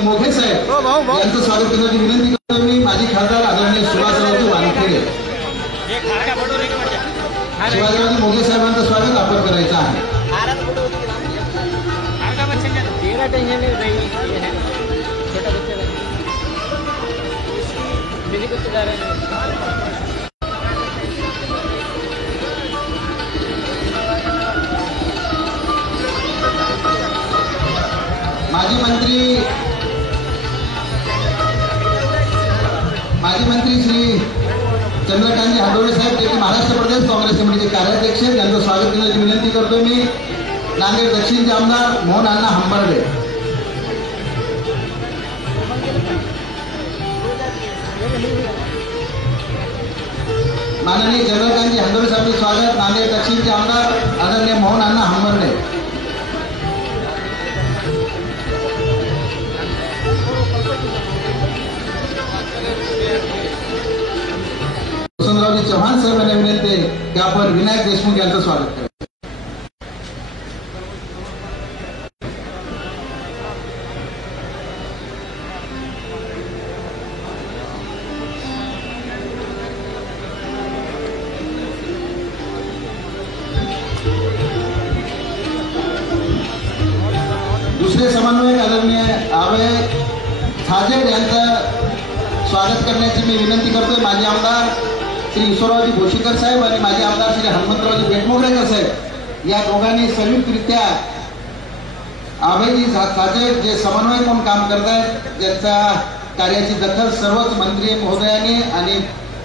मोघे साहेब यांचं स्वागत करण्याची विनंती करतो मी. माजी खासदार आदरणीय सुभाषराव वानखेडे, शिवाजीराव मोघे साहेबांचं स्वागत आपण करायचं आहे. माजी मंत्री श्री चंद्रकांतजी हाडोळे साहेब, ते महाराष्ट्र प्रदेश काँग्रेस कमिटीचे कार्याध्यक्ष, यांचं स्वागत करण्याची विनंती करतोय मी. नांदेड दक्षिणचे आमदार मोहन अण्णा हंबर्डे, माननीय चंद्रकांतजी हाडोळे साहेबांचे स्वागत. नांदेड दक्षिणचे आमदार आदरणीय मोहन अण्णा हंबर्डे. वसंतरावजी चव्हाण साहेबांना विनंती आहे की आपण विनायक देशमुख यांचं स्वागत करू. दुसरे समन्वयक आदरणीय अभय छाजेड यांचं स्वागत करण्याची मी विनंती करतोय. माजी आमदार श्री ईश्वररावजी भोशीकर साहेब आणि माजी आमदार श्री हनुमंतरावजी बेटमोगरेकर साहेब, या दोघांनी संयुक्तरित्या अभयजी छाजेड जे समन्वय म्हणून काम करत आहेत, ज्यांच्या कार्याची दखल सर्वच मंत्री महोदयांनी आणि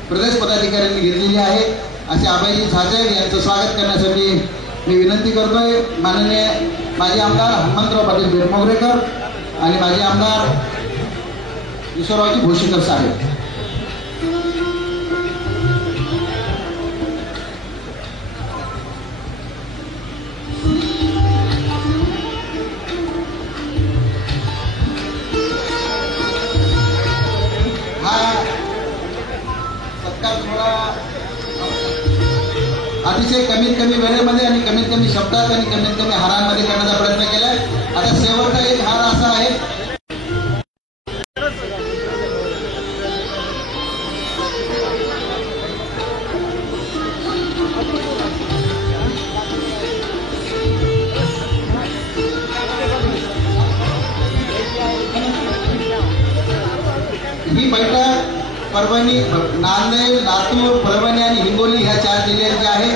प्रदेश पदाधिकाऱ्यांनी घेतलेली आहे, असे अभयजी छाजेड यांचं स्वागत करण्यासाठी मी विनंती करतोय. माननीय माजी आमदार हनुमंतराव पाटील बेटमोगरेकर आणि माजी आमदार ईश्वररावजी भोशीकर साहेब. अतिशय कमीत कमी वेळेमध्ये आणि कमीत कमी शब्दात आणि कमीत कमी हारांमध्ये करण्याचा प्रयत्न केलाय. आता शेवटचा एक हार असा आहे, ही बैठक परभणी, नांदेड, लातूर, परभणी आणि हिंगोली ह्या 4 जिल्ह्यांची आहे.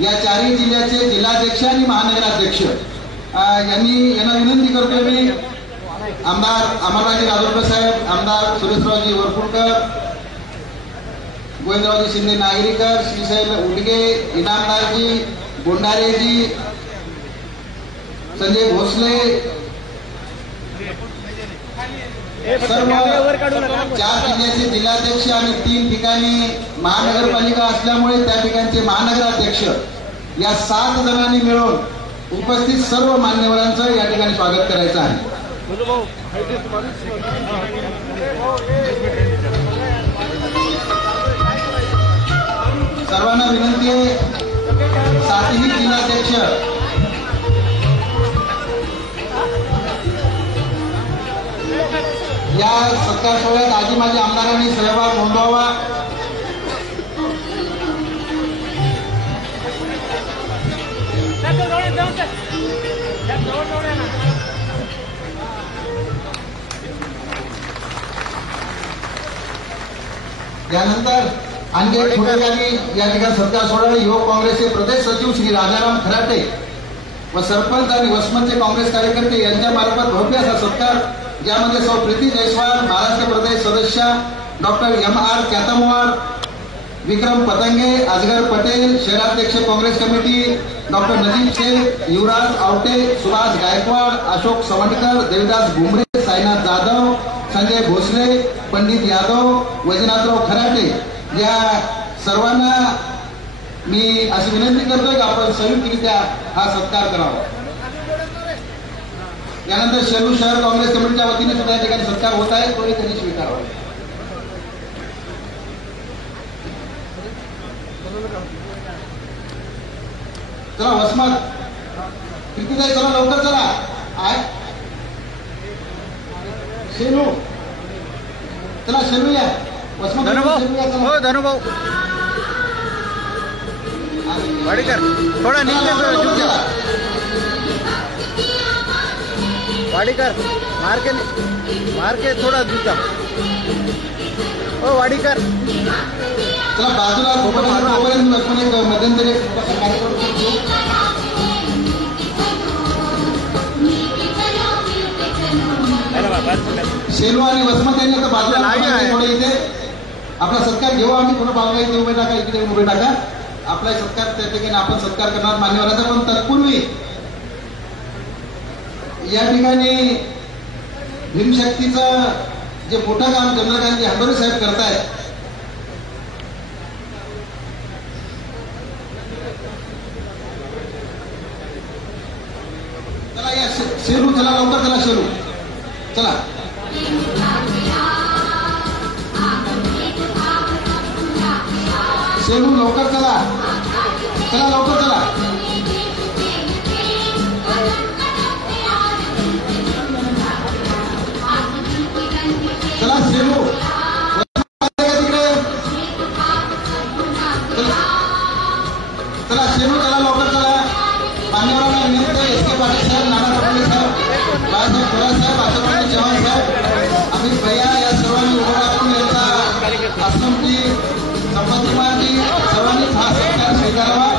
या 4ही जिल्ह्याचे जिल्हाध्यक्ष आणि महानगराध्यक्ष यांना विनंती करतोय मी. आमदार अमरराजे राजोडकर साहेब, आमदार सुरेशरावजी वरपुडकर, गोविंदरावजी शिंदे नागरीकर, श्रीसाहेब उडगे, इनामदारजी, बोंडारेजी, संजय भोसले, सर्व 4 जिल्ह्याचे जिल्हाध्यक्ष आणि 3 ठिकाणी महानगरपालिका असल्यामुळे त्या ठिकाणचे महानगराध्यक्ष, या 7 जणांनी मिळून उपस्थित सर्व मान्यवरांचं या ठिकाणी स्वागत करायचं आहे. सर्वांना विनंती आहे, 7ही जिल्हाध्यक्ष या सत्कार सोहळ्यात आजी माजी आमदारांनी सहभाग नोंदवावा. त्यानंतर आणखी एक ठिकाणी या ठिकाणी सत्कार सोहळा युवक काँग्रेसचे प्रदेश सचिव श्री राजाराम खराटे व सरपंच आणि वसमतचे काँग्रेस कार्यकर्ते यांच्या मार्फत भव्य असा सत्कार, ज्यामध्ये सौ प्रीती जयस्वाल, महाराष्ट्र प्रदेश सदस्य डॉक्टर M.R. कॅतमवार, विक्रम पतंगे, अजगर पटेल, शहराध्यक्ष काँग्रेस कमिटी डॉक्टर नजीब शेख, युवराज आवटे, सुभाष गायकवाड, अशोक सवंडकर, देवदास भुमरे, साईनाथ जाधव, संजय भोसले, पंडित यादव, वैजनाथराव खराटे, या सर्वांना मी अशी विनंती करतोय की आपण संयुक्तरित्या हा सत्कार करावा. यानंतर शेलू शहर काँग्रेस कमिटीच्या वतीने सुद्धा या ठिकाणी सत्कार होत आहे, तोही त्यांनी स्वीकारावा. चला वसमत प्रीतीताई, चला लवकर चला. शेनू चला, शेनू या. वसमत शेनू या, चला. हो धनुभाऊ वाडीकर थोडा नीचे झुक जा. वाडीकर मार के थोड़ा झुक जा. ओ वाडीकर चला बाजूला तोपर्यंत मध्यंतरी कार्यक्रम करतो. शेलू आणि वसमत यांनी आता बाजूला थोडे इथे आपला सत्कार घेऊ. आम्ही थोडं बाजूला इथे उभे टाका, इकडे उभे टाका. आपला सत्कार त्या ठिकाणी आपण सत्कार करणार मान्यवरांचा. पण तत्पूर्वी या ठिकाणी भीमशक्तीचं जे मोठं काम चंद्रकांतजी हंडोरे साहेब करतायत, चला या शेरू, चला लवकर चला शेरू, चला. शेरू लवकर चला, चला लवकर चला. चला शेरू तिकडे, चला शेरू चला लवकर चला. मान्यवरांना विनंती आहे, एस के पाटील साहेब, नाना पटोले साहेब, बाळासाहेब थोरात साहेब, आचार्य चव्हाण साहेब, अमित भैया या सर्वांनी उभं राहून यांचा आश्रमची संपत्ती मांडली. सर्वांनी हा सत्कार स्वीकारावा.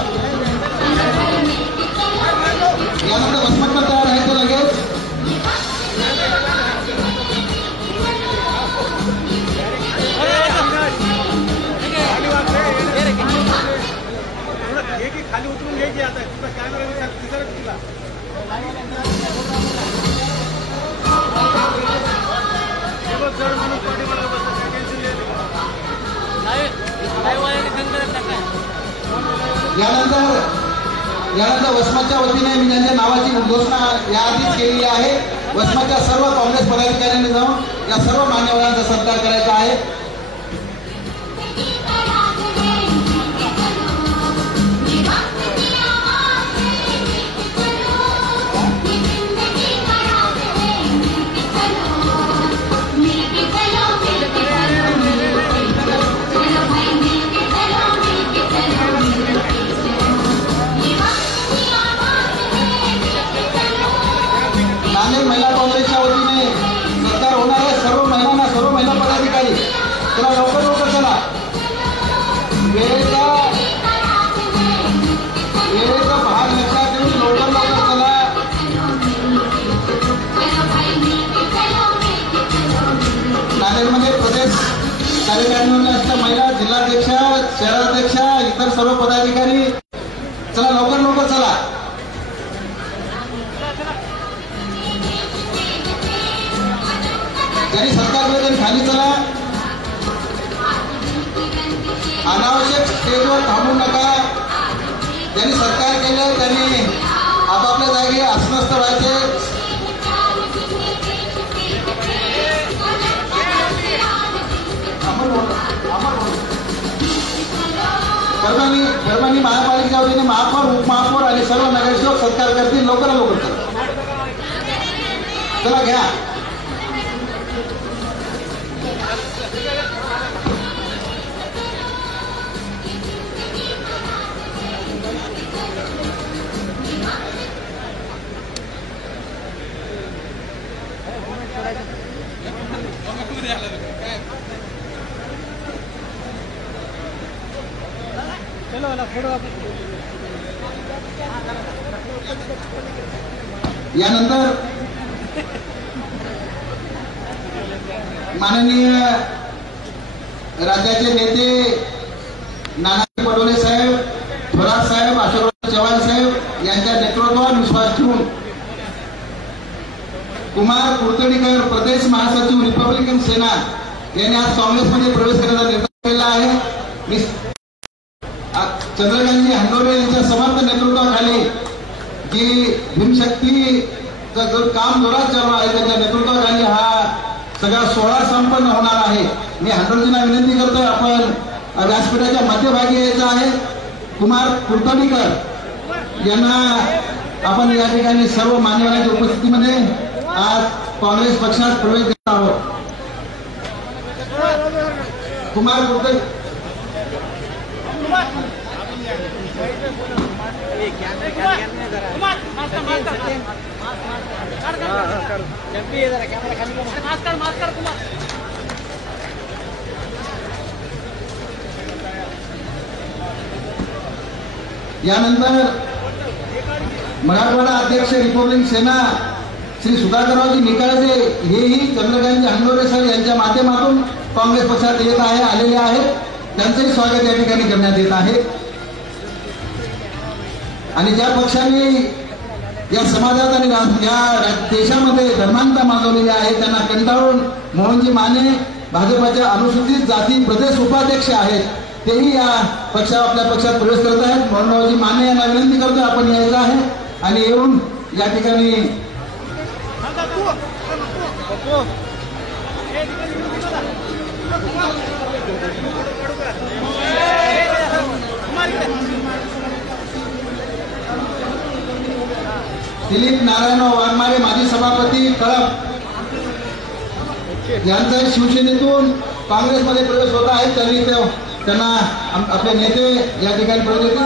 यानंतर वसमत तयार आहे तो लगेच. खाली उतरून घ्यायची आता कॅमेरा तिला यानंतर वसमतच्या वतीने मी ज्यांच्या नावाची घोषणा याआधीच केलेली आहे. वसमतच्या सर्व काँग्रेस पदाधिकाऱ्यांनी जाऊन या सर्व मान्यवरांचा सत्कार करायचा आहे. महिला काँग्रेसच्या वतीने सत्कार होणार आहे. सर्व महिला पदाधिकारी चला लवकर चला. वेळेचा भाग लक्षात ठेवून लवकर चला. नांदेडमध्ये प्रदेश कार्यकारिणीमध्ये असलेल्या महिला, जिल्हाध्यक्षा, शहराध्यक्षा, इतर सर्व पदाधिकारी चला लवकर चला. ज्यांनी सत्कार केला त्यांनी खाली चला. अनावश्यक स्टेजवर थांबू नका. ज्यांनी सत्कार केले त्यांनी आपापल्या जागी आसनस्थ व्हायचे. परभणी महापालिकेच्या वतीने महापौर, उपमहापौर आणि सर्व नगरसेवक सत्कार करतील. लवकर चला घ्या. यानंतर माननीय राज्याचे नेते नाना पटोले साहेब, थोरात साहेब, आचार्य चव्हाण साहेब यांच्या नेतृत्वावर विश्वास ठेवून कुमार कुलकर्णीकर प्रदेश महासचिव रिपब्लिकन सेना यांनी आज काँग्रेसमध्ये प्रवेश करण्याचा निर्णय केला आहे. चंद्रकांतजी हंडोरे यांच्या समर्थ नेतृत्वाखाली जी भीमशक्तीचा जो काम जोरात चालू आहे त्यांच्या नेतृत्वाखाली हा सगळा सोहळा संपन्न होणार आहे. मी हंडोरेजींना विनंती करतोय, आपण व्यासपीठाच्या मध्यभागी यायचं आहे. कुमार कुलकर्णीकर यांना आपण या ठिकाणी सर्व मान्यवरांच्या उपस्थितीमध्ये आज काँग्रेस पक्षात प्रवेश देत आहोत. कुमार कुलकर्णी यानंतर मराठवाडा अध्यक्ष रिपब्लिक सेना श्री सुधाकररावजी निकाळजे हेही चंद्रकांतजी हंडोरे सर यांच्या माध्यमातून काँग्रेस पक्षात येत आहे आलेले आहेत. त्यांचंही स्वागत या ठिकाणी करण्यात येत आहे. आणि ज्या पक्षाने या समाजात आणि या देशामध्ये धर्मांता माजवलेली आहे त्यांना कंटाळून मोहनजी माने भाजपच्या अनुसूचित जाती प्रदेश उपाध्यक्ष आहेत, तेही या आपल्या पक्षात प्रवेश करत आहेत. मोहनरावजी माने यांना विनंती करतो आपण यायचं आहे आणि येऊन या ठिकाणी दिलीप नारायण वाघमारे माजी सभापती कळप यांचा शिवसेनेतून काँग्रेसमध्ये प्रवेश होत आहे. त्यांना आपले नेते या ठिकाणी प्रवेश देतील.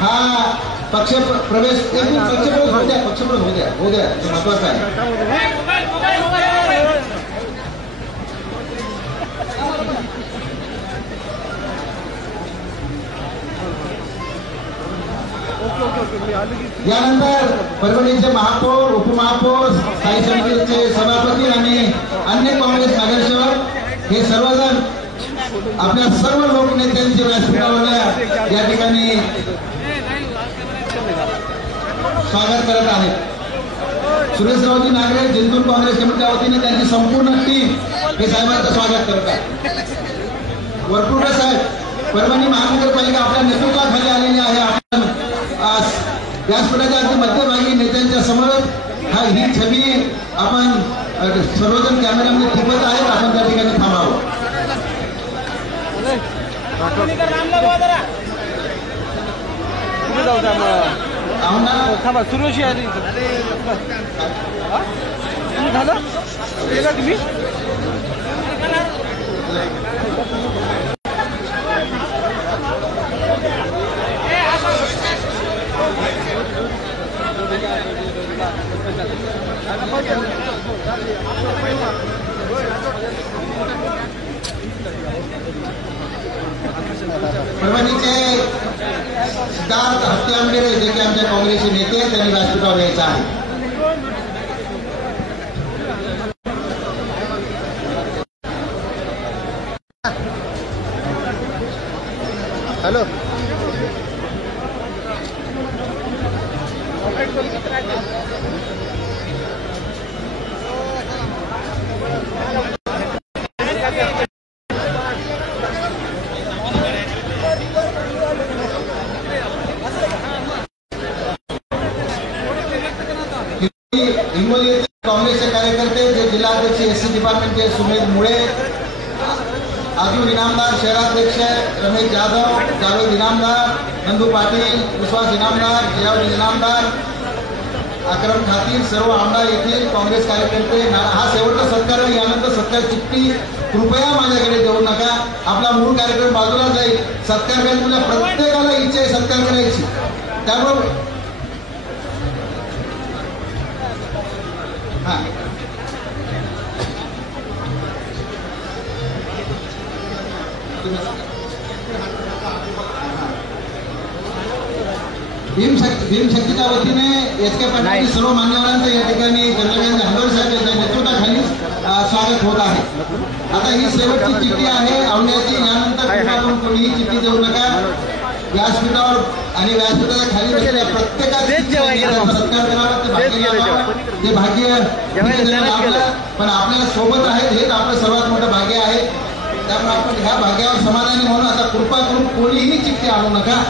हा पक्षप्रवेश होऊ द्या महत्वाचं आहे. यानंतर परभणीचे महापौर उपमहापौर स्थायी समितीचे सभापती आणि अन्य काँग्रेस नगरसेवक हे सर्वजण आपल्या सर्व लोकनेत्यांच्या व्यासपीठावर या ठिकाणी स्वागत करत आहेत. सुरेशरावजी नागरे जिंतूर काँग्रेस कमिटीच्या वतीने त्यांची संपूर्ण टीम हे साहेबांचं स्वागत करत आहे. वरपुडकर साहेब परभणी महानगरपालिका आपल्या नेतृत्वाखाली आलेली आहे. आपण व्यासपीठाच्या अगदी मध्यभागी नेत्यांच्या समोर ही छबी आपण सर्वजण कॅमेऱ्यामध्ये टिपत आहेत. आपण त्या ठिकाणी थांबावं. थांबा सुरुवात आली झालं तुम्ही परभणीचे सिद्धार्थ हत्यांबेरे जे की आमच्या काँग्रेसचे नेते आहेत त्यांनी व्यासपीठावर यायचं आहे. हॅलो हिंगोली काँग्रेसचे कार्यकर्ते जे जिल्हाध्यक्ष एससी डिपार्टमेंटचे सुमेध मुळे, आजू इनामदार शहराध्यक्ष रमेश जाधव, जावेद इनामदार, नंदू पाटील, विश्वास इनामदार, जियाउद्दीन इनामदार, अक्रम खातीर, सर्व आमदार येथील काँग्रेस कार्यकर्ते. हा शेवटचा सत्कार आहे. यानंतर सत्कार चिठ्ठी कृपया माझ्याकडे देऊ नका. आपला मूळ कार्यक्रम बाजूला जाईल. सत्कार करायला प्रत्येकाला इच्छा आहे सत्कार करायची. त्यामुळे भीमशक्तीच्या वतीने एस के पाटील सर्व मान्यवरांचं या ठिकाणी चंद्रकांत हंडोरे साहेब यांच्या नेतृत्वाखाली स्वागत होत आहे. आता ही शेवटची चिठ्ठी आहे औंढ्याची. यानंतर कोणीही चिठ्ठी देऊ नका. व्यासपीठावर आणि व्यासपीठाच्या खाली बसलेल्या प्रत्येकाचा सत्कार करावा. ते भाग्य पण आपल्या सोबत आहेत हेच आपलं सर्वात मोठं भाग्य आहे. त्यामुळे आपण ह्या भाग्यावर समाधानी म्हणून आता कृपा करून कोणीही चिठ्ठी आणू नका.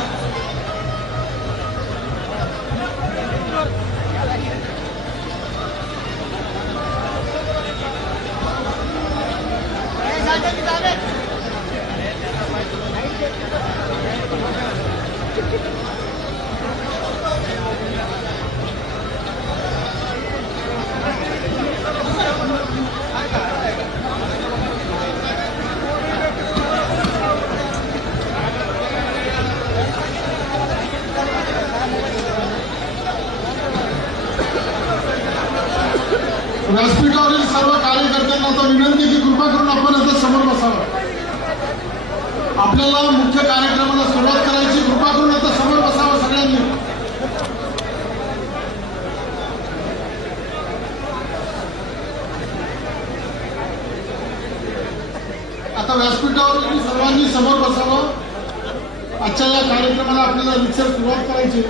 व्यासपीठावरील सर्व कार्यकर्त्यांना आता विनंती की कृपा करून आपण आता समोर बसावं. आपल्याला मुख्य कार्यक्रमाला सुरुवात करायची. कृपा करून आता समोर बसावं सगळ्यांनी. आता व्यासपीठावर सर्वांनी समोर बसावं. आजच्या या कार्यक्रमाला आपल्याला रितसर सुरुवात करायची.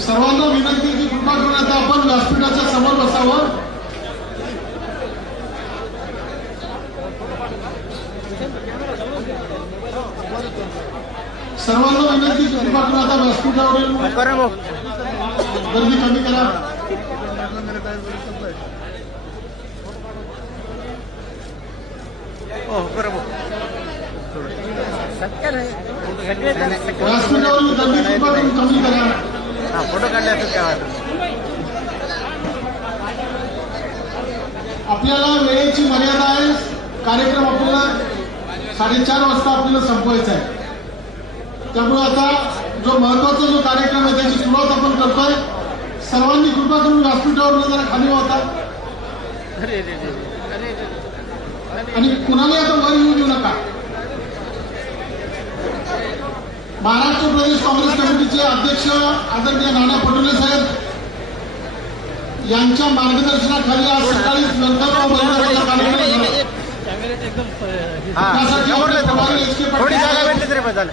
सर्वांना विनंती की कृपा करून आता आपण व्यासपीठाच्या समोर बसावं. सर्वांना विनंती की कृपा करून आता व्यासपीठावरील गर्दी कमी करा. व्यासपीठावरील गर्दी कृपा करून कमी करा. फोटो काढले असं काय वाटत. आपल्याला वेळेची मर्यादा आहे. कार्यक्रम आपल्याला 4:30 वाजता आपल्याला संपवायचा आहे. त्यामुळे आता जो महत्वाचा जो कार्यक्रम आहे त्याची सुरुवात आपण करतोय. सर्वांनी कृपा करून व्यासपीठावर जरा खाली होता आणि कुणाला आता वर येऊ देऊ नका. महाराष्ट्र प्रदेश काँग्रेस कमिटीचे अध्यक्ष आदरणीय नाना पटोले साहेब यांच्या मार्गदर्शनाखाली आज सकाळी नंतर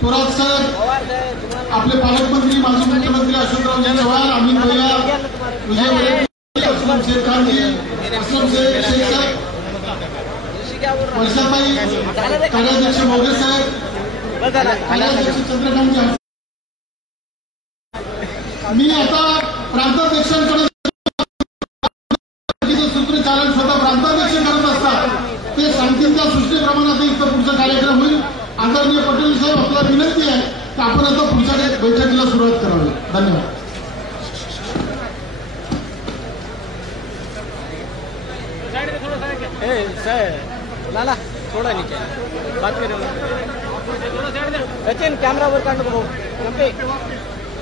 थोरात साहेब, आपले पालकमंत्री माजी मुख्यमंत्री अशोकरावजी चव्हाण, अमित भैया, विजय वडेट्टीवार, असलम शेख खानजी, असलम शेख साहेब, वर्षाताई, कार्याध्यक्ष मोगे साहेब, कार्याध्यक्ष चंद्रकांतजी. मी आता प्रांताध्यक्षांकडे सूत्रचालन स्वतः प्रांताध्यक्ष करत असतात ते सांगतील त्या सृष्टीप्रमाणात इथं पुढचा कार्यक्रम होईल. आदरणीय पटेल साहेब, आपल्याला विनंती आहे की आपण आता पुढच्या बैठकीला सुरुवात करावी. धन्यवाद. लाला थोड़ा नीचे बात करें. सचिन कॅमेरा वर काढ नको.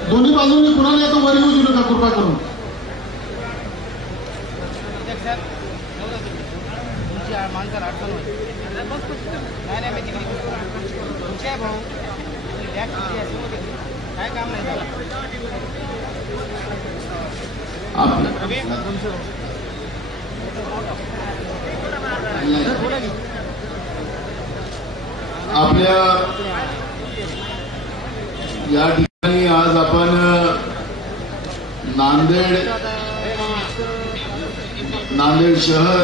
दोन्ही बाजूंनी कुणाला आता वर येऊ देऊ नका कृपा करून. माणसं अडचण नाही मी तिकडे तुमच्या भाऊ काय काम नाही झालं. आपल्या या ठिकाणी आज आपण नांदेड शहर,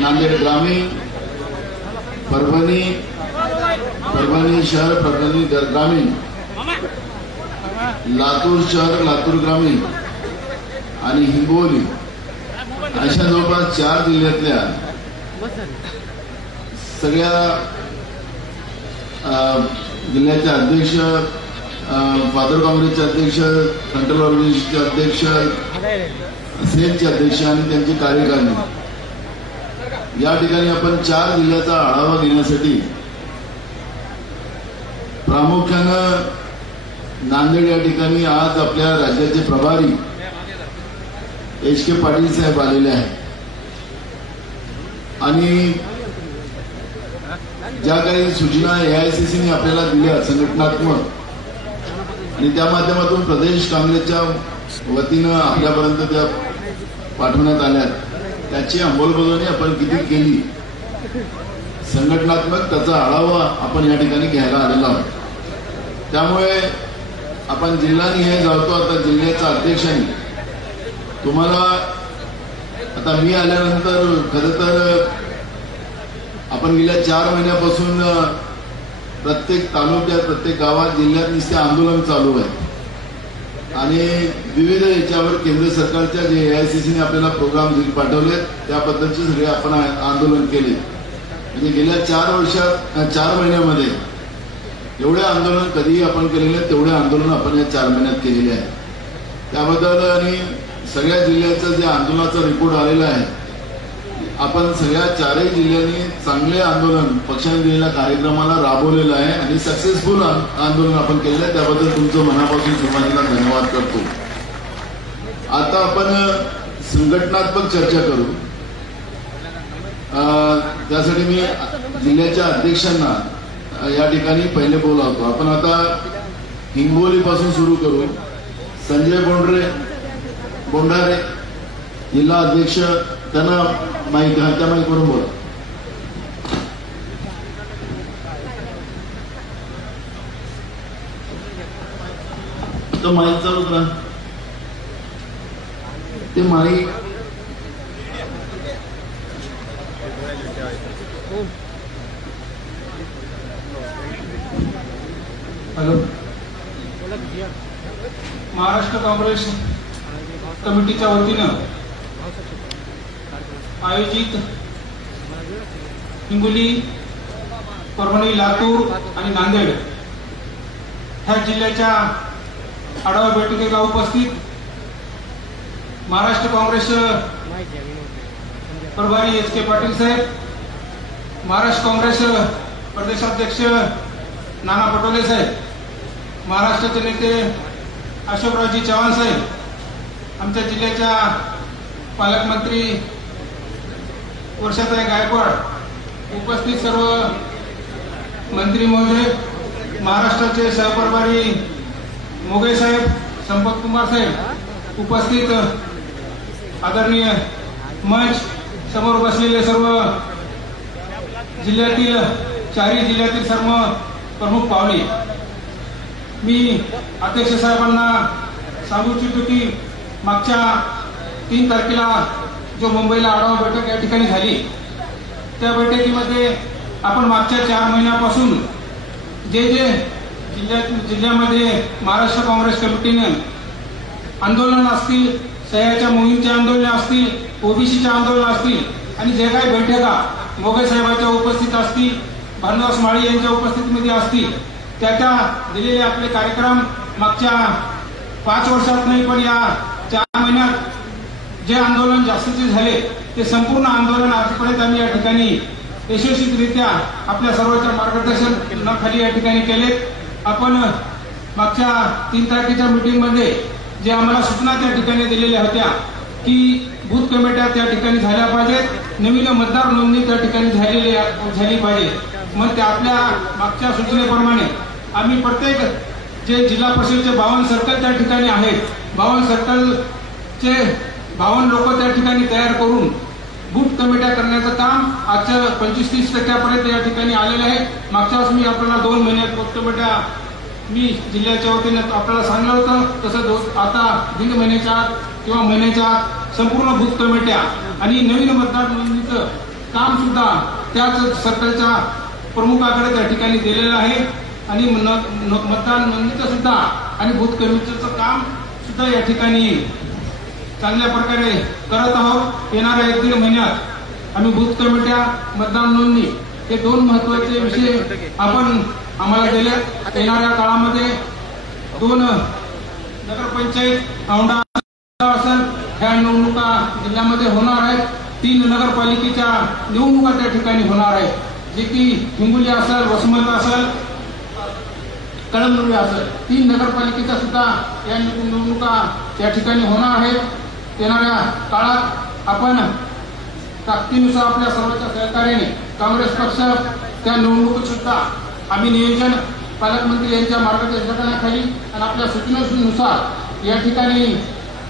नांदेड ग्रामीण, परभणी शहर, परभणी ग्रामीण, लातूर शहर, लातूर ग्रामीण आणि हिंगोली अशा जवळपास 4 जिल्ह्यातल्या सगळ्या जिल्ह्याचे अध्यक्ष, फादर काँग्रेसचे अध्यक्ष, सेंट्रल ऑर्गनायझेशनचे अध्यक्ष, सेलचे अध्यक्ष आणि त्यांची कार्यकारिणी या ठिकाणी आपण 4 जिल्ह्याचा आढावा घेण्यासाठी प्रामुख्यानं नांदेड या ठिकाणी आज आपल्या राज्याचे प्रभारी HK पाटील साहेब आलेले आहेत आणि ज्या काही सूचना AICCने आपल्याला दिल्या संघटनात्मक आणि त्या माध्यमातून प्रदेश काँग्रेसच्या वतीनं आपल्यापर्यंत त्या पाठवण्यात आल्या, त्याची अंमलबजावणी आपण किती केली, संघटनात्मक त्याचा आढावा आपण या ठिकाणी घ्यायला आलेला आहोत. त्यामुळे आपण जिल्हानिहाय जातो. आता जिल्ह्याचा अध्यक्षांनी तुम्हाला आता मी आल्यानंतर खरं तर आपण गेल्या 4 महिन्यापासून प्रत्येक तालुक्यात, प्रत्येक गावात, जिल्ह्यात नुसते आंदोलन चालू आहे आणि विविध याच्यावर केंद्र सरकारच्या जे AICCने आपल्याला प्रोग्राम पाठवले त्या पद्धतीचे सगळे आपण आंदोलन केले. म्हणजे गेल्या 4 महिन्यामध्ये एवढे आंदोलन कधीही आपण केलेले, तेवढे आंदोलन आपण या 4 महिन्यात केलेले आहे. त्याबद्दल आणि सगळ्या जिल्ह्याचं जे आंदोलनाचा रिपोर्ट आलेला आहे, आपण सगळ्या 4ही जिल्ह्यांनी चांगले आंदोलन पक्षाने दिलेल्या कार्यक्रमाला राबवलेलं आहे आणि सक्सेसफुल आंदोलन आपण केलेलं आहे. त्याबद्दल तुमचं मनापासून सुरुवातीला धन्यवाद करतो. आता आपण संघटनात्मक चर्चा करू. त्यासाठी मी जिल्ह्याच्या अध्यक्षांना या ठिकाणी पहिले बोलावतो. आपण आता हिंगोलीपासून सुरू करू. संजय बोंढारे जिल्हा अध्यक्ष, त्यांना माईक त्या माईक करून बोला. तो माईक चालू करा. ते माईक हॅलो. महाराष्ट्र काँग्रेस कमिटीच्या वतीनं आयोजित हिंगोली, परभणी, लातूर आणि नांदेड ह्या जिल्ह्याच्या आढावा बैठकीला उपस्थित महाराष्ट्र काँग्रेस प्रभारी एच.के. पाटील साहेब, महाराष्ट्र काँग्रेस प्रदेशाध्यक्ष नाना पटोले साहेब, महाराष्ट्राचे नेते अशोकरावजी चव्हाण साहेब, आमच्या जिल्ह्याच्या पालकमंत्री वर्षाताई गायकवाड, उपस्थित सर्व मंत्री महोदय, महाराष्ट्राचे सहप्रभारी मोगे साहेब, संपत कुमार साहेब, उपस्थित आदरणीय मंच समोर बसलेले सर्व जिल्ह्यातील 4ही जिल्ह्यातील सर्व प्रमुख पाहुणे, मी अध्यक्ष साहेबांना सांगू इच्छितो की मागच्या 3 तारखेला जो मुंबईला आढावा बैठक या ठिकाणी झाली, त्या बैठकीमध्ये आपण मागच्या 4 महिन्यापासून जे जिल्ह्यामध्ये महाराष्ट्र काँग्रेस कमिटीने आंदोलन असतील, सह्याच्या मोहीमचे आंदोलन असतील, ओबीसीचे आंदोलन असतील आणि जे काही बैठका मोगे साहेबांच्या उपस्थित असतील, भानुदास माळी यांच्या उपस्थितीमध्ये असतील, त्या दिलेले आपले कार्यक्रम मागच्या 5 वर्षात नाही पण या 4 महिन्यात जे आंदोलन जास्तीचे झाले ते संपूर्ण आंदोलन आजपर्यंत आम्ही या ठिकाणी यशस्वीरित्या आपल्या सर्वांच्या मार्गदर्शनाखाली या ठिकाणी केले. आपण मागच्या 3 तारखेच्या मीटिंगमध्ये जे आम्हाला सूचना त्या ठिकाणी दिलेल्या होत्या की बूथ कमिट्या त्या ठिकाणी झाल्या पाहिजेत, नवीन मतदार नोंदणी त्या ठिकाणी झाली पाहिजे. मग त्या आपल्या मागच्या सूचनेप्रमाणे आम्ही प्रत्येक जे जिल्हा परिषदचे 52 सर्कल त्या ठिकाणी आहेत, 52 सर्कलचे 52 लोक त्या ठिकाणी तयार करून बूथ कमिट्या करण्याचं काम आजच्या 25-30% या ठिकाणी आलेलं आहे. मागच्या वेळेस मी आपल्याला 2 महिन्यात बूथ कमिट्या मी जिल्ह्याच्या वतीने आपल्याला सांगितलं होतं, तसं आता 1.5 महिन्याच्या आत किंवा महिन्याच्या आत संपूर्ण बूथ कमिट्या आणि नवीन मतदार नोंदणीचं काम सुद्धा त्याच सर्कलच्या प्रमुखाकडे त्या ठिकाणी दिलेलं आहे आणि मतदार नोंदणीचं सुद्धा आणि बूथ कमिटीचं काम सुद्धा या ठिकाणी चांगल्या प्रकारे करत आहोत. येणाऱ्या 1-1.5 महिन्यात आम्ही बूथ कमिट्या, मतदान नोंदणी हे 2 महत्वाचे विषय आपण आम्हाला दिले. येणाऱ्या काळामध्ये 2 नगरपंचायत औंढा असेल ह्या निवडणुका जिल्ह्यामध्ये होणार आहेत. 3 नगरपालिकेच्या निवडणुका त्या ठिकाणी होणार आहेत, जे की हिंगोली असेल, वसमत असेल, कळमनुरी असेल. 3 नगरपालिकेच्या सुद्धा या निवडणुका त्या ठिकाणी होणार आहेत. येणाऱ्या काळात आपण ताकदीनुसार आपल्या सर्वांच्या सहकार्याने काँग्रेस पक्ष त्या निवडणुकीत सुद्धा आम्ही नियोजन पालकमंत्री यांच्या मार्गदर्शनाखाली आणि आपल्या सूचनेनुसार या ठिकाणी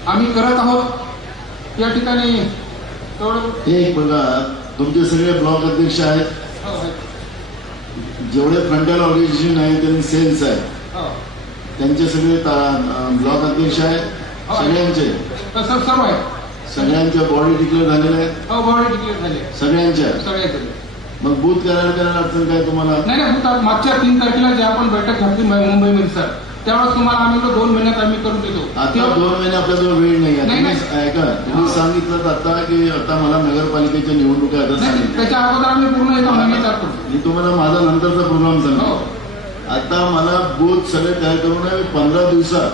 आम्ही करत आहोत. या ठिकाणी एक बघा, तुमचे सगळे ब्लॉक अध्यक्ष आहेत, जेवढे फ्रंटल ऑर्गनायझेशन आहे त्यांनी सेल्स आहे, त्यांचे सगळे ब्लॉक अध्यक्ष आहेत, सगळ्यांचे सर्व आहे, सगळ्यांच्या बॉडी डिक्लेअर झालेल्या आहेत. बॉडी डिक्लेअर झाले सगळ्यांच्या. मग बूथ करायला अडचण काय तुम्हाला? नाही, मागच्या 3 तारखेला जे आपण बैठक घातली मुंबईमध्ये सर, त्यावेळेस तुम्हाला आम्ही 2 महिन्यात आम्ही करून देतो. आता 2 महिने आपल्याजवळ वेळ नाही आहे. ऐका, तुम्ही सांगितलं आता की आता मला नगरपालिकेच्या निवडणुका आता सांगितलं, त्याच्या अगोदर आम्ही पूर्ण 1 महिन्यात करतो. मी तुम्हाला माझा नंतरचा प्रोग्राम सांगतो. आता मला बूथ सगळे तयार करून 15 दिवसात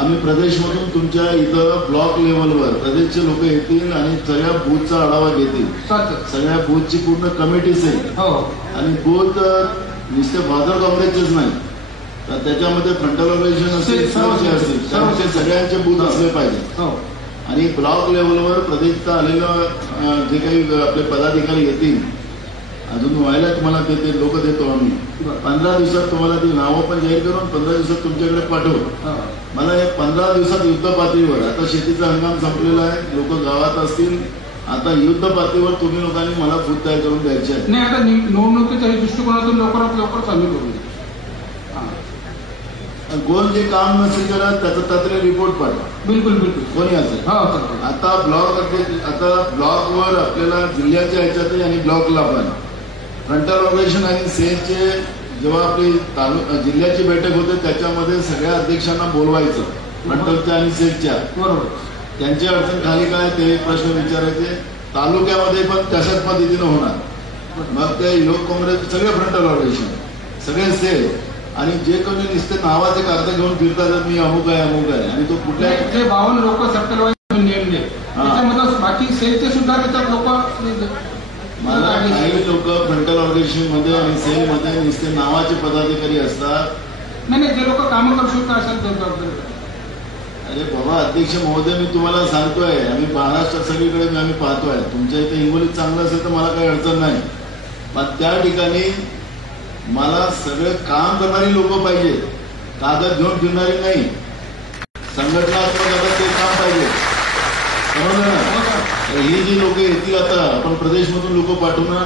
आम्ही प्रदेशमधून तुमच्या इथं ब्लॉक लेवलवर प्रदेशचे लोक येतील आणि सगळ्या बूथचा आढावा घेतील. सगळ्या बूथची पूर्ण कमिटी असेल आणि बूथ नुसते फादर काँग्रेसचेच नाही तर त्याच्यामध्ये फ्रंटल ऑर्गनायझेशन असेल सर्वचे असतील सर्वचे सगळ्यांचे बूथ असले पाहिजे. आणि ब्लॉक लेवलवर प्रदेशचा आलेलं जे काही आपले पदाधिकारी येतील अजून व्हायला तुम्हाला ते लोक देतो आम्ही 15 दिवसात तुम्हाला ती नावं पण जाहीर करून 15 दिवसात तुमच्याकडे पाठवू. मला हे 15 दिवसात युद्ध पातळीवर आता शेतीचा हंगाम संपलेला आहे लोक गावात असतील आता युद्ध पातळीवर तुम्ही लोकांनी मला बूथ तयार करून द्यायचे आहे. नाही आता निवडणुकीच्या दृष्टिकोनातून लवकरात लवकर चालू करू. कोण जे काम नसेल करत त्याचा तात्काळ रिपोर्ट पाठवा. बिलकुल बिलकुल कोणी असेल. आता ब्लॉकवर आपल्याला जिल्ह्याच्या ह्याच्यातही आणि ब्लॉकला पण फ्रंटल ऑर्गनायझेशन आणि सेलचे जेव्हा आपली जिल्ह्याची बैठक होते त्याच्यामध्ये सगळ्या अध्यक्षांना बोलवायचं फ्रंटलच्या आणि सेलच्या. बरोबर. त्यांची अडचण खाली काय ते प्रश्न विचारायचे. तालुक्यामध्ये पण तशाच पद्धतीनं होणार. मग ते युवक काँग्रेस सगळे फ्रंटल ऑर्गनायझेशन सगळे सेल आणि जे कोणी नुसते नावाचे कागद घेऊन फिरतात मी अमुक आहे आणि तो कुठल्या 52 लोक सर्कल नेमले त्याच्यामध्ये बाकी सेलचे सुद्धा त्याच्यात लोक मला काही लोक फ्रंटल ऑर्गनायझेशन मध्ये आणि सेल मध्ये नुसते नावाचे पदाधिकारी असतात. नाही जे लोक कामं करू शकतात असेल. अरे बाबा अध्यक्ष महोदय मी तुम्हाला सांगतोय आम्ही महाराष्ट्रात सगळीकडे आम्ही पाहतोय तुमच्या इथे हिंगोलीत चांगलं असेल तर मला काही अडचण नाही पण त्या ठिकाणी मला सगळं काम करणारी लोक पाहिजे कागद घेऊन फिरणारी नाही. संघटनात्मक आता ते काम पाहिजे समजलं ना. ही जी लोक येतील आता आपण प्रदेशमधून लोक पाठवणार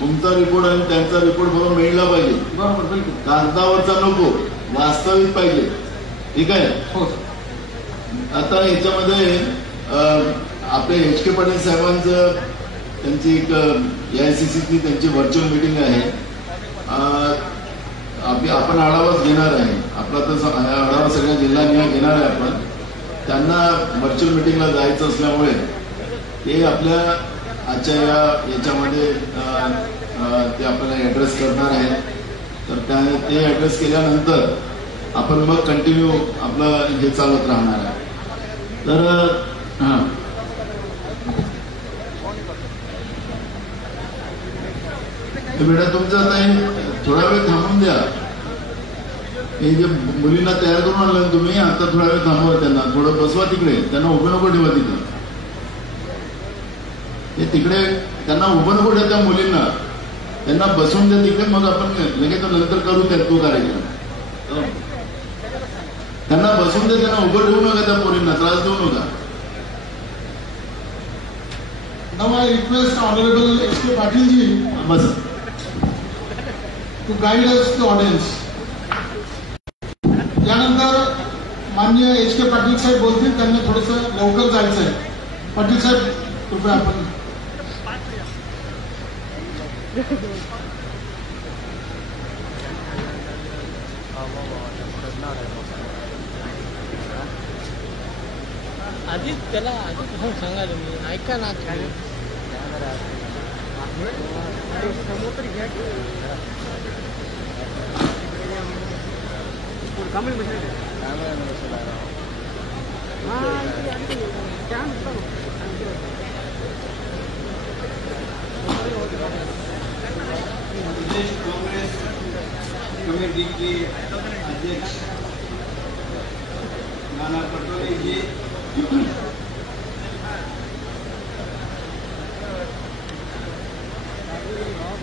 तुमचा रिपोर्ट आणि त्यांचा रिपोर्ट बरोबर मिळला पाहिजे. बरोबर. कागदावरचा नको वास्तविक पाहिजे. ठीक आहे. आता याच्यामध्ये आपले HK पाटील साहेबांचं त्यांची एक AICCची त्यांची व्हर्च्युअल मीटिंग आहे. आपण आढावाच घेणार आहे आपला तर आढावा सगळ्या जिल्ह्यांनी घेणार आहे. आपण त्यांना व्हर्च्युअल मीटिंगला जायचं असल्यामुळे ते आपल्या आजच्या याच्यामध्ये ते आपल्याला ऍड्रेस करणार आहे. तर ते ऍड्रेस केल्यानंतर आपण मग कंटिन्यू आपलं हे चालत राहणार आहे. तर बेटा तुमचं आता थोडा वेळ थांबून द्या. हे जे मुलींना तयार करून आणलं तुम्ही आता थोडा वेळ थांबवा त्यांना थोडं बसवा तिकडे त्यांना उभं नको ठेवा तिथं. हे तिकडे त्यांना उभं नको ठेवा त्या मुलींना त्यांना बसून द्या तिकडे मग आपण लगेच नंतर करू त्या तो कार्यक्रम. त्यांना बसून द्या त्यांना उभं ठेवू नका त्या मुलींना त्रास देऊ नका. Now I request Honorable HK Patil ji bus to guide us the audience. यानंतर माननीय HK पाटील साहेब बोलतील त्यांना थोडंसं लवकर जायचं आहे. पाटील साहेब कृपया आपण आधीच त्याला सांगा तुम्ही ऐका ना समोर तरी घ्या कमेंट प्रदेश कांग्रेस कमेटी के अध्यक्ष नाना पटोले जी,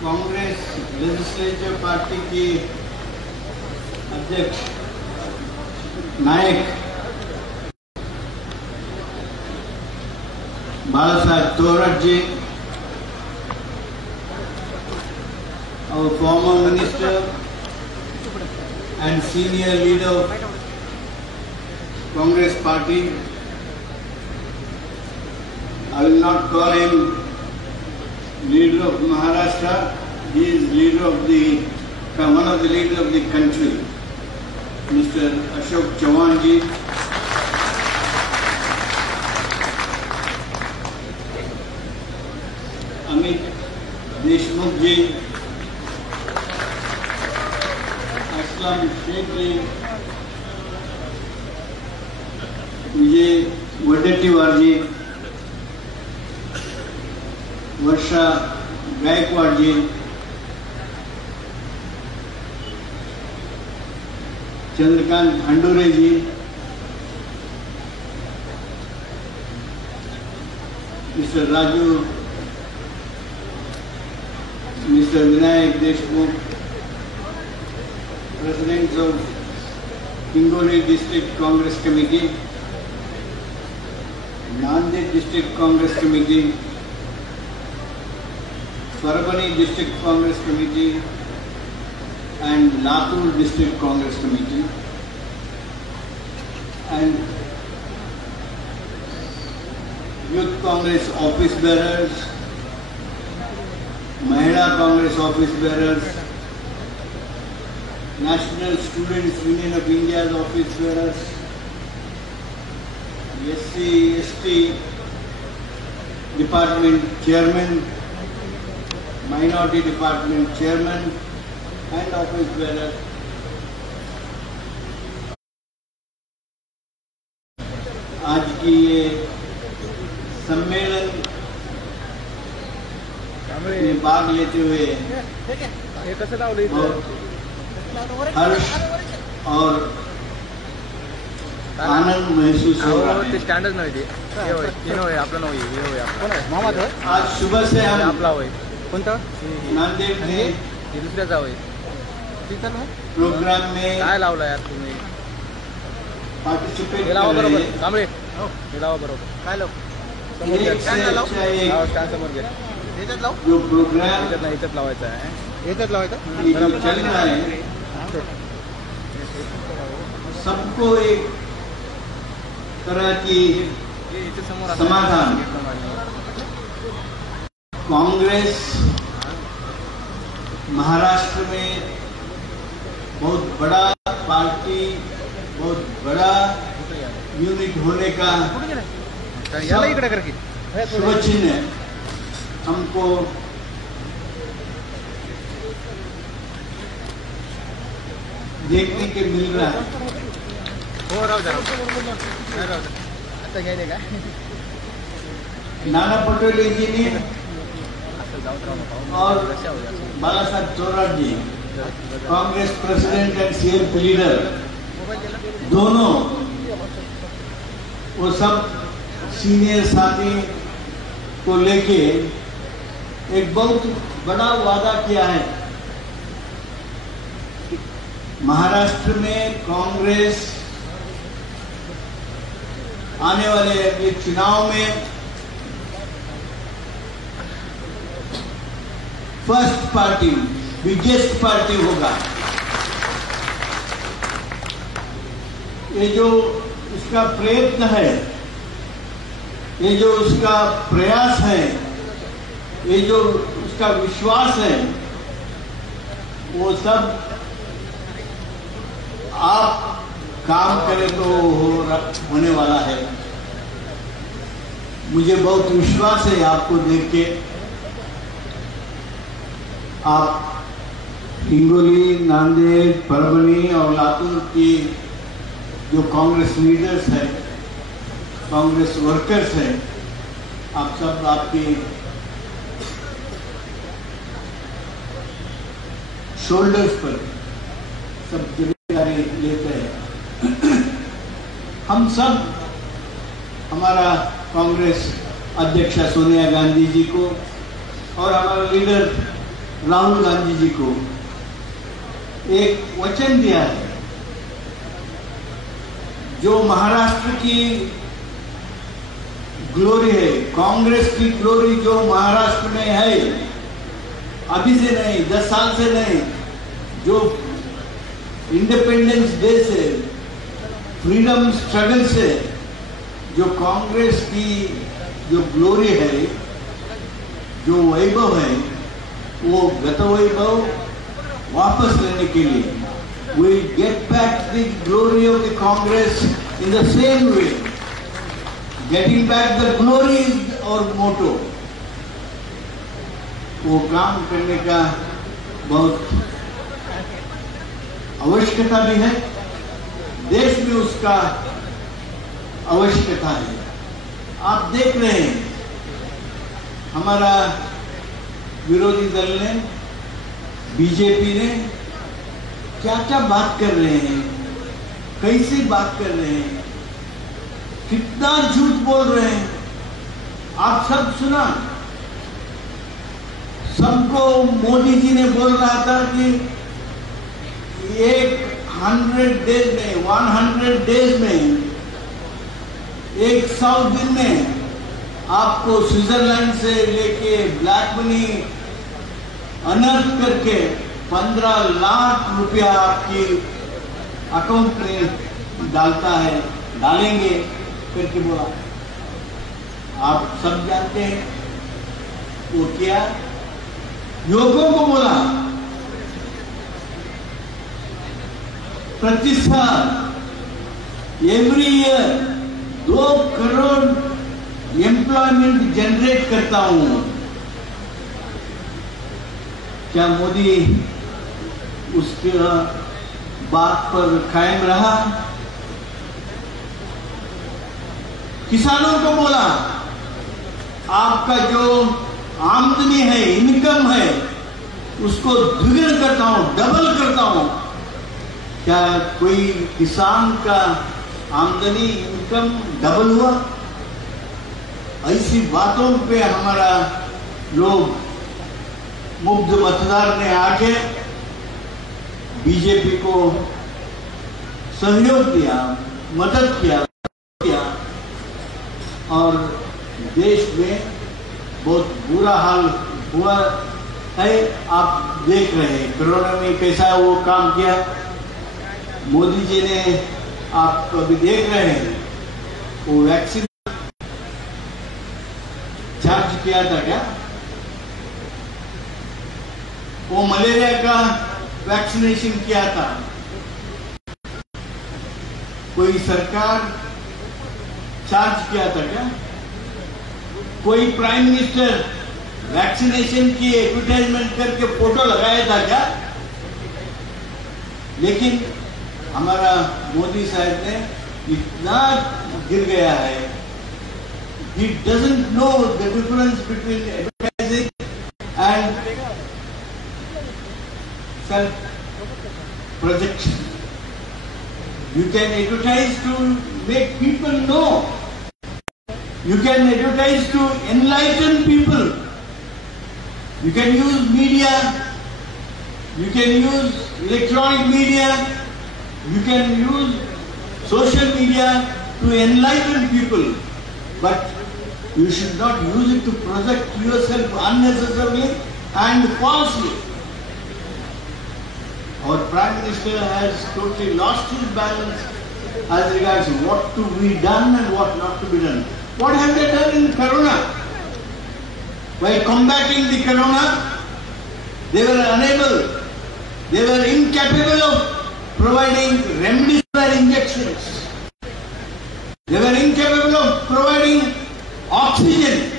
कांग्रेस लेजिस्लेटिव पार्टी की अध्यक्ष नायक बाला साहेब थोराट जी, our former minister and senior leader of Congress party. I will not call him leader of Maharashtra. He is leader of one of the leaders of the country, Mr. Ashok Chavan ji. Amit Deshmukh ji, Aslam Sheikh ji, म्हणजे वडेट्टीवारजी, वर्षा गायकवाडजी, चंद्रकांत भांडुरेजी, mister Raju, mister Vinayak Deshmukh, President of Hingoli District Congress Committee, Nanded District Congress Committee, Parabani District Congress Committee, and Latur District Congress Committee, and Youth Congress Office Bearers, Mahila Congress Office Bearers, National Students Union of India's Office Bearers, SC/ST Department Chairman, Minority Department Chairman, and Office Bearers. आज की ये सम्मेलन में भाग लेते हुए हर्ष और आनंद महसूस हो रहा है। स्टँडच नाही ते आपलं नाव मामा आज सुबह से हम आपला होय कोणता नांदेड में दुसऱ्याचा होय प्रोग्राम में काय लावला यार तुम्ही पार्टिसिपेट हे कर लावा रहे बरोबर हैं। कांबळे हे लावा बरोबर काय लाव समोर एक घ्या से अच्छा एक स्टँड समोर घ्या याच्यात लाव जो प्रोग्राम याच्यात नाही याच्यात लावायचं आहे याच्यात लावायचं ये जो चल रहा है सबको एक तरह की समोर समाधान कांग्रेस महाराष्ट्र में बहुत बड़ा पार्टी, बहुत बड़ा यूनिट होने का याला इकडे कर की शुभ चिन्ह हमको देखने के मिल रहा है। हो राहू द्या आता घ्यायले का नाना पटोले जी ने और Bala Saheb Chaurat ji, Congress president and CM leader, दोनों वो सब सीनियर साथी को लेके एक बहुत बड़ा वादा किया है। महाराष्ट्र में कांग्रेस आने वाले अगले चुनाव में फर्स्ट पार्टी, बिगेस्ट पार्टी होगा। ये जो उसका प्रयत्न है, ये जो उसका प्रयास है, ये जो उसका विश्वास है, वो सब आप काम करें तो होने वाला है। मुझे बहुत विश्वास है आपको देख के। आप हिंगोली, नांदेड़, परभनी और लातूर की जो कांग्रेस लीडर्स हैं, कांग्रेस वर्कर्स हैं, आप सब आपकी शोल्डर्स पर सब जिम्मेदारी लेते हैं। हम सब हमारा कांग्रेस अध्यक्षा सोनिया गांधी जी को और हमारा लीडर राहुल गांधी जी को एक वचन दिया है। जो महाराष्ट्र की ग्लोरी है, कांग्रेस की ग्लोरी जो महाराष्ट्र में है, अभी से नहीं, 10 साल से नहीं, जो इंडिपेंडेंस डे से, फ्रीडम स्ट्रगल से जो कांग्रेस की जो ग्लोरी है, जो वैभव है, वो गत वैभव वापस लेने के लिए we get back the glory of the Congress in the same way. Getting back the glory is our motto. वो काम करने का बहुत आवश्यकता भी है। देश में उसका आवश्यकता है। आप देख रहे हैं हमारा विरोधी दल ने, बीजेपी ने क्या क्या बात कर रहे हैं, कैसी बात कर रहे हैं, कितना झूठ बोल रहे हैं। आप सब सुना, सबको मोदी जी ने बोल रहा था कि 100 डेज में 100 दिन में आपको स्विट्जरलैंड से लेके ब्लैक मनी अनर्थ करके 15 लाख रुपया आपकी अकाउंट में डालेंगे करके बोला। आप सब जानते हैं वो क्या, युवकों को बोला प्रतिसाद every year 2 crore employment generate करता हूं। क्या मोदी उसके बात पर कायम रहा? किसानों को बोला आपका जो आमदनी है, इनकम है, उसको द्विगुण करता हूं, डबल करता हूं। क्या कोई किसान का आमदनी, इनकम डबल हुआ? ऐसी बातों पे हमारा लोग मुग्ध मतदार ने आके बीजेपी को सहयोग दिया, मदद किया और देश में बहुत बुरा हाल हुआ है। आप देख रहे हैं कोरोना में कैसा वो काम किया मोदी जी ने। आप अभी देख रहे हैं वो वैक्सीन चार्ज किया था क्या? वो मलेरिया का वैक्सीनेशन किया था। कोई सरकार चार्ज किया था क्या? कोई प्राइम मिनिस्टर वैक्सीनेशन की एडवर्टाइजमेंट करके फोटो लगाया था क्या? लेकिन हमारा मोदी साहब ने इतना गिर गया है, he doesn't know the difference between advertising and self projection. You can advertise to make people know. You can advertise to enlighten people. You can use media. You can use electronic media. You can use social media to enlighten people. But you should not use it to project yourself unnecessarily and falsely. Our Prime Minister has totally lost his balance as regards what to be done and what not to be done. What have they done in Corona? While combating the Corona, they were unable, they were incapable of providing remdesivir injections. They were incapable of providing oxygen.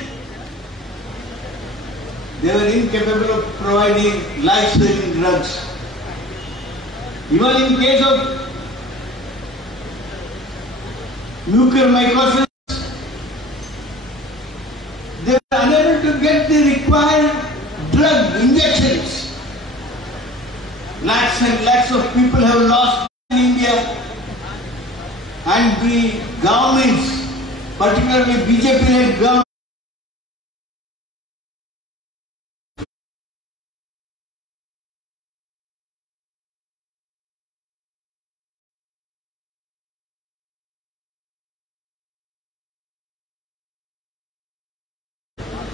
They were incapable of providing life-saving drugs. Even in case of mucormycosis, they were unable to get the required drug injections. Lakhs and lakhs of people have lost in India, and the governments, particularly BJP-led governments,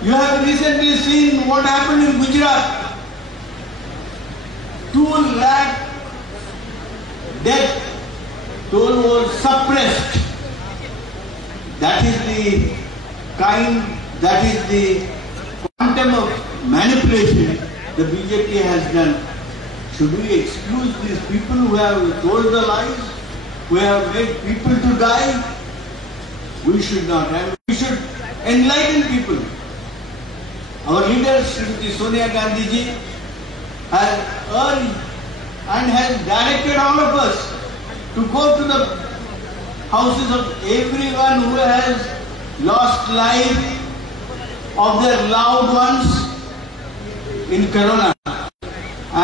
you have recently seen what happened in Gujarat. 2 lakh death toll was suppressed. That is the quantum of manipulation the BJP has done. Should we excuse these people who have told the lies, who have made people to die? We should not. And we should enlighten people. Our leader, Srimati Sonia Gandhi ji, has urged and has directed all of us to go to the houses of everyone who has lost life of their loved ones in Corona,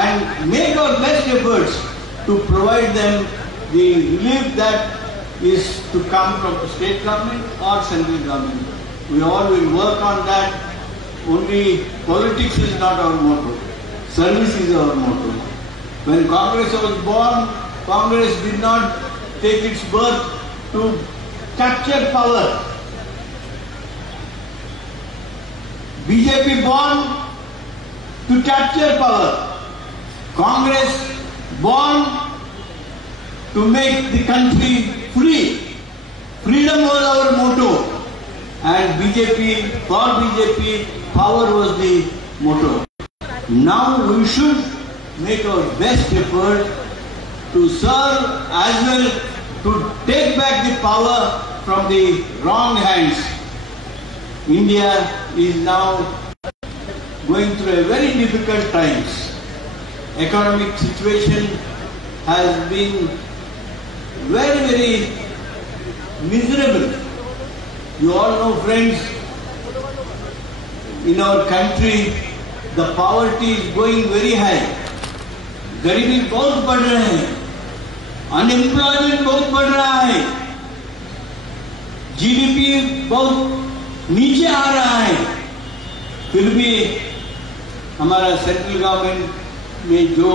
and make our best efforts to provide them the relief that is to come from the state government or central government. We all will work on that. Only politics is not our motto. Service is our motto. When Congress was born, Congress did not take its birth to capture power. BJP born to capture power. Congress born to make the country free. Freedom was our motto. And BJP, for BJP, power was the motto. Now we should make our best effort to serve as well, to take back the power from the wrong hands. India is now going through a very difficult times. Economic situation has been very, very miserable. You all know, friends, in our country, the poverty is going very high. गरीबी बहुत बढ़ रहे हैं, unemployment बहुत बढ़ रहा है, GDP बहुत नीचे आ रहा है। फिर भी हमारा सेंट्रल गवर्नमेंट में जो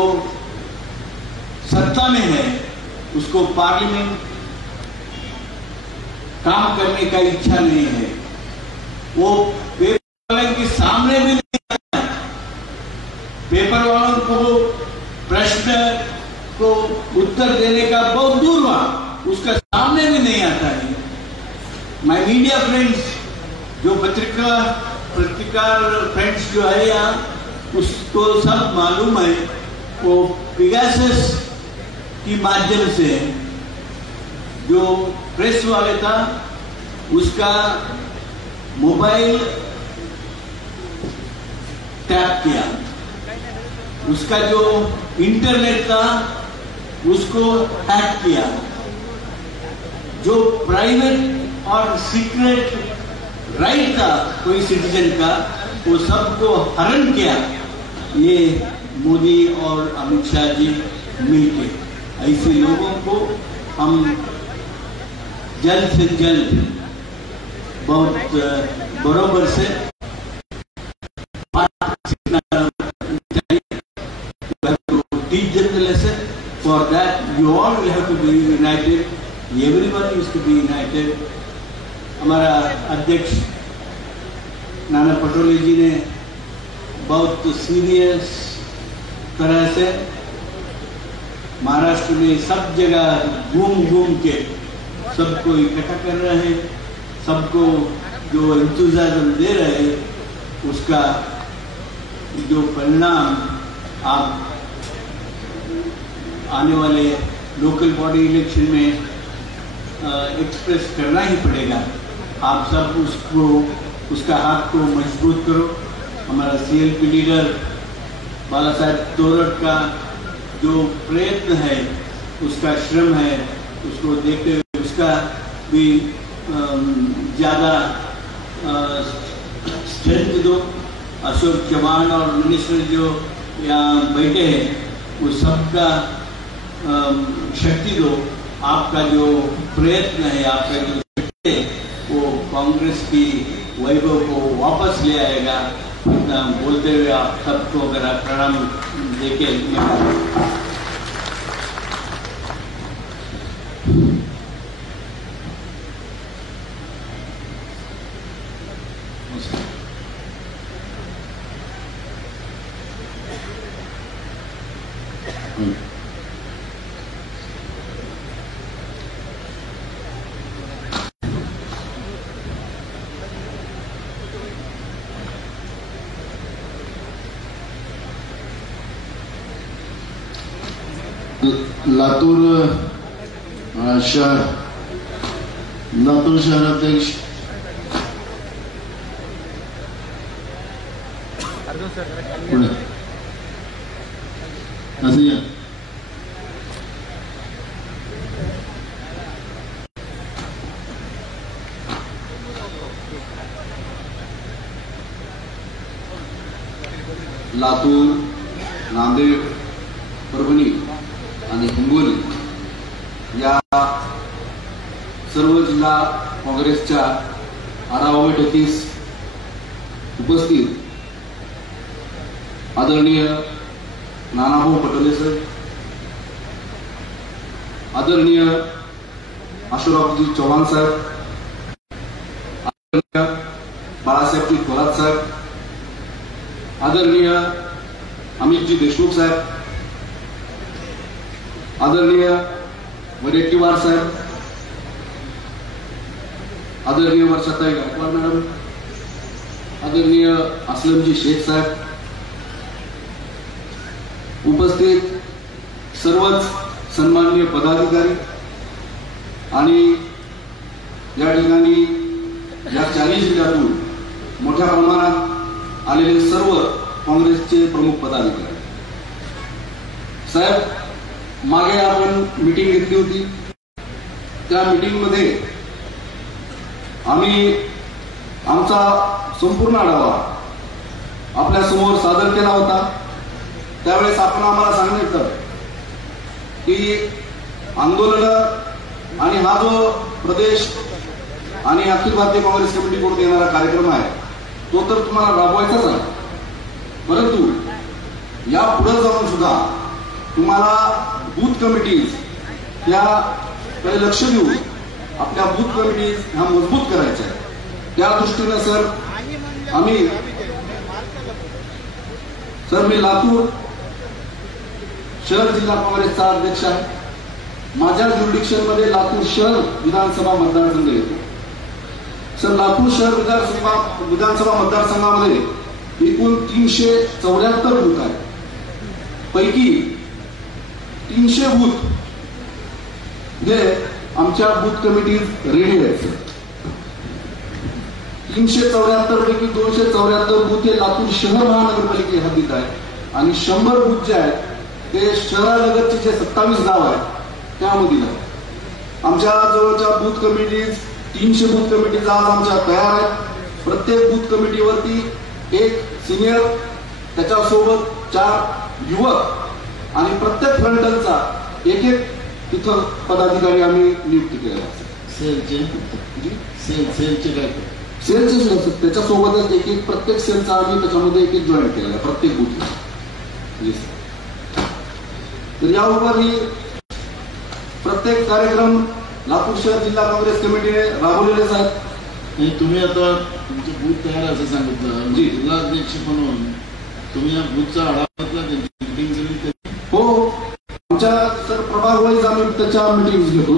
सत्ता में है उसको पार्लियामेंट काम करने का इच्छा नहीं है। वो पेपर वालों के सामने भी नहीं आता है। पेपर वालों को प्रश्न को उत्तर देने का बहुत दूर हुआ, उसका सामने भी नहीं आता है। माय मीडिया फ्रेंड्स, जो पत्रकार फ्रेंड्स जो है यहाँ, उसको सब मालूम है। वो पेगासस की माध्यम से जो प्रेस वाले था, उसका मोबाइल टैप किया, उसका जो इंटरनेट था उसको हैक किया, जो प्राइवेट और सीक्रेट राइट था कोई सिटीजन का, वो सबको हरण किया। ये मोदी और अमित शाह जी मिलके, ऐसे लोगों को हम जल्द से जल्द बहुत बराबर से teach them the lesson. For that, you all will have to be united. Everyone is to be united. हमारा अध्यक्ष नाना पटोले जी ने बहुत सीरियस तरह से महाराष्ट्र में सब जगह घूम के सबको इकट्ठा कर रहे हैं, सबको जो एंथुसियाज्म दे रहे हैं, उसका जो परिणाम आप आने वाले लोकल बॉडी इलेक्शन में एक्सप्रेस करना ही पड़ेगा। आप सब उसका हाथ को मजबूत करो। हमारा सीएलपी लीडर बाला साहेब तोरट का जो प्रयत्न है, उसका श्रम है, उसको देखते हुए उसका भी ज़्यादा स्ट्रेंथ दो। अशोक चौहान और मिनिस्टर जो यहाँ बैठे हैं, वो सबका शक्ति दो। आपका जो प्रयत्न है, आपका जो शक्ति है, वो कांग्रेस की वैभव को वापस ले आएगा। बोलते हुए आप सबको अगर आप प्रणाम देके लातूर शहराध्यक्ष पुणे असं या लातूर, नांदेड, परभणी आणि हिंगोली या सर्व जिल्हा काँग्रेसच्या आढावा बैठकीस उपस्थित आदरणीय नानाभाऊ पटोले सर, आदरणीय अशोकरावजी चव्हाण साहेब, आदरणीय बाळासाहेबजी थोरात साहेब, आदरणीय अमितजी देशमुख साहेब, आदरणीय वडेट्टीवार साहेब, आदरणीय वर्षाताई गायकवाड मॅडम, आदरणीय असलमजी शेख साहेब, उपस्थित सर्वच सन्माननीय पदाधिकारी आणि या ठिकाणी या चारही जिल्ह्यातून मोठ्या प्रमाणात आलेले सर्व काँग्रेसचे प्रमुख पदाधिकारी साहेब, मागे आपण मीटिंग घेतली होती. त्या मीटिंगमध्ये आम्ही आमचा संपूर्ण आढावा आपल्या समोर सादर केला होता. त्यावेळेस आपण आम्हाला सांगितलं की आंदोलन आणि हा जो प्रदेश आणि अखिल भारतीय काँग्रेस कमिटीकडून येणारा कार्यक्रम आहे तो तर तुम्हाला राबवायचाच आहे, परंतु या पुढे जाऊन सुद्धा तुम्हाला बूथ कमिटीज याकडे लक्ष देऊन आपल्या बूथ कमिटीज ह्या मजबूत करायच्या आहेत. त्या दृष्टीनं मी लातूर शहर जिल्हा काँग्रेसचा अध्यक्ष आहे. माझ्या ज्युरिडिक्शन मध्ये लातूर शहर विधानसभा मतदारसंघ येतो. सर, लातूर शहर विधानसभा मतदारसंघामध्ये एकूण 374 बूथ आहेत. पैकी 300 बूथ हे आमच्या बूथ कमिटीज रेडी आहेत. 374 पैकी 274 बूथ हे लातूर शहर महानगरपालिके हद्दीत आहे आणि 100 बूथ जे आहेत ते शहरालगतचे जे 27 गाव आहेत त्यामधील आहे. आमच्या जवळच्या बूथ कमिटीज 300 बूथ कमिटीज आज आमच्या तयार आहेत. प्रत्येक बूथ कमिटीवरती एक सिनियर, त्याच्यासोबत 4 युवक आणि प्रत्येक फ्रंटलचा एक तिथं पदाधिकारी आम्ही नियुक्त केलेला आहे. सेलचे त्याच्यासोबतच एक प्रत्येक सेलचा आम्ही त्याच्यामध्ये एक जॉईन केलेला आहे प्रत्येक बूथला. तर यावर ही प्रत्येक कार्यक्रम लातूर शहर जिल्हा काँग्रेस कमिटीने राबवलेलेच आहेत. तुम्ही आता तुमचे बूथ तयार असं सांगितलं, जी जिल्हाध्यक्ष म्हणून तुम्ही या बूथचा आढावा घेतला, त्यांची मिटिंग केली? हो, आमच्या सर प्रभाग वाईज आम्ही त्याच्या मिटिंग घेतो.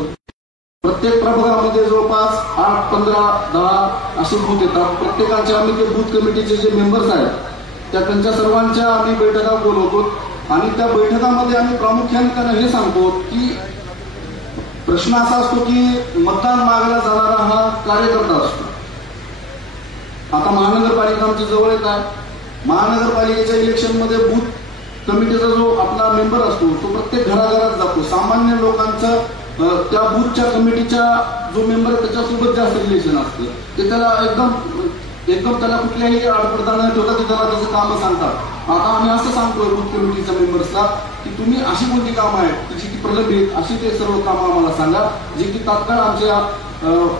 प्रत्येक प्रभागामध्ये जवळपास 8, 15, 10 असे बूथ येतात. प्रत्येकाचे आम्ही ते बूथ कमिटीचे जे मेंबर्स आहेत त्यांच्या सर्वांच्या आम्ही बैठका बोलवतो आणि त्या बैठकामध्ये आम्ही प्रामुख्याने त्यांना हे सांगतो की प्रश्न असा असतो की मतदान मागायला जाणारा हा कार्यकर्ता असतो. आता महानगरपालिका आमची जवळ येत आहे. महानगरपालिकेच्या इलेक्शनमध्ये बूथ कमिटीचा जो आपला मेंबर असतो तो प्रत्येक घराघरात जातो. सामान्य लोकांचं त्या बूथच्या कमिटीच्या जो मेंबर त्याच्यासोबत जास्त रिलेशन असतं. ते त्याला एकदम त्याला कुठल्याही अडपडता न ठेवता ते त्याला त्याचं कामं सांगतात. आता आम्ही असं सांगतोय बूथ कमिटीच्या मेंबर्सला की तुम्ही अशी कोणती कामं आहेत की जी की प्रलंबित अशी ते सर्व कामं आम्हाला सांगा, जे की तात्काळ आमच्या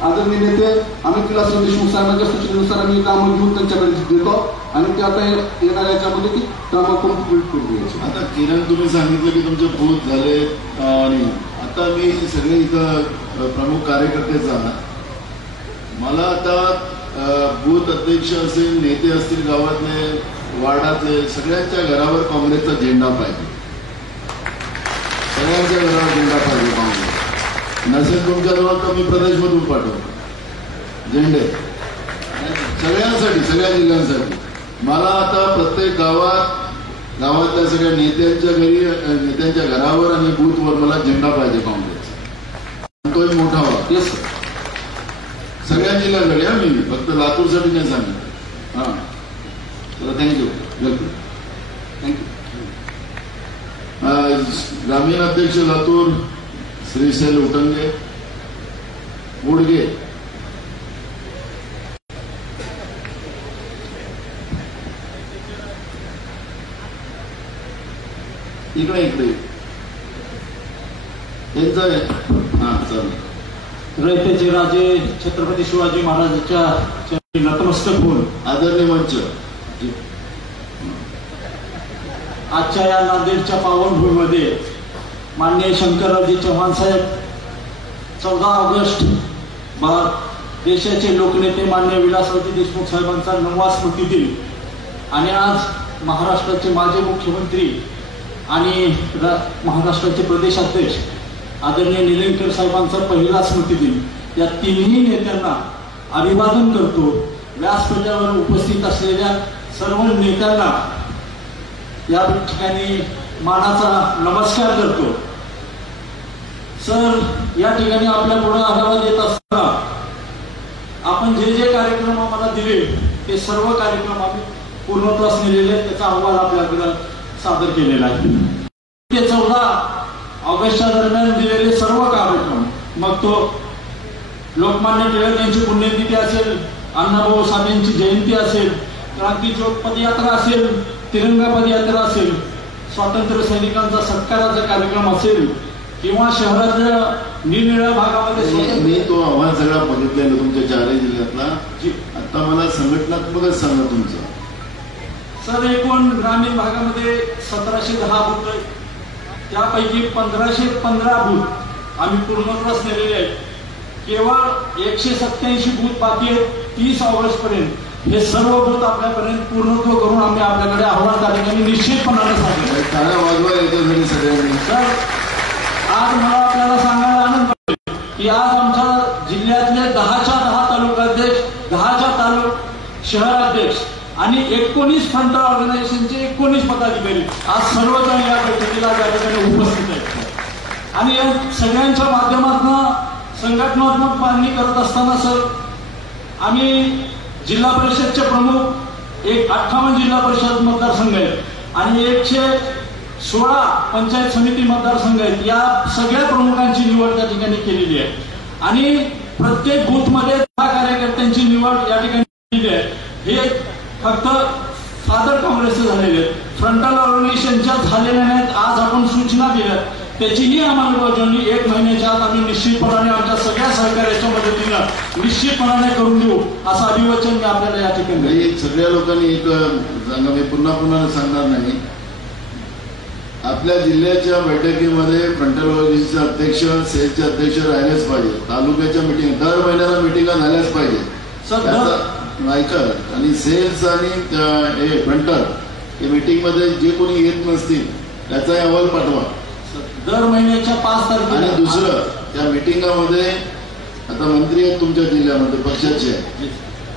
आदरणीय नेते अमित विलासराव देशमुख साहेबांच्या सूचनेनुसार आम्ही कामं घेऊन त्यांच्याकडे देतो आणि ते आता येणाऱ्या याच्यामध्ये ती कामं कम्प्लीट करून द्यायची. आता किरण, तुम्ही सांगितलं की तुमचे बूथ झाले आणि आता मी सगळे इथं प्रमुख कार्यकर्तेच आहात. मला आता बूथ अध्यक्ष असेल, नेते असतील, गावातले, वार्डातले, सगळ्यांच्या घरावर काँग्रेसचा झेंडा पाहिजे. सगळ्यांच्या घरावर झेंडा पाहिजे काँग्रेस. नसेल तुमच्याजवळ तर मी प्रदेशमधून पाठवतो झेंडे सगळ्यांसाठी, सगळ्या जिल्ह्यांसाठी. मला आता प्रत्येक गावातल्या सगळ्या नेत्यांच्या घरी, नेत्यांच्या घरावर आणि बूथवर मला झेंडा पाहिजे काँग्रेस. तोच मोठा व्हा सगळ्या जिल्ह्याकडे. मी फक्त लातूरसाठी नाही सांगितलं. हां, चला, थँक्यू. वेलकम. थँक्यू. ग्रामीण अध्यक्ष लातूर श्रीशैल उटंगे उडगे. इकडे इकडे त्यांचं हा चालेल. रयतेचे राजे छत्रपती शिवाजी महाराजांच्या चरणी नतमस्तक होऊन आदरणीय मंच. आजच्या या नांदेडच्या पावनभूमीमध्ये माननीय शंकररावजी चव्हाण साहेब 14 ऑगस्ट देशाचे लोकनेते माननीय विलासरावजी देशमुख साहेबांचा 9वा स्मृती दिन आणि आज महाराष्ट्राचे माजी मुख्यमंत्री आणि महाराष्ट्राचे प्रदेशाध्यक्ष आदरणीय निलंगेकर साहेबांचा पहिला स्मृती दिन. या तिन्ही नेत्यांना अभिवादन करतो. व्यासपीठावर उपस्थित असलेल्या सर्व नेत्यांना या ठिकाणी मानाचा नमस्कार करतो. सर, या ठिकाणी आपल्या पुढे आढावा देत असताना आपण जे जे कार्यक्रम आम्हाला दिले ते सर्व कार्यक्रम आम्ही पूर्णत्वास नेलेले, त्याचा अहवाल आपल्याकडे सादर केलेला आहे. ते 14 ऑगस्टच्या दरम्यान दिलेले सर्व कार्यक्रम, मग तो लोकमान्य टिळक यांची पुण्यतिथी असेल, अण्णाभाऊ साठेंची जयंती असेल, क्रांती चौक पदयात्रा असेल, तिरंगा पदयात्रा असेल, स्वातंत्र्य सैनिकांचा सत्काराचा कार्यक्रम असेल किंवा शहराच्या निरनिराळ्या भागामध्ये मी तो अहवाल सगळा बघितलेला तुमच्या 4 जिल्ह्यातला. आता मला संघटनात्मकच सांगा तुमचं. सर, एकूण ग्रामीण भागामध्ये 1710 बूथ आहेत. त्यापैकी 1515 बूथ आम्ही पूर्णत्वास नेलेले आहेत. केवळ 187 बूथ बाकी आहेत 30 ऑगस्ट पर्यंत. हे सर्व बूथ आपल्यापर्यंत पूर्णत्व करून आम्ही आपल्याकडे अहवाल त्या ठिकाणी निश्चितपणाने सांगितले. टाळ्या वाजवा येतो सगळ्यांनी. सर, आज मला आपल्याला सांगायला आनंद वाटतो की आज आमच्या जिल्ह्यातले 10च्या 10 तालुकाध्यक्ष, 10च्या शहराध्यक्ष आणि 19 फ्रंट ऑर्गनायझेशनचे 19 पदाधिकारी आज सर्वजण या बैठकीला त्या ठिकाणी उपस्थित आहेत. आणि या सगळ्यांच्या माध्यमातून संघटनात्मक मागणी करत असताना सर, आम्ही जिल्हा परिषदचे प्रमुख 58 जिल्हा परिषद मतदारसंघ आहेत आणि 116 पंचायत समिती मतदारसंघ आहेत. या सगळ्या प्रमुखांची निवड त्या ठिकाणी केलेली आहे आणि प्रत्येक बूथमध्ये 10 कार्यकर्त्यांची निवड या ठिकाणी केलेली आहे. हे फक्त फादर काँग्रेसचे झालेले आहेत, फ्रंटल ऑर्गनायझेशनच्या झालेल्या नाहीत. आज आपण सूचना दिल्या, त्याचीही अंमलबजावणी 1 महिन्याच्या आत आम्ही निश्चितपणाने आमच्या सगळ्या सहकार्याच्या मदतीनं निश्चितपणाने करून देऊ असं अभिवचन मी आपल्याला या ठिकाणी. सगळ्या लोकांनी एक सांगा, मी पुन्हा सांगणार नाही. आपल्या जिल्ह्याच्या बैठकीमध्ये फ्रंटल ऑर्गनायझेशनचे अध्यक्ष, सेलचे अध्यक्ष राहिलेच पाहिजे. तालुक्याच्या मिटिंग दर महिन्याला मिटिंगा झाल्याच पाहिजे ऐका. आणि सेल्स आणि हे फ्रंटल हे मीटिंग मध्ये जे कोणी येत नसतील त्याचाही अहवाल पाठवा दर महिन्याच्या 5 तारखेला. आणि दुसरं, त्या मिटिंगामध्ये आता मंत्री आहेत तुमच्या जिल्ह्यामध्ये पक्षाचे,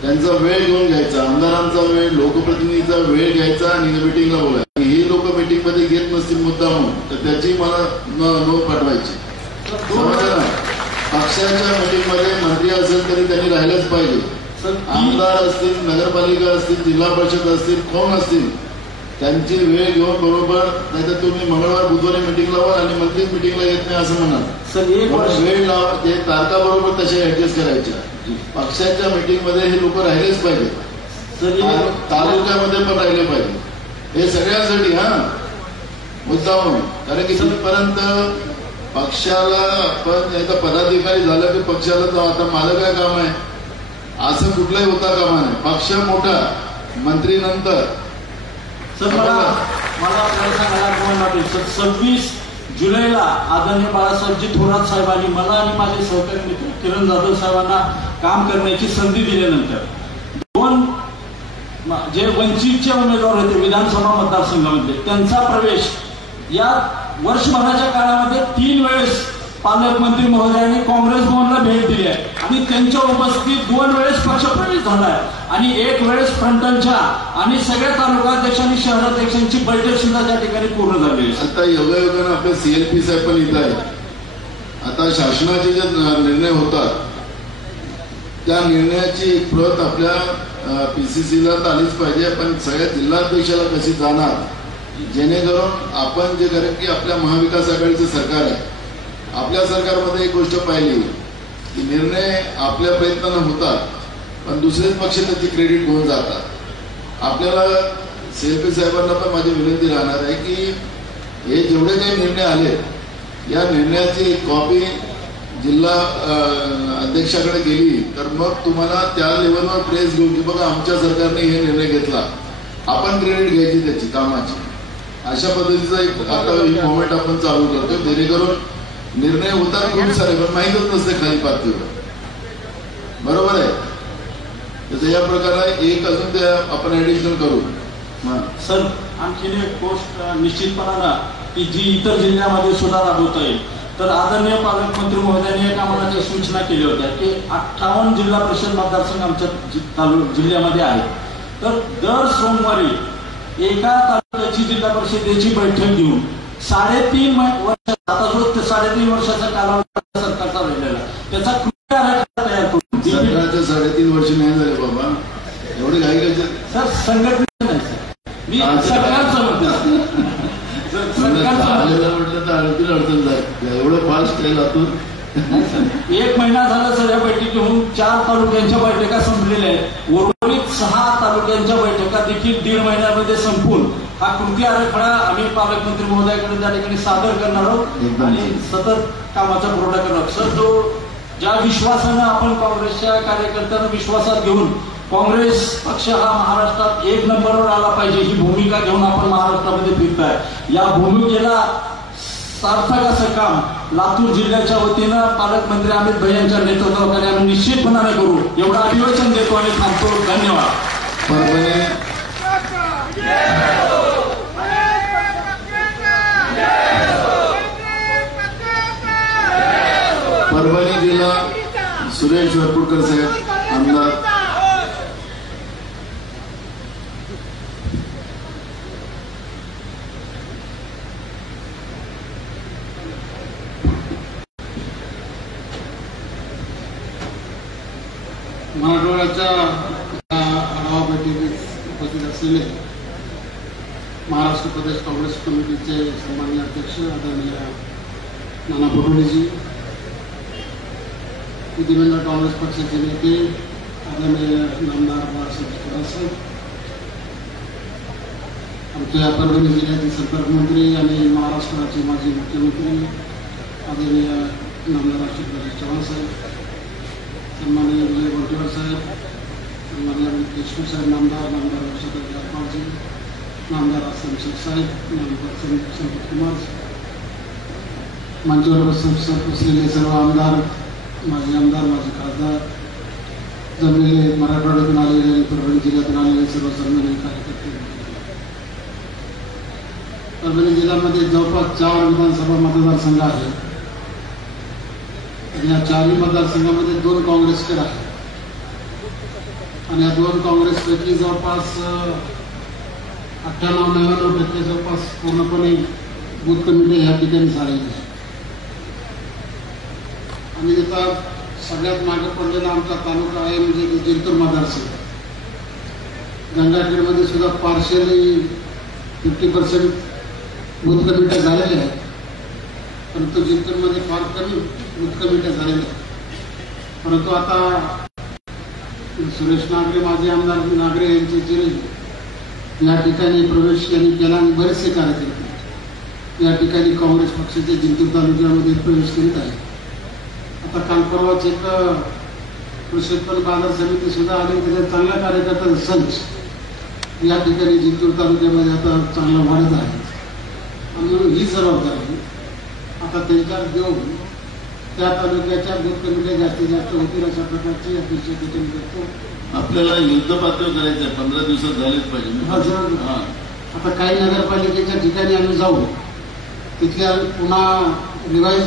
त्यांचा वेळ घेऊन घ्यायचा, आमदारांचा वेळ, लोकप्रतिनिधीचा वेळ घ्यायचा आणि मिटिंगला बोलायचं. ही लोक मिटिंग मध्ये घेत नसतील मुद्दा म्हणून तर त्याची मला नोंद पाठवायची. पक्षाच्या मिटिंग मध्ये मंत्री असेल तरी त्यांनी राहिलंच पाहिजे. आमदार असतील, नगरपालिका असतील, जिल्हा परिषद असतील, कोण असतील, त्यांची वेळ घेऊन बरोबर. नाहीतर तुम्ही मंगळवार बुधवारी मिटिंग लावा आणि मंत्री मिटिंगला येत नाही असं म्हणाल. वेळ लावा, ते तारखा बरोबर तशा ऍडजस्ट करायच्या. पक्षाच्या मिटिंग मध्ये हे लोक राहिलेच पाहिजे, तालुक्यामध्ये पण राहिले पाहिजे. हे सगळ्यांसाठी मुद्दा म्हणून. कारण की तिथपर्यंत पक्षाला आपण एकदा पदाधिकारी झालं की पक्षाला आता माझं काय काम आहे असं कुठलाही होता कामा नाही. पक्ष मोठा, मंत्री नंतर. सर, मला आपल्याला सांगायला वाटेल सर, 26 जुलैला आदरणीय बाळासाहेबजी थोरात साहेबांनी मला आणि माझे सहकारी मित्र किरण जाधव साहेबांना काम करण्याची संधी दिल्यानंतर 2 जे वंचितचे उमेदवार होते विधानसभा मतदारसंघामध्ये त्यांचा प्रवेश या वर्षभराच्या काळामध्ये 3 वेळेस पालकमंत्री महोदयांनी काँग्रेस भवनला भेट दिली आहे आणि त्यांच्या उपस्थितीत 2 वेळेस पक्षप्रवेश झालाय आणि 1 वेळेस फ्रंटलच्या आणि सगळ्या तालुकाध्यक्ष आणि शहराध्यक्षांची बैठक सुद्धा त्या ठिकाणी पूर्ण झाली. आता योगायोगानं आपले CLP साहेब पण इथं आहेत. आता शासनाचे जे निर्णय होतात त्या निर्णयाची एक प्रत आपल्या PCCला आलीच पाहिजे. पण सगळ्या जिल्हाध्यक्षाला कशी जाणार, जेणेकरून आपण जे करेल की आपल्या महाविकास आघाडीचं सरकार आहे. आपल्या सरकारमध्ये एक गोष्ट पाहिली की निर्णय आपल्या प्रयत्नानं होतात पण दुसरेच पक्ष त्याची क्रेडिट घेऊन जातात. आपल्याला CLP साहेबांना पण माझी विनंती राहणार आहे की हे जेवढे काही निर्णय आले या निर्णयाची एक कॉपी जिल्हा अध्यक्षाकडे गेली तर मग तुम्हाला त्या लेवलवर प्रेस घेऊन की बघा आमच्या सरकारने हे निर्णय घेतला, आपण क्रेडिट घ्यायची त्याची कामाची. अशा पद्धतीचा एक आता ही मोमेंट आपण चालू करतोय, जेणेकरून निर्णय होतात खूप सारे पण माहीतच नसते खाली पातळीवर. बरोबर आहे. तर या प्रकारे एक अजून ते आपण ऍडिशनल करू. सर आणखीन एक गोष्ट निश्चितपणानं की जी इतर जिल्ह्यामध्ये सुद्धा राबवता येईल. तर आदरणीय पालकमंत्री महोदयांनी एक आम्हाला सूचना केली होत्या की 58 जिल्हा परिषद मतदारसंघ आमच्या जिल्ह्यामध्ये आहे. तर दर सोमवारी एका तालुक्याची जिल्हा परिषदेची बैठक घेऊन 3.5 वर्ष, आता जो 3.5 वर्षाचा कालावधी सरकारचा राहिलेला त्याचा कृती आराखडा तयार करून. सरकारच्या 3.5 वर्ष नाही झाले बाबा, एवढे घाई घ्यायचे सर. संघटना नाही सर, मी सरकारचं म्हणतो. म्हटलं तर आणखी अडचण जाईल, एवढं फास्ट आहे लातूर. 1 महिना झाला सर या बैठकीहून 4 तालुक्यांच्या बैठका संपलेल्या आहेत. उर्वरित 6 तालुक्यांच्या बैठका देखील 1.5 महिन्यामध्ये संपून हा कृती आराखडा आम्ही पालकमंत्री महोदयाकडे त्या ठिकाणी सादर करणार आहोत आणि सतत कामाचा पुरवठा करणार. सर ज्या विश्वासानं आपण काँग्रेसच्या कार्यकर्त्यांना विश्वासात घेऊन काँग्रेस पक्ष हा महाराष्ट्रात 1 नंबरवर आला पाहिजे ही भूमिका घेऊन आपण महाराष्ट्रामध्ये फिरताय, या भूमिकेला सार्थक असं काम लातूर जिल्ह्याच्या वतीनं पालकमंत्री अमित भाई यांच्या नेतृत्वाखाली आम्ही निश्चितपणाने करू एवढं अभिवचन देतो आणि थांबतो. धन्यवाद. परभणी जिल्हा सुरेश वरपुडकर साहेब आमदार. मराठवाड्याच्या आढावा बैठकीत उपस्थित असलेले महाराष्ट्र प्रदेश काँग्रेस कमिटीचे सन्माननीय अध्यक्ष आदरणीय नाना पटोलेजी, विधिमंडळ काँग्रेस पक्षाचे नेते आदरणीय नामदार बाळासाहेब थोरात, आमच्या परभणी जिल्ह्याचे संपर्कमंत्री आणि महाराष्ट्राचे माजी मुख्यमंत्री आदरणीय नामदार अशोकराजे चव्हाण साहेब, सन्माननीय विजय वडेट्टीवार साहेब, सन्माननीय देशमुख साहेब नामदार वर्षाताई जाधवजी, नामदार आसम शेख साहेब, नामदार संपत कुमार, मंचावर बसलेले सर्व आमदार, माजी आमदार, माजी खासदार, जमलेले मराठवाड्यातून आलेले आणि परभणी जिल्ह्यातून आलेले सर्व सन्माननीय कार्यकर्ते. परभणी जिल्ह्यामध्ये जवळपास 4 विधानसभा मतदारसंघ आहेत आणि या 4ही मतदारसंघामध्ये 2 काँग्रेसकडे आहेत आणि या 2 काँग्रेसपैकी जवळपास 98-99% जवळपास पूर्णपणे बूथ कमिटी ह्या ठिकाणी झालेली आहे. आणि आता सगळ्यात मागे पडलेला आमचा तालुका आहे म्हणजे जिंतूर मतदारसंघ. गंगाखेडमध्ये सुद्धा पार्शियली 50% बूथ कमिट्या झालेल्या आहेत, परंतु जिंतूरमध्ये फार कमी बूथ कमिट्या झालेल्या आहेत. परंतु आता सुरेश नागरे, माजी आमदार नागरे यांचे जे या ठिकाणी प्रवेश यांनी केला आणि बरेचसे कार्यकर्ते या ठिकाणी काँग्रेस पक्षाचे जिंतूर तालुक्यामध्ये प्रवेश करीत आहे. आता काल परवाच एक कृषी उत्पन्न बाजार समिती सुद्धा आली, त्याच्या चांगल्या कार्यकर्त्यांचा संच या ठिकाणी जिंतूर तालुक्यामध्ये आता चांगला वाढत आहे आणि ही जबाबदारी आता त्यांच्यात देऊन त्या तालुक्याच्या बूथ कमिट्या जास्तीत जास्त होतील अशा प्रकारची अपेक्षा ठिकाणी करतो. आपल्याला युद्ध पातळीवर करायचं आहे, 15 दिवसात झालेच पाहिजे. आता काही नगरपालिकेच्या ठिकाणी आम्ही जाऊ, तिथल्या पुन्हा रिवाईज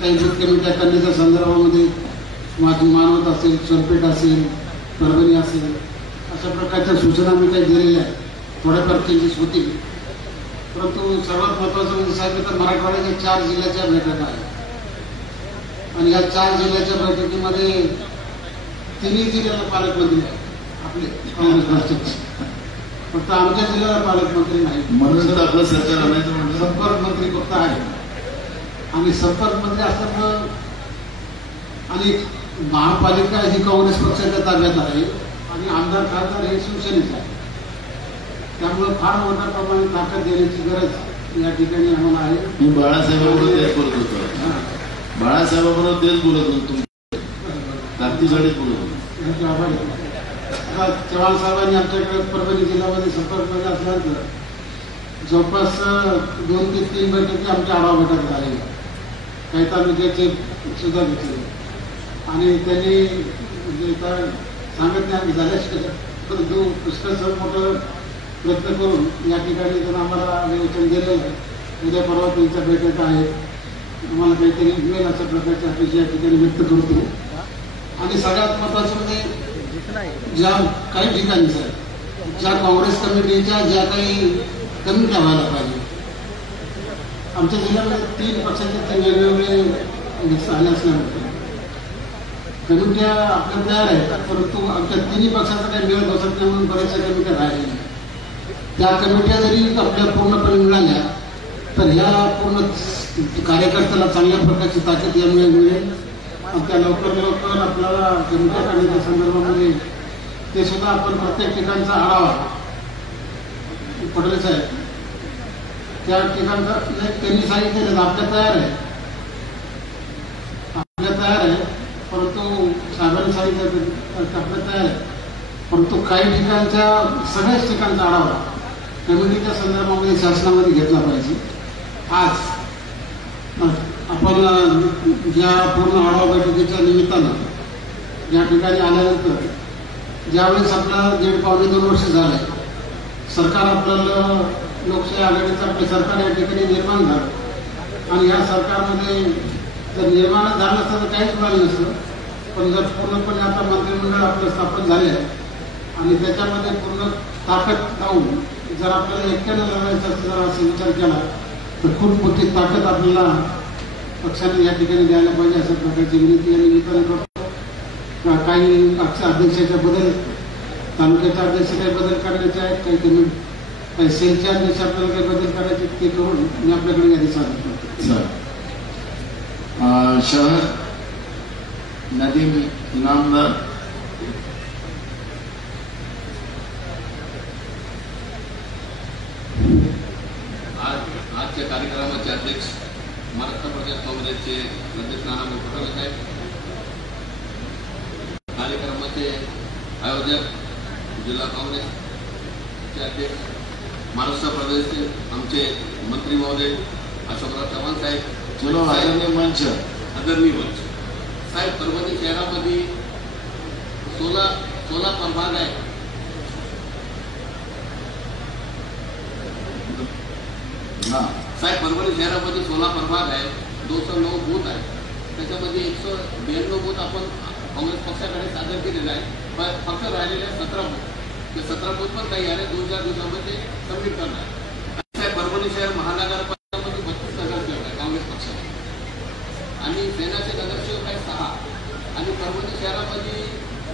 काही बूथ कमिट्या करण्याच्या संदर्भामध्ये माझी मानवत असेल, सोनपेठ असेल, परभणी असेल, अशा प्रकारच्या सूचना मी काही दिलेल्या आहेत. थोड्याफार चेंजेस होतील, परंतु सर्वात महत्वाचं म्हणजे साहेब तर मराठवाड्याच्या 4 जिल्ह्याच्या बैठका आहेत आणि या 4 जिल्ह्याच्या बैठकीमध्ये 3ही जिल्ह्याला पालकमंत्री आहेत आपले काँग्रेस पक्षाचे. फक्त आमच्या जिल्ह्याला पालकमंत्री नाही, म्हणून आपलं सरकार आणायचं म्हणजे संपर्क मंत्री फक्त आहे आणि संपर्क मंत्री असल्यामुळं आणि महापालिका ही काँग्रेस पक्षाच्या ताब्यात आहे आणि आमदार खासदार हे शिवसेनेचे आहे. त्यामुळे फार मोठ्या प्रमाणात ताकद देण्याची गरज या ठिकाणी आम्हाला आहे. मी बाळासाहेबांबरोबर तेच बोलत होतो. बाळासाहेबांबरोबर तेच बोलत होतो. तुम्ही ताकदीसाठीच बोलत होतो. यांचे आभार आहे. आता चव्हाण साहेबांनी आमच्याकडे परभणी जिल्ह्यामध्ये संपर्कमध्ये असल्यानंतर जवळपास 2 ते 3 बैठकी आमच्या आढावा बैठक झालेल्या, काही तालुक्याचे सुद्धा घेतले आणि त्यांनी म्हणजे सांगितले झाल्याशिवाय परंतु पुष्कळ मोठं प्रयत्न करून या ठिकाणी त्यांना आम्हाला नियोजन दिलेलं आहे. उद्या परवा त्यांच्या बैठक आहे, आम्हाला काहीतरी मिळेल अशा प्रकारची अपेक्षा या ठिकाणी व्यक्त करतो. आणि सगळ्यात महत्वाचं म्हणजे ज्या काही ठिकाणी सर ज्या काँग्रेस कमिटीच्या ज्या काही कमिट्या व्हायला पाहिजे, आमच्या जिल्ह्यामध्ये 3 पक्षाचे 3 वेगवेगळे झाले असल्यामुळे कमिट्या आपल्या तयार आहेत, परंतु आमच्या 3 पक्षाचा काही मिळत बसत नाही म्हणून बऱ्याचशा कमिट्या राहिलेल्या. त्या कमिट्या जरी आपल्या पूर्णपणे मिळाल्या तर ह्या पूर्ण कार्यकर्त्याला चांगल्या प्रकारची ताकद यामुळे मिळेल. त्या लवकर आपल्याला कमिट्या काढण्याच्या संदर्भामध्ये ते सुद्धा आपण प्रत्येक ठिकाणचा आढावा पडले साहेब त्या ठिकाणचा त्यांनी सांगितलेलं आपल्या तयार आहे, परंतु साहेबांनी सांगितलं आपल्या तयार आहे, परंतु काही ठिकाणच्या सगळ्याच ठिकाणचा आढावा कमिटीच्या संदर्भामध्ये शासनामध्ये घेतला पाहिजे. आज आपण ज्या पूर्ण आढावा बैठकीच्या निमित्तानं या ठिकाणी आल्यानंतर ज्यावेळेस आपला 1.5-2 वर्ष झालं सरकार आपल्याला लोकशाही आघाडीचं आपलं सरकार या ठिकाणी निर्माण झालं आणि या सरकारमध्ये जर निर्माण झालं असतं तर काहीच मिळालं नसतं. पण जर पूर्णपणे आता मंत्रिमंडळ आपलं स्थापन झाले आहे आणि त्याच्यामध्ये पूर्ण ताकद लावून जर आपल्याला एकट्यानं लढवायचं असं जर असा विचार केला तर खूप मोठी ताकद आपल्याला पक्षाने या ठिकाणी द्यायला पाहिजे अशा प्रकारची विनंती या निमित्ताने करतो. काही अध्यक्षाच्या बदल तालुक्याच्या अध्यक्ष काही बदल करण्याचे आहेत, काही सेलच्या अध्यक्ष आपल्याला काही बदल करायचे ते करून मी आपल्याकडे यादी सादर करतो. शहर नदीम इनामदार आजच्या कार्यक्रमाचे अध्यक्ष महाराष्ट्र प्रदेश काँग्रेसचे अध्यक्ष नाना फडणवीस साहेब, कार्यक्रमाचे आयोजक जिल्हा काँग्रेसचे अध्यक्ष महाराष्ट्र प्रदेशचे आमचे मंत्री महोदय अशोकराव चव्हाण साहेब, आदरणीय मंच साहेब, परभणी शहरामध्ये 16 प्रभाग आहे. साहेब परभणी शहरामध्ये 16 प्रभाग आहे, 209 बूथ आहे. त्याच्यामध्ये 192 बूथ आपण काँग्रेस पक्षाकडे सादर केलेले आहे, पण फक्त राहिलेले 17 बूथ. ते 17 बूथ पण काही आले 2-4 दिवसामध्ये सबमिट करणार. साहेब परभणी शहर महानगरपालिकेमध्ये 32 नगरसेवक आहे काँग्रेस पक्षाचे आणि सेनाचे नगरसेवक आहे 6 आणि परभणी शहरामध्ये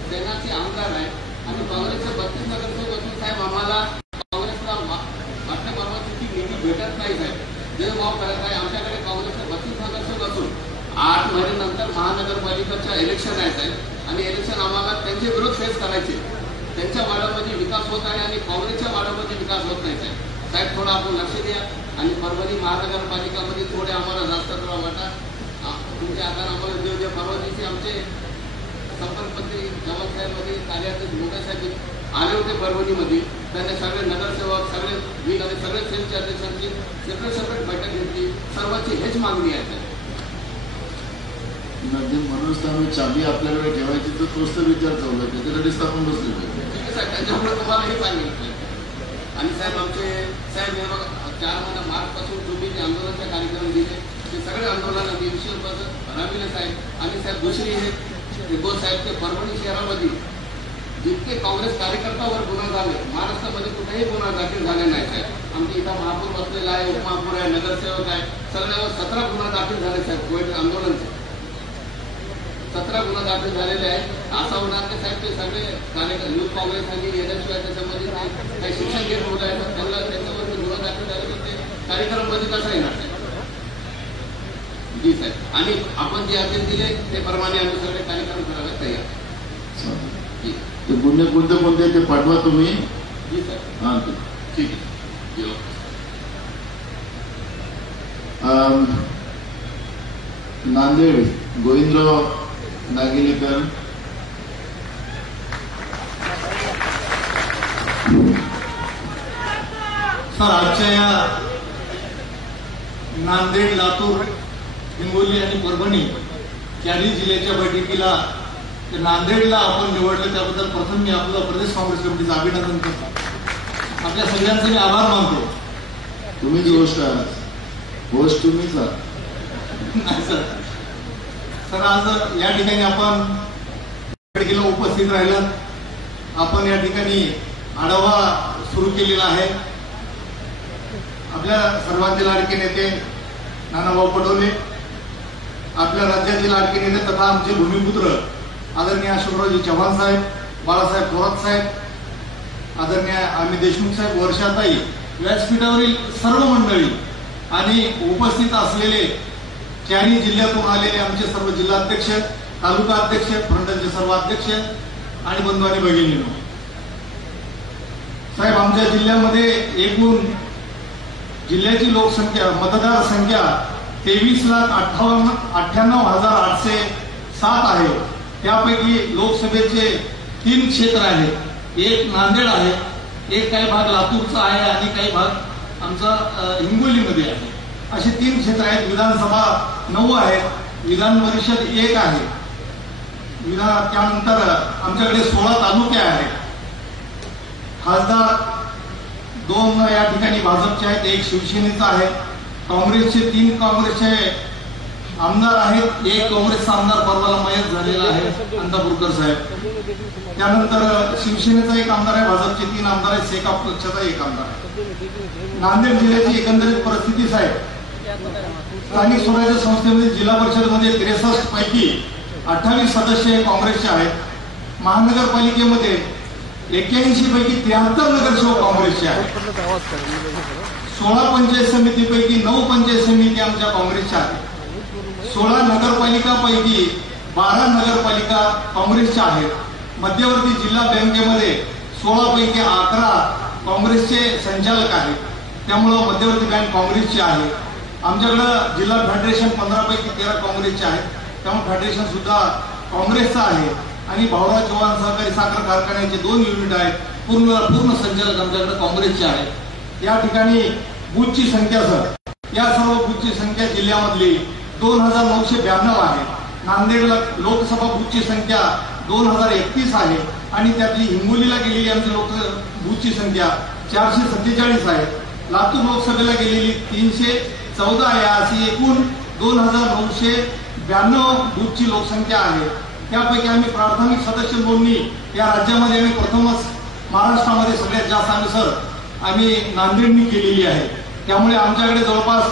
सेनाचे आमदार आहे आणि काँग्रेसचे 32 नगरसेवक असून साहेब आम्हाला काँग्रेसला मागच्या परवाची निधी भेटत नाही साहेब. जे भाव करत आहे आमच्याकडे काँग्रेसचे 32 नगरसेवक असून 8 महिन्यानंतर महानगरपालिकेच्या इलेक्शन आहे साहेब आणि इलेक्शन आम्हाला त्यांचे विरोध फेस करायचे. त्यांच्या वार्डामध्ये विकास होत आहे आणि काँग्रेसच्या वार्डामध्ये विकास होत नाही साहेब. साहेब थोडं आपण लक्ष द्या आणि परभणी महानगरपालिकामध्ये थोडे आम्हाला जास्त थोडा वाटा तुमच्या हाताने आम्हाला देऊ द्या. परवा दिवशी आमचे संपर्कमंत्री जवान साहेबमध्ये कार्याध्यक्ष मोठे साहेब आले होते परभणीमध्ये. त्यांनी सगळे नगरसेवक सगळे विंग आणि सगळे सेलच्या अध्यक्षांची सेपरेट बैठक घेतली. सर्वांची हेच मागणी आहे साहेब. म्हणूनच आम्ही चाबी आपल्याकडे ठेवायची तर तोच तर विचार चालू आहे, त्याच्यासाठीच आपण बसले पाहिजे. ठीक आहे साहेब, त्यांच्यामुळे तुम्हाला हे सांगितलं. आणि साहेब आमचे साहेब हे बघा 4 मार्चपासून तुम्ही जे आंदोलनाचे कार्यक्रम दिले ते सगळे आंदोलन आम्ही विषयपासून राबविले साहेब. आणि साहेब दुसरी हे गो साहेब ते परभणी शहरामध्ये जितके काँग्रेस कार्यकर्त्यावर गुन्हा झाले महाराष्ट्रामध्ये कुठेही गुन्हा दाखल झाले नाही साहेब. आमच्या इथं महापौर बसलेला आहे, उपमहापौर आहे, नगरसेवक आहे, सगळ्यावर 17 गुन्हा दाखल झाले साहेब. कोविड आंदोलनचे 17 गुन्हा दाखल झालेले आहे. असं होणार की साहेब ते सगळे युथ काँग्रेस आणि येण्याशिवाय त्याच्यामध्ये काही शिक्षण घेत होत आहे तर त्यांना त्याच्यावर गुन्हा दाखल झाले तर ते कार्यक्रममध्ये कसा येणार साहेब. जी साहेब, आणि आपण जे आदेश दिले ते प्रमाणे आम्ही सगळे कार्यक्रम करायला तयार. ते गुन्हे कोणते ते पाठवा तुम्ही. जी साहेब. हां ठीक आहे. नांदेड गोविंदराव नागिलेकर, सर आजच्या या नांदेड, लातूर, हिंगोली आणि परभणी चारही जिल्ह्याच्या बैठकीला नांदेडला आपण निवडलं त्याबद्दल प्रथम मी आपलं प्रदेश काँग्रेस कमिटीचं अभिनंदन करतो. आपल्या सगळ्यांचे मी आभार मानतो. तुम्हीच होस्ट तुम्हीच आहात. नाही सर. सर आज या ठिकाणी आपण बैठकीला उपस्थित राहिलं. आपण या ठिकाणी आढावा सुरू केलेला आहे. आपल्या सर्वांचे लाडके नेते नानाभाऊ पटोले, आपल्या राज्याचे लाडके नेते तथा आमचे भूमिपुत्र आदरणीय अशोकरावजी चव्हाण साहेब, बाळासाहेब थोरात साहेब, आदरणीय अमित देशमुख साहेब, वर्षाताई, व्यासपीठावरील सर्व मंडळी आणि उपस्थित असलेले चारही जिल्ह्यातून आलेले आमचे सर्व जिल्हाध्यक्ष, तालुका अध्यक्ष, फ्रंटलचे सर्व अध्यक्ष आणि बंधू आणि भगिनींनो, साहेब आमच्या जिल्ह्यामध्ये एकूण जिल्ह्याची लोकसंख्या, मतदार संख्या 23,98,807 आहे. त्यापैकी लोकसभेचे 3 क्षेत्र आहेत. एक नांदेड आहे, एक काही भाग लातूरचा आहे आणि काही भाग आमचा हिंगोलीमध्ये आहे. असे 3 क्षेत्र आहेत. विधानसभा 9 आहेत, विधान परिषद 1 आहे. त्यानंतर आमच्याकडे 16 तालुके आहेत. खासदार 2 या ठिकाणी भाजपचे आहेत, 1 शिवसेनेचा आहे. काँग्रेसचे 3 काँग्रेसचे आमदार आहेत, 1 काँग्रेसचा आमदार परवाला मयत झालेला आहे, अंतापूरकर साहेब. त्यानंतर शिवसेनेचा 1 आमदार आहे, भाजपचे 3 आमदार आहेत, सेका पक्षाचा 1 आमदार आहे. नांदेड जिल्ह्याची एकंदरीत परिस्थिती साहेब, स्थानिक स्वराज्य संस्थेमध्ये जिल्हा परिषदमध्ये 63 पैकी 28 सदस्य हे काँग्रेसचे आहेत. महानगरपालिकेमध्ये 81 पैकी 73 नगरसेवक काँग्रेसचे आहेत. 16 पंचायत समितीपैकी 9 पंचायत समिती आमच्या काँग्रेसच्या आहेत. 16 नगरपालिकापैकी 12 नगरपालिका काँग्रेसच्या आहेत. मध्यवर्ती जिल्हा बँकेमध्ये 16 पैकी 11 काँग्रेसचे संचालक आहेत. त्यामुळं मध्यवर्ती बँक काँग्रेसची आहे. आमच्याकडं जिल्हा फेडरेशन 15 पैकी 13 काँग्रेसचे आहेत. त्यामुळे फेडरेशन सुद्धा काँग्रेसचं आहे. आणि भाऊराव चव्हाण सहकारी साखर कारखान्याचे 2 युनिट आहेत. पूर्ण संचालक आमच्याकडे काँग्रेसचे आहेत. या ठिकाणी बूथची संख्या सर, या सर्व बूथची संख्या जिल्ह्यामधली 2992 आहे. नांदेडला लोकसभा बूथची संख्या 2031 आहे आणि त्यातली हिंगोलीला गेलेली आमची बूथची संख्या 447 आहे. लातूर लोकसभेला गेलेली 314 आहे. अशी एकूण 2992 बूथची लोकसंख्या आहे. त्यापैकी आम्ही प्राथमिक सदस्य नोंदणी या राज्यामध्ये आम्ही प्रथमच महाराष्ट्रामध्ये सगळ्यात जास्त आम्ही नांदेडनी केलेली आहे. त्यामुळे आमच्याकडे जवळपास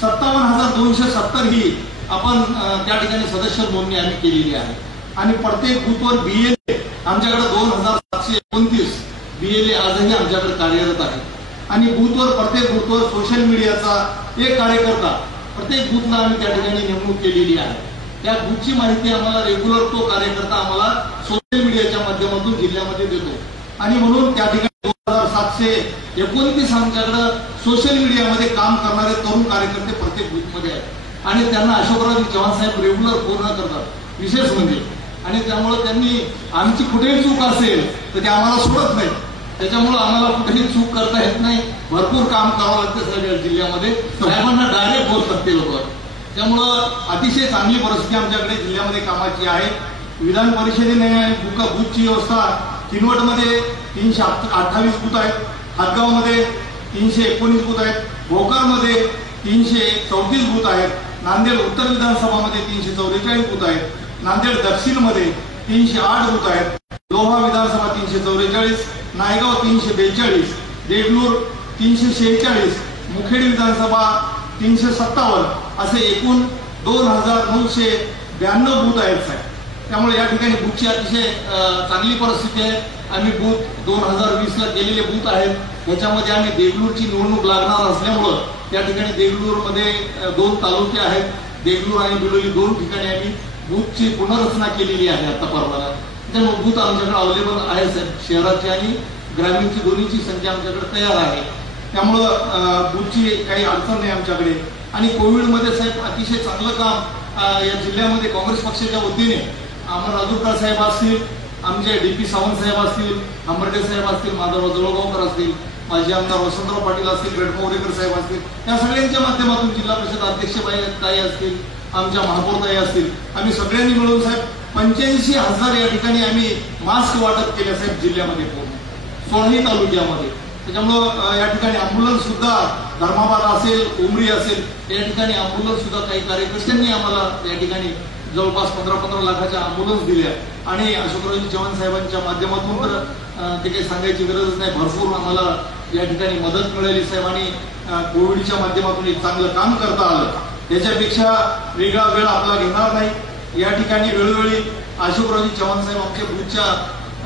57,270 ही आपण त्या ठिकाणी सदस्य नोंदणी आम्ही केलेली आहे. आणि प्रत्येक बूथवर BLA आमच्याकडे 2,729 BLA आजही आमच्याकडे कार्यरत आहे. आणि प्रत्येक बूथवर सोशल मीडियाचा 1 कार्यकर्ता प्रत्येक बूथला आम्ही त्या ठिकाणी नेमणूक केलेली आहे. त्या बूथची माहिती आम्हाला रेग्युलर तो कार्यकर्ता आम्हाला सोशल मीडियाच्या माध्यमातून जिल्ह्यामध्ये देतो. आणि म्हणून त्या ठिकाणी 2,729 आमच्याकडे सोशल मीडियामध्ये काम करणारे तरुण कार्यकर्ते प्रत्येक बूथमध्ये आहेत. आणि त्यांना अशोकराव चव्हाण साहेब रेग्युलर पूर्ण करतात विशेष म्हणजे. आणि त्यामुळे त्यांनी आमची कुठेही चूक असेल तर ते आम्हाला सोडत नाही. त्याच्यामुळे आम्हाला कुठेही चूक करता येत नाही. भरपूर काम करावं लागतं सगळ्या जिल्ह्यामध्ये. साहेबांना डायरेक्ट बोलतात ते लोक. त्यामुळं अतिशय चांगली परिस्थिती आमच्याकडे जिल्ह्यामध्ये कामाची आहे. विधान परिषदेने बूथची व्यवस्था किनवटमध्ये 328 बूथ आहेत, हातगावमध्ये 319 बूथ आहेत, भोकरमध्ये 334 बूथ आहेत, नांदेड उत्तर विधानसभामध्ये 344 बूथ आहेत, नांदेड दक्षिणमध्ये 308 बूथ आहेत, लोहा विधानसभा 344, नायगाव 342, देगलूर 346, मुखेड विधानसभा 357 असे एकूण 2,992 बूथ आहेत साहेब. त्यामुळे या ठिकाणी बूथची अतिशय चांगली परिस्थिती आहे. आम्ही बूथ 2020ला केलेले बूथ आहेत. ह्याच्यामध्ये आम्ही देगलूरची निवडणूक लागणार असल्यामुळं त्या ठिकाणी देगलूरमध्ये 2 तालुके आहेत. देगलूर आणि बिलोली 2 ठिकाणी आम्ही बूथची पुनर्रचना केलेली आहे आता परवाला. त्यामुळे बूथ आमच्याकडे अवेलेबल आहे साहेब. शहराची आणि ग्रामीणची दोन्हीची संख्या आमच्याकडे तयार आहे. त्यामुळं बूथची काही अडचण नाही आमच्याकडे. आणि कोविडमध्ये साहेब अतिशय चांगलं काम या जिल्ह्यामध्ये काँग्रेस पक्षाच्या वतीने अमर राजूरकर साहेब असतील, आमचे DP सावंत साहेब असतील, आंबर्डे साहेब असतील, माधवराव जवळगावकर असतील, माजी आमदार वसंतराव पाटील असतील, रेडमोरेकर साहेब असतील, या सगळ्यांच्या माध्यमातून जिल्हा परिषद अध्यक्ष ताई असतील, आमच्या महापौरताई असतील, आम्ही सगळ्यांनी मिळून साहेब 85,000 या ठिकाणी आम्ही मास्क वाटप केले साहेब जिल्ह्यामध्ये पूर्ण 16 तालुक्यामध्ये. त्याच्यामुळं या ठिकाणी अँब्युलन्स सुद्धा धर्माबाद असेल, उमरी असेल या ठिकाणी अँब्युलन्स सुद्धा काही कार्यकर्त्यांनी आम्हाला या ठिकाणी जवळपास 15-15 लाखाच्या अँब्युलन्स दिल्या आणि अशोकरावजी चव्हाण साहेबांच्या माध्यमातून तर ते काही सांगायची गरजच नाही, भरपूर आम्हाला या ठिकाणी मदत मिळाली साहेब आणि कोविडच्या माध्यमातून एक चांगलं काम करता आलं. याच्यापेक्षा वेगळा वेळ आपला घेणार नाही. या ठिकाणी वेळोवेळी अशोकरावजी चव्हाण साहेब आमच्या बूथच्या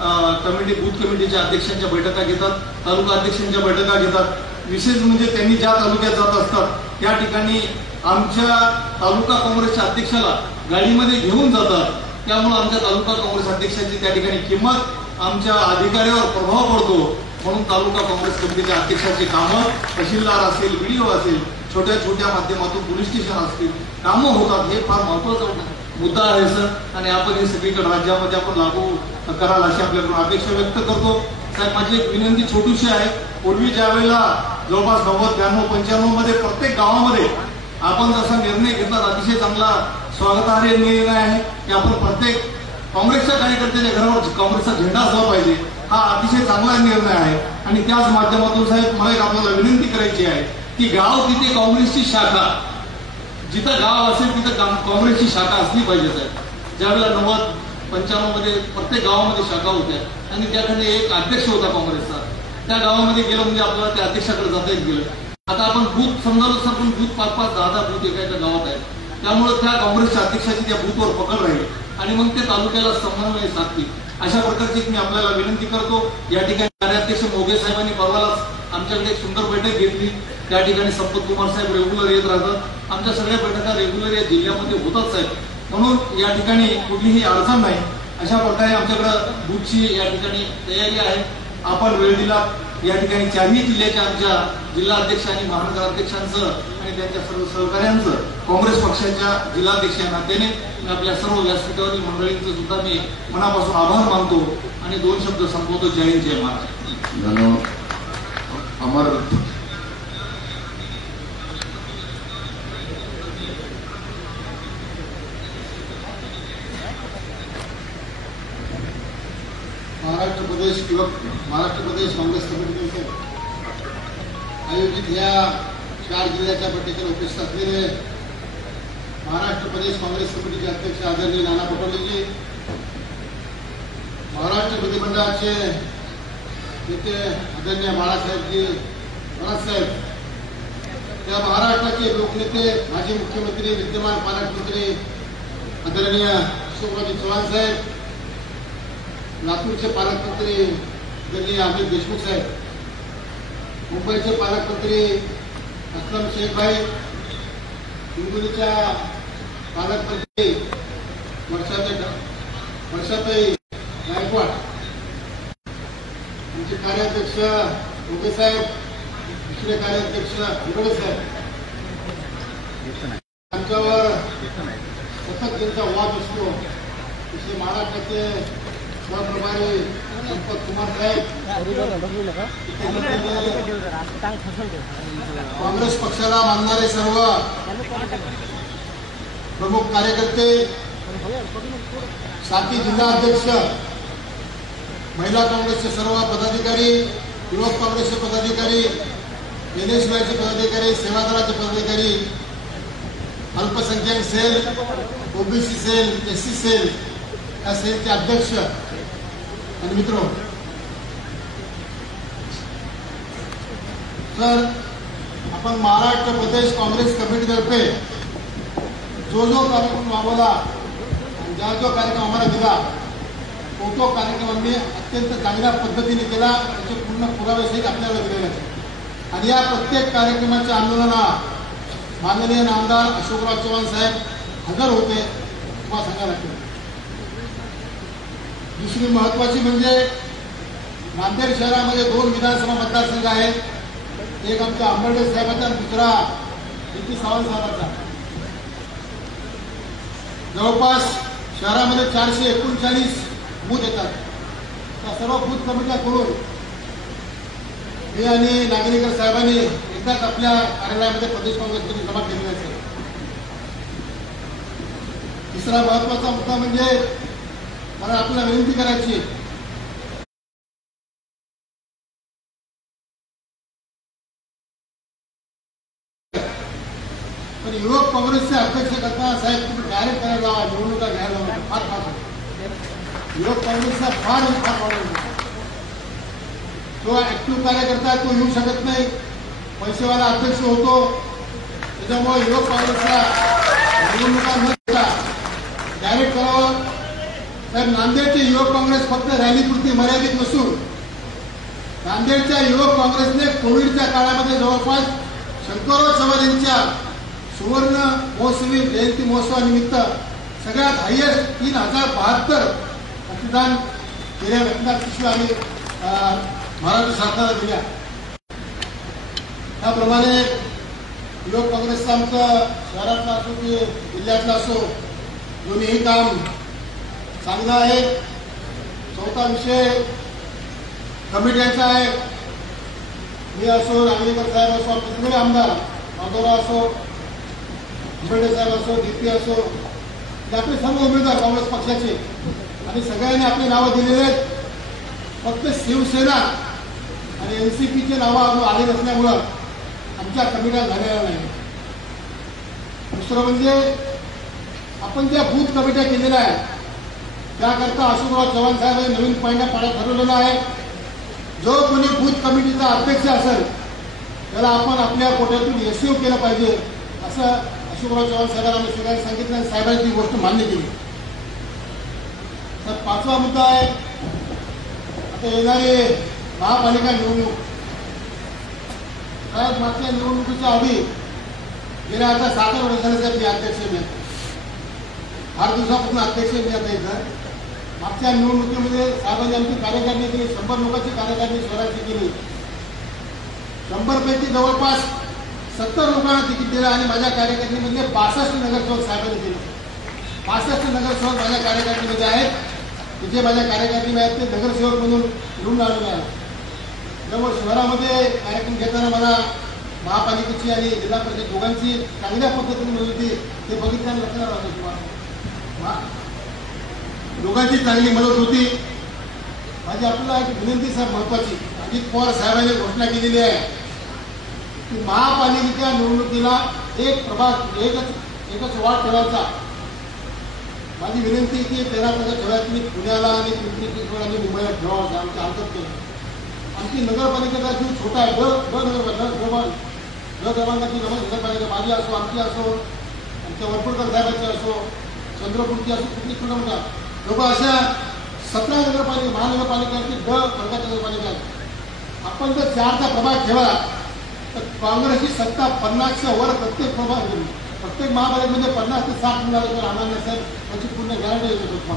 बूथ कमिटीच्या अध्यक्षांच्या बैठका घेतात, तालुका अध्यक्षांच्या बैठका घेतात. विशेष म्हणजे त्यांनी ज्या तालुक्यात जात असतात त्या ठिकाणी आमच्या तालुका काँग्रेसच्या अध्यक्षाला गाडीमध्ये घेऊन जातात. त्यामुळे आमच्या तालुका काँग्रेस अध्यक्षाची त्या ठिकाणी किंमत आमच्या अधिकाऱ्यावर प्रभाव पडतो. म्हणून तालुका काँग्रेस कमिटीच्या अध्यक्षाची कामं तहसीलदार असेल, BDO असेल, छोट्या छोट्या माध्यमातून पोलीस स्टेशन असतील कामं होतात. हे फार महत्वाचा मुद्दा आहे सर आणि आपण हे सगळीकडे राज्यामध्ये आपण लागू कराल अशी आपल्याकडून अपेक्षा व्यक्त करतो. साहेब माझी एक विनंती छोटीशी आहे. पूर्वी ज्या वेळेला जवळपास 90, 92, 95 मध्ये प्रत्येक गावामध्ये आपण जसा निर्णय घेतला अतिशय चांगला स्वागतार्ह निर्णय आहे की आपण प्रत्येक काँग्रेसच्या कार्यकर्त्याच्या घरावर काँग्रेसचा झेंडा असला पाहिजे. हा अतिशय चांगला निर्णय आहे आणि त्याच माध्यमातून साहेब मला एक आपल्याला विनंती करायची आहे की गाव तिथे काँग्रेसची शाखा, जिथं गाव असेल तिथं काँग्रेसची शाखा असली पाहिजे साहेब. ज्यावेळेला 90, 95 मध्ये प्रत्येक गावामध्ये शाखा होत्या आणि त्याकडे एक अध्यक्ष होता काँग्रेसचा. त्या गावामध्ये गेलं म्हणजे आपल्याला त्या अध्यक्षाकडे जाता येत गेलं. आता आपण बूथ समजालो सर, पण बूथ 5-5, 10-10 बूथ एका गावात आहेत. त्यामुळे त्या काँग्रेसच्या अध्यक्षाची त्या बूथवर पकड राहील आणि मग ते तालुक्याला समन्वय साधतील. अशा प्रकारची मी आपल्याला विनंती करतो. या ठिकाणी कार्याध्यक्ष मोगे साहेबांनी परवालाच आमच्याकडे एक सुंदर बैठक घेतली. त्या ठिकाणी संपत कुमार साहेब रेग्युलर येत राहतात. आमच्या सगळ्या बैठका रेग्युलर या जिल्ह्यामध्ये होतात साहेब. म्हणून या ठिकाणी कुठलीही अडचण नाही. अशा प्रकारे आमच्याकडे बूथची या ठिकाणी तयारी आहे. आपण वेळ दिला. या ठिकाणी 4ही जिल्ह्याच्या आमच्या जिल्हाध्यक्ष आणि महानगराध्यक्षांचं आणि त्यांच्या सर्व सहकार्यांचं काँग्रेस पक्षाच्या जिल्हाध्यक्ष या नात्याने आपल्या सर्व व्यासपीठावरील मंडळींचं सुद्धा मी मनापासून आभार मानतो आणि 2 शब्द संपवतो. जय हिंद, जय महाराष्ट्र. धन्यवाद. अमर महाराष्ट्र प्रदेश काँग्रेस कमिटीतर्फे आयोजित या 4 जिल्ह्याच्या बैठकीला उपस्थित असलेले महाराष्ट्र प्रदेश काँग्रेस कमिटीचे अध्यक्ष आदरणीय नाना पटोलेजी, महाराष्ट्र विधिमंडळाचे नेते आदरणीय बाळासाहेबजी साहेब, त्या महाराष्ट्राचे लोकनेते माजी मुख्यमंत्री विद्यमान पालकमंत्री आदरणीय अशोकरावजी चव्हाण साहेब, लातूरचे पालकमंत्री आदरणीय अमित देशमुख साहेब, मुंबईचे पालकमंत्री असलम शेखभाई, हिंगोलीच्या पालकमंत्री वर्षाताई गायकवाड, आमचे कार्याध्यक्ष मोगे साहेब, दुसरे कार्याध्यक्ष हिगडे साहेब, आमच्यावर सतत त्यांचा वाद असतो तसे महाराष्ट्राचे प्रभारी संपत कुमार साहेब, काँग्रेस पक्षाला मानणारे सर्व प्रमुख कार्यकर्ते, साथी जिल्हाध्यक्ष, महिला काँग्रेसचे सर्व पदाधिकारी, युवक काँग्रेसचे पदाधिकारी, NSYचे पदाधिकारी, सेवादलाचे पदाधिकारी, अल्पसंख्याक cell, OBC cell, SC cell या सेलचे अध्यक्ष आणि मित्र, सर आपण महाराष्ट्र प्रदेश काँग्रेस कमिटीतर्फे जो कार्यक्रम आम्हाला आणि जो कार्यक्रम आम्हाला दिला तो कार्यक्रम आम्ही अत्यंत चांगल्या पद्धतीने केला. त्याचे पूर्ण पुरावे आपल्याला दिलेले आहेत आणि या प्रत्येक कार्यक्रमाच्या आंदोलनाला माननीय आमदार अशोकराव चव्हाण साहेब हजर होते. तुम्हाला सांगायला लागते. दुसरी महत्वाची म्हणजे नांदेड शहरामध्ये 2 विधानसभा मतदारसंघ आहेत. एक आमच्या आंबर्डे साहेबांचा आणि दुसरा डी.पी. सावंत साहेबांचा जवळपास शहरामध्ये 439 बूथ येतात. त्या सर्व बूथ कमिट्या करून मी आणि नागरिकर साहेबांनी एकदाच आपल्या कार्यालयामध्ये प्रदेश काँग्रेसमध्ये जमा केलेली असेल. तिसरा महत्वाचा मुद्दा म्हणजे मला आपल्याला विनंती करायची, पण युवक काँग्रेसचे अध्यक्ष करताना साहेब तुम्ही डायरेक्ट करायला लावा, निवडणुका घ्यायला लावा, फार फार युवक काँग्रेसचा फार प्रॉब्लेम. जो ऍक्टिव्ह कार्यकर्ता तो येऊ शकत नाही, पैसेवाला अध्यक्ष होतो. त्याच्यामुळे युवक काँग्रेसला निवडणुका न घेता डायरेक्ट करावं. तर नांदेडचे युवक काँग्रेस फक्त रॅलीपुरती मर्यादित नसून नांदेडच्या युवक काँग्रेसने कोविडच्या काळामध्ये जवळपास शंकरराव चव्हाण यांच्या सुवर्ण महोत्सवी जयंती महोत्सवानिमित्त सगळ्यात हायएस्ट 3072 रक्तदान केल्या, रक्तदान पिशव्या आम्ही महाराष्ट्र सरकारला दिल्या. त्याप्रमाणे युवक काँग्रेसचं आमचं शहरातलं असो की जिल्ह्यातलं असो दोन्हीही काम चांगलं आहे. चौथा विषय कमिट्यांचा आहे. मी असो, नागरिकर साहेब असो, आमचे सगळे आमदार, माधवराव असो, भुमरे साहेब असो, डी.पी. असो, हे आपले सर्व उमेदवार काँग्रेस पक्षाचे आणि सगळ्यांनी आपली नावं दिलेली आहेत. फक्त शिवसेना आणि एनसीपीचे नावं अजून आले नसल्यामुळं आमच्या कमिट्या झालेल्या नाही. दुसरं म्हणजे आपण ज्या बूथ कमिट्या केलेल्या आहेत त्याकरता अशोकराव चव्हाण साहेब नवीन पाड्या ठरवलेला आहे. जो कोणी बूथ कमिटीचा अध्यक्ष असेल त्याला आपण आपल्या कोट्यातून एसयू केलं पाहिजे असं अशोकराव चव्हाण साहेबांना आम्ही सगळ्यांनी सांगितलं आणि साहेबांनी ती गोष्ट मान्य केली. तर पाचवा मुद्दा आहे आता येणारी महापालिका निवडणूक. साहेब मागच्या निवडणुकीच्या आधी गेल्या आता 7 वर्ष झाले साहेब मी अध्यक्ष मी 8 दिवसापासून अध्यक्ष मी आता इथं. मागच्या निवडणुकीमध्ये साहेबांनी आमची कार्यकारिणी केली, 100 लोकांची कार्यकारिणी स्वराज्य केली. 100 पैकी जवळपास 70 लोकांना तिकीट दिलं आणि माझ्या कार्यकारिणीमध्ये 62 नगरसेवक साहेबांनी केलं. 62 नगरसेवक माझ्या कार्यकारिणीमध्ये आहेत. जे माझ्या कार्यकारिणी आहेत ते नगरसेवक म्हणून निवडून आलेले आहेत. त्यामुळे शहरामध्ये कार्यक्रम घेताना मला महापालिकेची आणि जिल्हा परिषद दोघांची चांगल्या पद्धतीने मदत होती ते बघितल्याने लक्षात राहतो किंवा दोघांची चांगली मदत होती. माझी आपल्याला एक विनंती साहेब महत्वाची, अजित पवार साहेबांनी घोषणा केलेली आहे की महापालिकेच्या निवडणुकीला एक प्रभाग एकच वार्ड ठेवायचा. माझी विनंती की 13 ठेवायची. तुम्ही पुण्याला आणि पिंपरी चिंचवड आणि मुंबईला ठेवावं आमच्या अंतर केलं. आमची नगरपालिकेचा जीव छोटा आहे. क्रमांकाची नगरपालिका माझी असो, आमची असो, आमच्या वरपुडकर साहेबांची असो, चंद्रपूरची असो, कुठली किलोमीटर लोक अशा 17 नगरपालिका महानगरपालिकांची वर्गाची नगरपालिका आहे. आपण जर 4चा प्रभाग ठेवला तर काँग्रेसची सत्ता 50च्या वर प्रत्येक प्रभाग होईल. प्रत्येक महापालिकेमध्ये 50 ते 60 मुलाला राहणार नसेल त्याची पूर्ण गॅरंटी देऊ शकतो.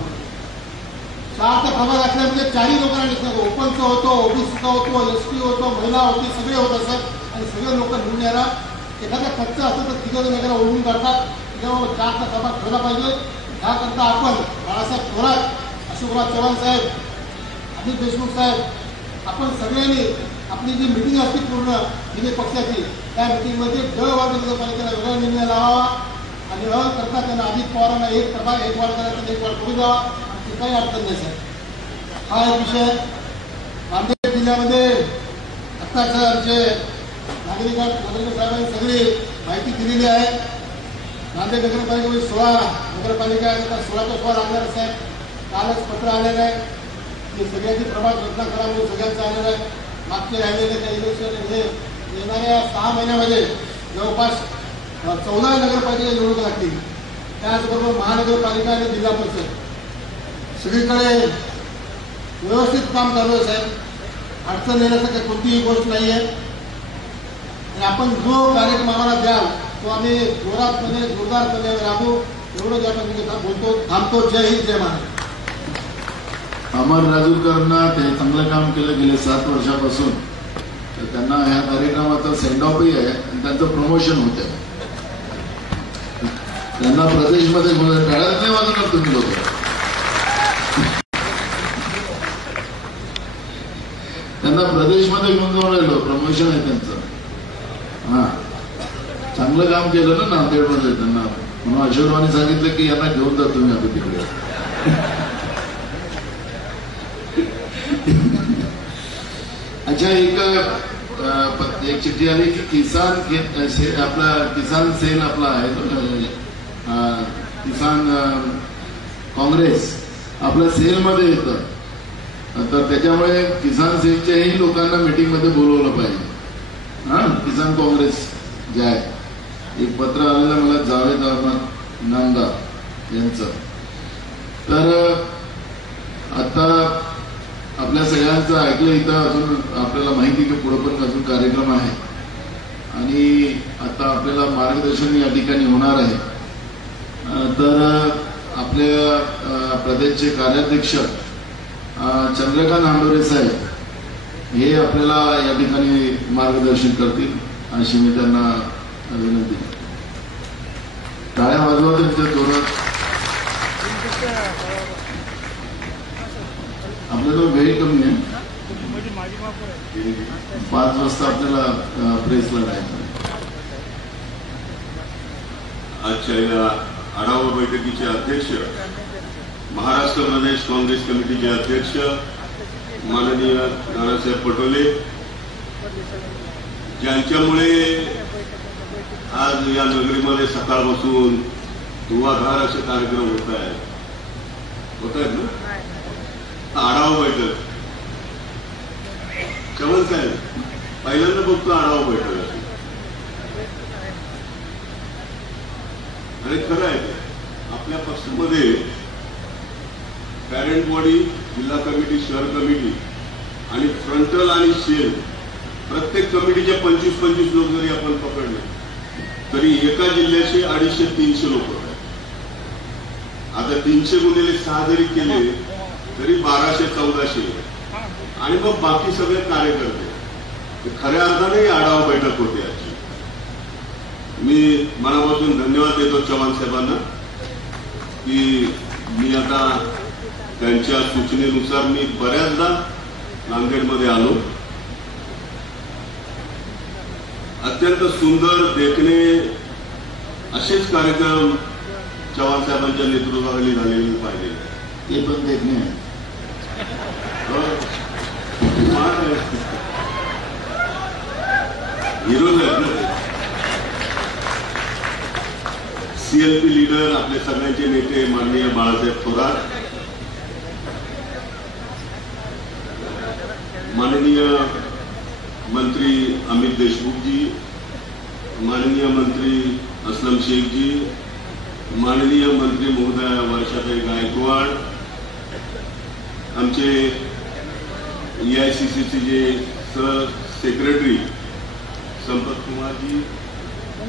4चा प्रभाग असल्यामध्ये 4ही लोकांना दिसतो. ओपनचा होतो, ओबीसीचा होतो, एसटी होतो, महिला होती, सगळे होत असत आणि सगळे लोक निवडून यायला एखादा कच्चा असतं तर 3 नगरा ओढून काढतात. त्यामुळे 4चा प्रभाग ठेवला पाहिजे. त्याकरता आपण बाळासाहेब थोरात, अशोकराव चव्हाण साहेब, अमित देशमुख साहेब आपण सगळ्यांनी आपली जी मिटिंग असते पूर्ण तिन्ही पक्षाची त्या मिटिंगमध्ये वार्ड नगरपालिकेला वेगळा निर्णय लावावा आणि करता त्यांना अजित पवारांना एक प्रभाग एक वार्ड करायचा, एक वार्ड करू द्यावा. आमची काही अडचण नाही साहेब. हा एक विषय. नांदेड जिल्ह्यामध्ये आत्ताच आमचे नागरिक साहेबांनी सगळी माहिती दिलेली आहे. नांदेड नगरपालिकेमध्ये 16 नगरपालिका आहेत. 16च्या 16 लागणार साहेब. कालच पत्र आलेलं आहे की सगळ्यांची प्रभाग रचना करा म्हणून सगळ्यांचं आलेलं आहे. मागचे राहिलेले त्या इलेक्शन हे येणाऱ्या 6 महिन्यामध्ये जवळपास 14 नगरपालिका निवडणूक लागतील. त्याचबरोबर महानगरपालिका आणि जिल्हा परिषद सगळीकडे व्यवस्थित काम चालू आहे साहेब. अडचण येण्यासारखी कोणतीही गोष्ट नाही आहे. आणि आपण जो कार्यक्रम आम्हाला द्याल तो आम्ही जोरदारपणे राबू एवढं आपण बोलतो. थांबतो. जय हिंद, जय महाराष्ट्र. अमर राजूकरांना ते चांगलं काम केलं गेले 7 वर्षापासून. तर त्यांना ह्या कार्यक्रमाचा सेंड ऑफही आहे आणि त्यांचं प्रमोशन होतं. त्यांना प्रदेशमध्ये टाळ्यात नाही वाजवणार तुम्ही लोक. त्यांना प्रदेशमध्ये घेऊन जाऊन राहिलो, प्रमोशन आहे त्यांचं. हा, चांगलं काम केलं ना नांदेडमध्ये त्यांना, म्हणून अशोकरावांनी सांगितलं की यांना घेऊन जा तुम्ही आता तिकडे. अच्छा, एक चिठ्ठी आली की आपला किसान सेल आपला आहे किसान काँग्रेस आपल्या सेलमध्ये येतं, तर त्याच्यामुळे किसान सेलच्याही लोकांना मीटिंगमध्ये बोलवलं पाहिजे. हा, किसान काँग्रेस जे आहे, एक पत्र आलेलं मला जावेद अहमद इनामदार यांचं. तर आता आपल्या सगळ्यांचं ऐकलं, इथं अजून आपल्याला माहिती की पुढे पण अजून कार्यक्रम आहे आणि आता आपल्याला मार्गदर्शन या ठिकाणी होणार आहे. तर आपल्या प्रदेशचे कार्याध्यक्ष चंद्रकांत हांडोरे साहेब हे आपल्याला या ठिकाणी मार्गदर्शन करतील अशी मी त्यांना विनंती. टाळ्या वाजवा त्यांच्या जोरात. आपल्याला वेळ कमी आहे, 5 वाजता आपल्याला प्रेसला जायचं. आजच्या या आढावा बैठकीचे अध्यक्ष, महाराष्ट्र प्रदेश काँग्रेस कमिटीचे अध्यक्ष माननीय नानासाहेब पटोले, ज्यांच्यामुळे आज या नगरीमध्ये सकाळपासून धुवाधार असे कार्यक्रम होत आहेत ना. आढावा बैठक चव्हाण साहेब पहिल्यांदा बघतो आढावा बैठक अशी, आणि खरं आहे आपल्या पक्षामध्ये पॅरेंट बॉडी, जिल्हा कमिटी, शहर कमिटी आणि फ्रंटल आणि शेल प्रत्येक कमिटीचे 25-25 लोक जरी आपण पकडले तरी एका जिल्ह्याचे 250-300 लोक आहेत. आता 300 गुणिले 6 जरी केले तरी 1200-1400, आणि मग बाकी सगळे कार्यकर्ते. खऱ्या अर्थाने आढावा बैठक होती आजची. मी मनापासून धन्यवाद देतो चव्हाण साहेबांना की मी आता त्यांच्या सूचनेनुसार मी बऱ्याचदा नांदेडमध्ये आलो. अत्यंत सुंदर देखणे असेच कार्यक्रम चव्हाण साहेबांच्या नेतृत्वाखाली झालेले पाहिजे. ते पण देखणे हिरोज आहेत ना. CLP लीडर, आपले सगळ्यांचे नेते माननीय बाळासाहेब थोरात, माननीय मंत्री अमित देशमुखजी, माननीय मंत्री असलम शेखजी, माननीय मंत्री महोदया वर्षाताई गायकवाड, आमचे EICCचे जे सह सेक्रेटरी संपत कुमारजी,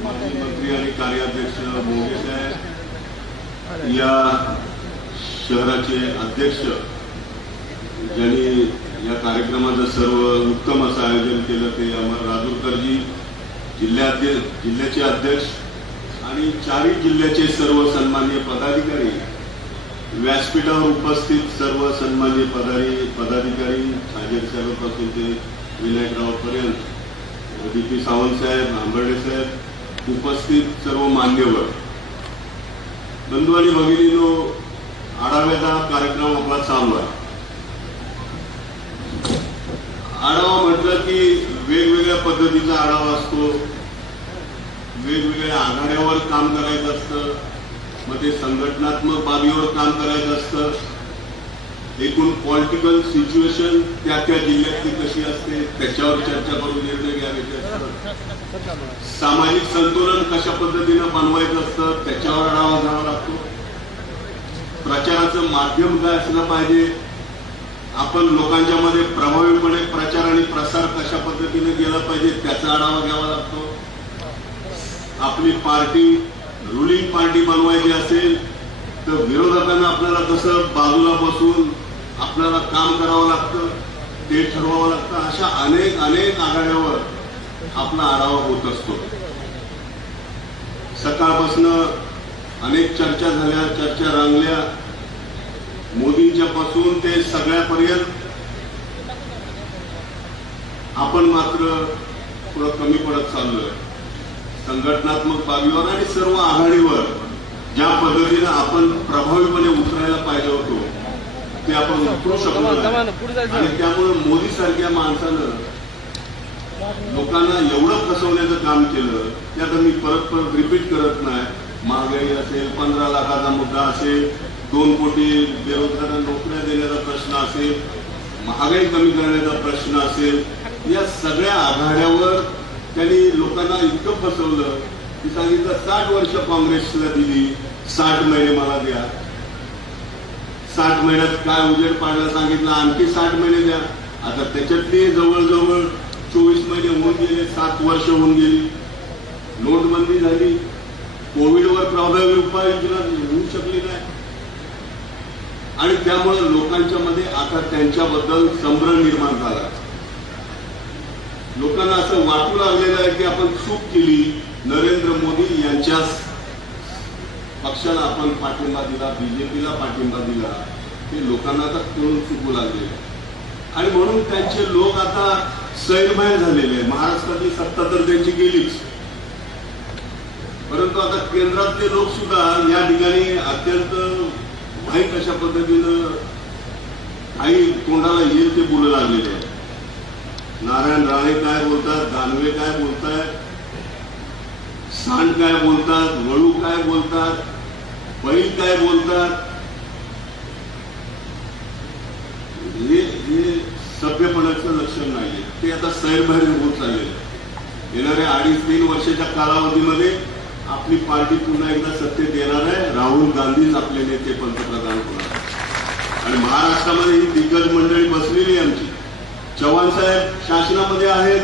माजी मंत्री आणि कार्याध्यक्ष मोगे साहेब, या शहराचे अध्यक्ष ज्यांनी या कार्यक्रमाचं सर्व उत्तम असं आयोजन केलं ते अमर राजूरकरजी, जिल्ह्याचे अध्यक्ष आणि 4 जिल्ह्याचे सर्व सन्माननीय पदाधिकारी, व्यासपीठावर उपस्थित सर्व सन्माननीय पदाधिकारी, छाजेड साहेबांपासून ते विनायकराव पर्यंत, DP सावंत साहेब, आंबर्डे साहेब, उपस्थित सर्व मान्यवर, बंधू आणि भगिनींनो, आढाव्याचा कार्यक्रम आपला चालू आहे. आढावा म्हटलं की वेगवेगळ्या पद्धतीचा आढावा असतो, वेगवेगळ्या आघाड्यावर काम करायचं असतं, मग ते संघटनात्मक बाबीवर काम करायचं असतं, एकूण पॉलिटिकल सिच्युएशन त्या जिल्ह्यातली कशी असते त्याच्यावर चर्चा करून निर्णय घ्यायचे असतात, सामाजिक संतुलन कशा पद्धतीनं बनवायचं असतं त्याच्यावर आढावा घ्यावा लागतो, प्रचाराचं माध्यम काय असलं पाहिजे, आपण लोकांच्या मध्ये प्रभावीपणे प्रचार आणि प्रसार कशा पद्धतीने गेला पाहिजे त्याचा आढावा घ्यावा लागतो, आपली पार्टी रुलिंग पार्टी बनवायची असेल तर विरोधकांना आपल्याला कसं बाजूला बसून आपल्याला काम करावं लागतं ते ठरवावं लागतं. अशा अनेक आघाड्यावर आपला आढावा होत असतो. सकाळपासून अनेक चर्चा झाल्या, चर्चा रंगल्या, मोदींच्या पासून ते सगळ्यापर्यंत. आपण मात्र थोडं कमी पडत चाललोय संघटनात्मक बाबीवर आणि सर्व आघाडीवर. ज्या पद्धतीने आपण प्रभावीपणे उतरायला पाहिजे होतो ते आपण उतरू शकलो नाही. आणि त्यामुळे मोदी सारख्या माणसानं लोकांना एवढं फसवण्याचं काम केलं की आता मी परत परत रिपीट करत नाही. महागाई असेल, 15 लाखाचा मुद्दा असेल, 2 कोटी बेरोजगारांना नोकऱ्या देण्याचा प्रश्न असेल, महागाई कमी करण्याचा प्रश्न असेल, या सगळ्या आघाड्यावर त्यांनी लोकांना इतकं फसवलं की सांगितलं 60 वर्ष काँग्रेसला दिली, 60 महिने मला द्या. 60 महिन्यात काय उजेड पाडला सांगितलं, आणखी 60 महिने द्या. आता त्याच्यातली जवळजवळ 24 महिने होऊन गेले, 7 वर्ष होऊन गेली. नोटबंदी झाली, कोविडवर प्रभावी उपाययोजना होऊ शकली नाही. आणि त्यामुळे लोकांच्या मध्ये आता त्यांच्याबद्दल संभ्रम निर्माण झाला. लोकांना असं वाटू लागलेलं आहे की आपण चूक केली, नरेंद्र मोदी यांच्याच पक्षाला आपण पाठिंबा दिला, बीजेपीला पाठिंबा दिला, हे लोकांना आता कळून चुकू लागले. आणि म्हणून त्यांचे लोक आता सैरमय झालेले. महाराष्ट्रातली सत्ता तर त्यांची गेलीच, परंतु आता केंद्रातले लोक सुद्धा या ठिकाणी अत्यंत माहीत अशा पद्धतीनं काही तोंडाला येईल ते बोलू लागलेले आहेत. नारायण राणे काय बोलतात, दानवे काय बोलतायत, सांड काय बोलतात, वळू काय बोलतात, बैल काय बोलतात, हे सभ्यपणाचं लक्षण नाहीये. ते आता सैरभैर होत चाललेलं आहे. येणाऱ्या 2.5-3 वर्षाच्या कालावधीमध्ये आपली पार्टी पुन्हा एकदा सत्तेत येणार आहे. राहुल गांधीच आपले नेते पंतप्रधान होणार. आणि महाराष्ट्रामध्ये ही दिग्गज मंडळी बसलेली आहे आमची. चव्हाण साहेब शासनामध्ये आहेत,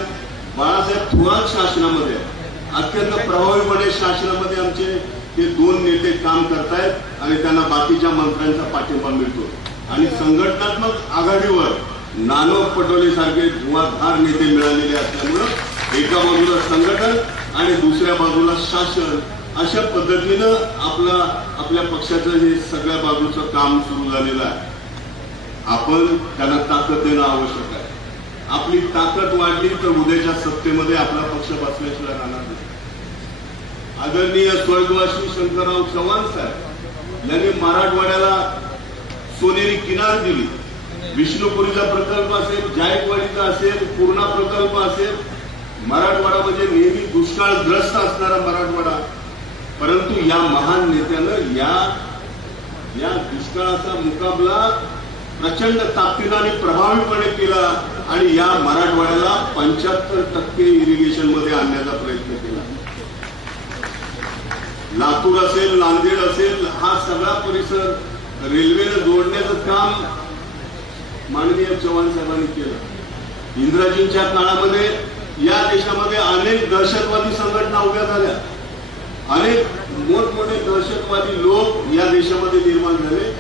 बाळासाहेब थोरात शासनामध्ये आहेत. अत्यंत प्रभावीपणे शासनामध्ये आमचे हे 2 नेते काम करतायत आणि त्यांना बाकीच्या मंत्र्यांचा पाठिंबा मिळतो. आणि संघटनात्मक आघाडीवर नानो पटोले सारखे धुवाधार नेते मिळालेले असल्यामुळं एका बाजूला संघटन आणि दुसऱ्या बाजूला शासन, अशा पद्धतीनं आपल्या पक्षाचं हे सगळ्या बाजूचं काम सुरू झालेलं आहे. आपण त्यांना ताकद देणं आवश्यक आहे. आपली ताकद वाढली तर उद्याच्या सत्तेमध्ये आपला पक्ष बसल्याशिवाय राहणार नाही. आदरणीय स्वर्गवासी शंकरराव चव्हाण साहेब यांनी मराठवाड्याला सोनेरी किनार दिली. विष्णुपुरीचा प्रकल्प असेल, जायकवाडीचा असेल, पूर्णा प्रकल्प असेल. मराठवाडा म्हणजे नेहमी दुष्काळग्रस्त असणारा मराठवाडा, परंतु या महान नेत्यानं या दुष्काळाचा मुकाबला प्रचंड ताकदीने आणि प्रभावीपणे केला आणि या मराठवाड्याला 75% इरिगेशन मध्ये आणण्याचा प्रयत्न केला. लातूर असेल, नांदेड असेल, हा सगळा परिसर रेल्वेनं जोडण्याचं काम माननीय चव्हाण साहेबांनी केलं. इंदिराजींच्या काळामध्ये या देशामध्ये अनेक दहशतवादी संघटना उभ्या झाल्या. अनेक मोठमोठे दहशतवादी लोक या देशामध्ये निर्माण झाले.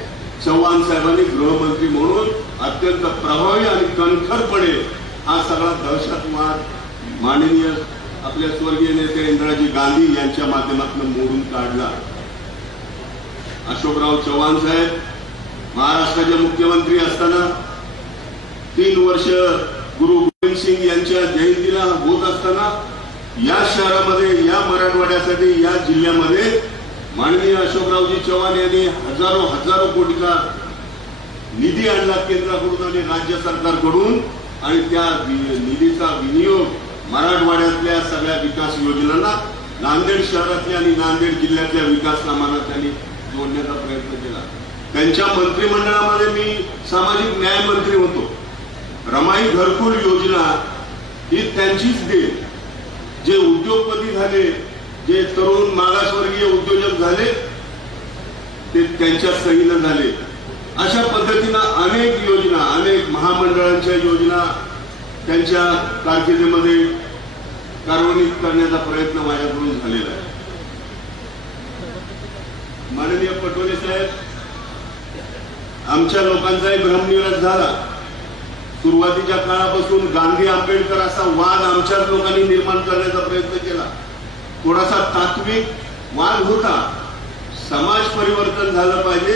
चव्हाण साहेबांनी गृहमंत्री म्हणून अत्यंत प्रभावी आणि कणखरपणे हा सगळा दहशतवाद माननीय आपल्या स्वर्गीय नेते इंदिराजी गांधी यांच्या माध्यमातून मोडून काढला. अशोकराव चव्हाण साहेब महाराष्ट्राचे मुख्यमंत्री असताना 3 वर्ष गुरु गोविंद सिंग यांच्या जयंतीला होत असताना या शहरामध्ये, या मराठवाड्यासाठी, या जिल्ह्यामध्ये माननीय अशोकरावजी चव्हाण यांनी हजारो कोटीचा निधी आणला केंद्राकडून आणि राज्य सरकारकडून. आणि त्या निधीचा विनियोग मराठवाड्यातल्या सगळ्या विकास योजनांना, नांदेड शहरातल्या आणि नांदेड जिल्ह्यातल्या विकास कामांना त्यांनी जोडण्याचा प्रयत्न केला. त्यांच्या मंत्रिमंडळामध्ये मी सामाजिक न्याय मंत्री होतो. रमाई घरकुल योजना ही त्यांचीच देण. जे उद्योगपती झाले, जे तरुण मागासवर्गीय उद्योजक झाले, ते त्यांच्या सहीनं झाले. अशा पद्धतीनं अनेक योजना, अनेक महामंडळांच्या योजना त्यांच्या कारकिर्दीमध्ये कार्यान्वित करण्याचा प्रयत्न माझ्याकडून झालेला आहे. माननीय पटोले साहेब, आमच्या लोकांचाही भ्रमनिराश झाला. सुरुवातीच्या काळापासून गांधी आंबेडकर असा वाद आमच्याच लोकांनी निर्माण करण्याचा प्रयत्न केला. थोडासा तात्विक वाद होता. समाज परिवर्तन झालं पाहिजे,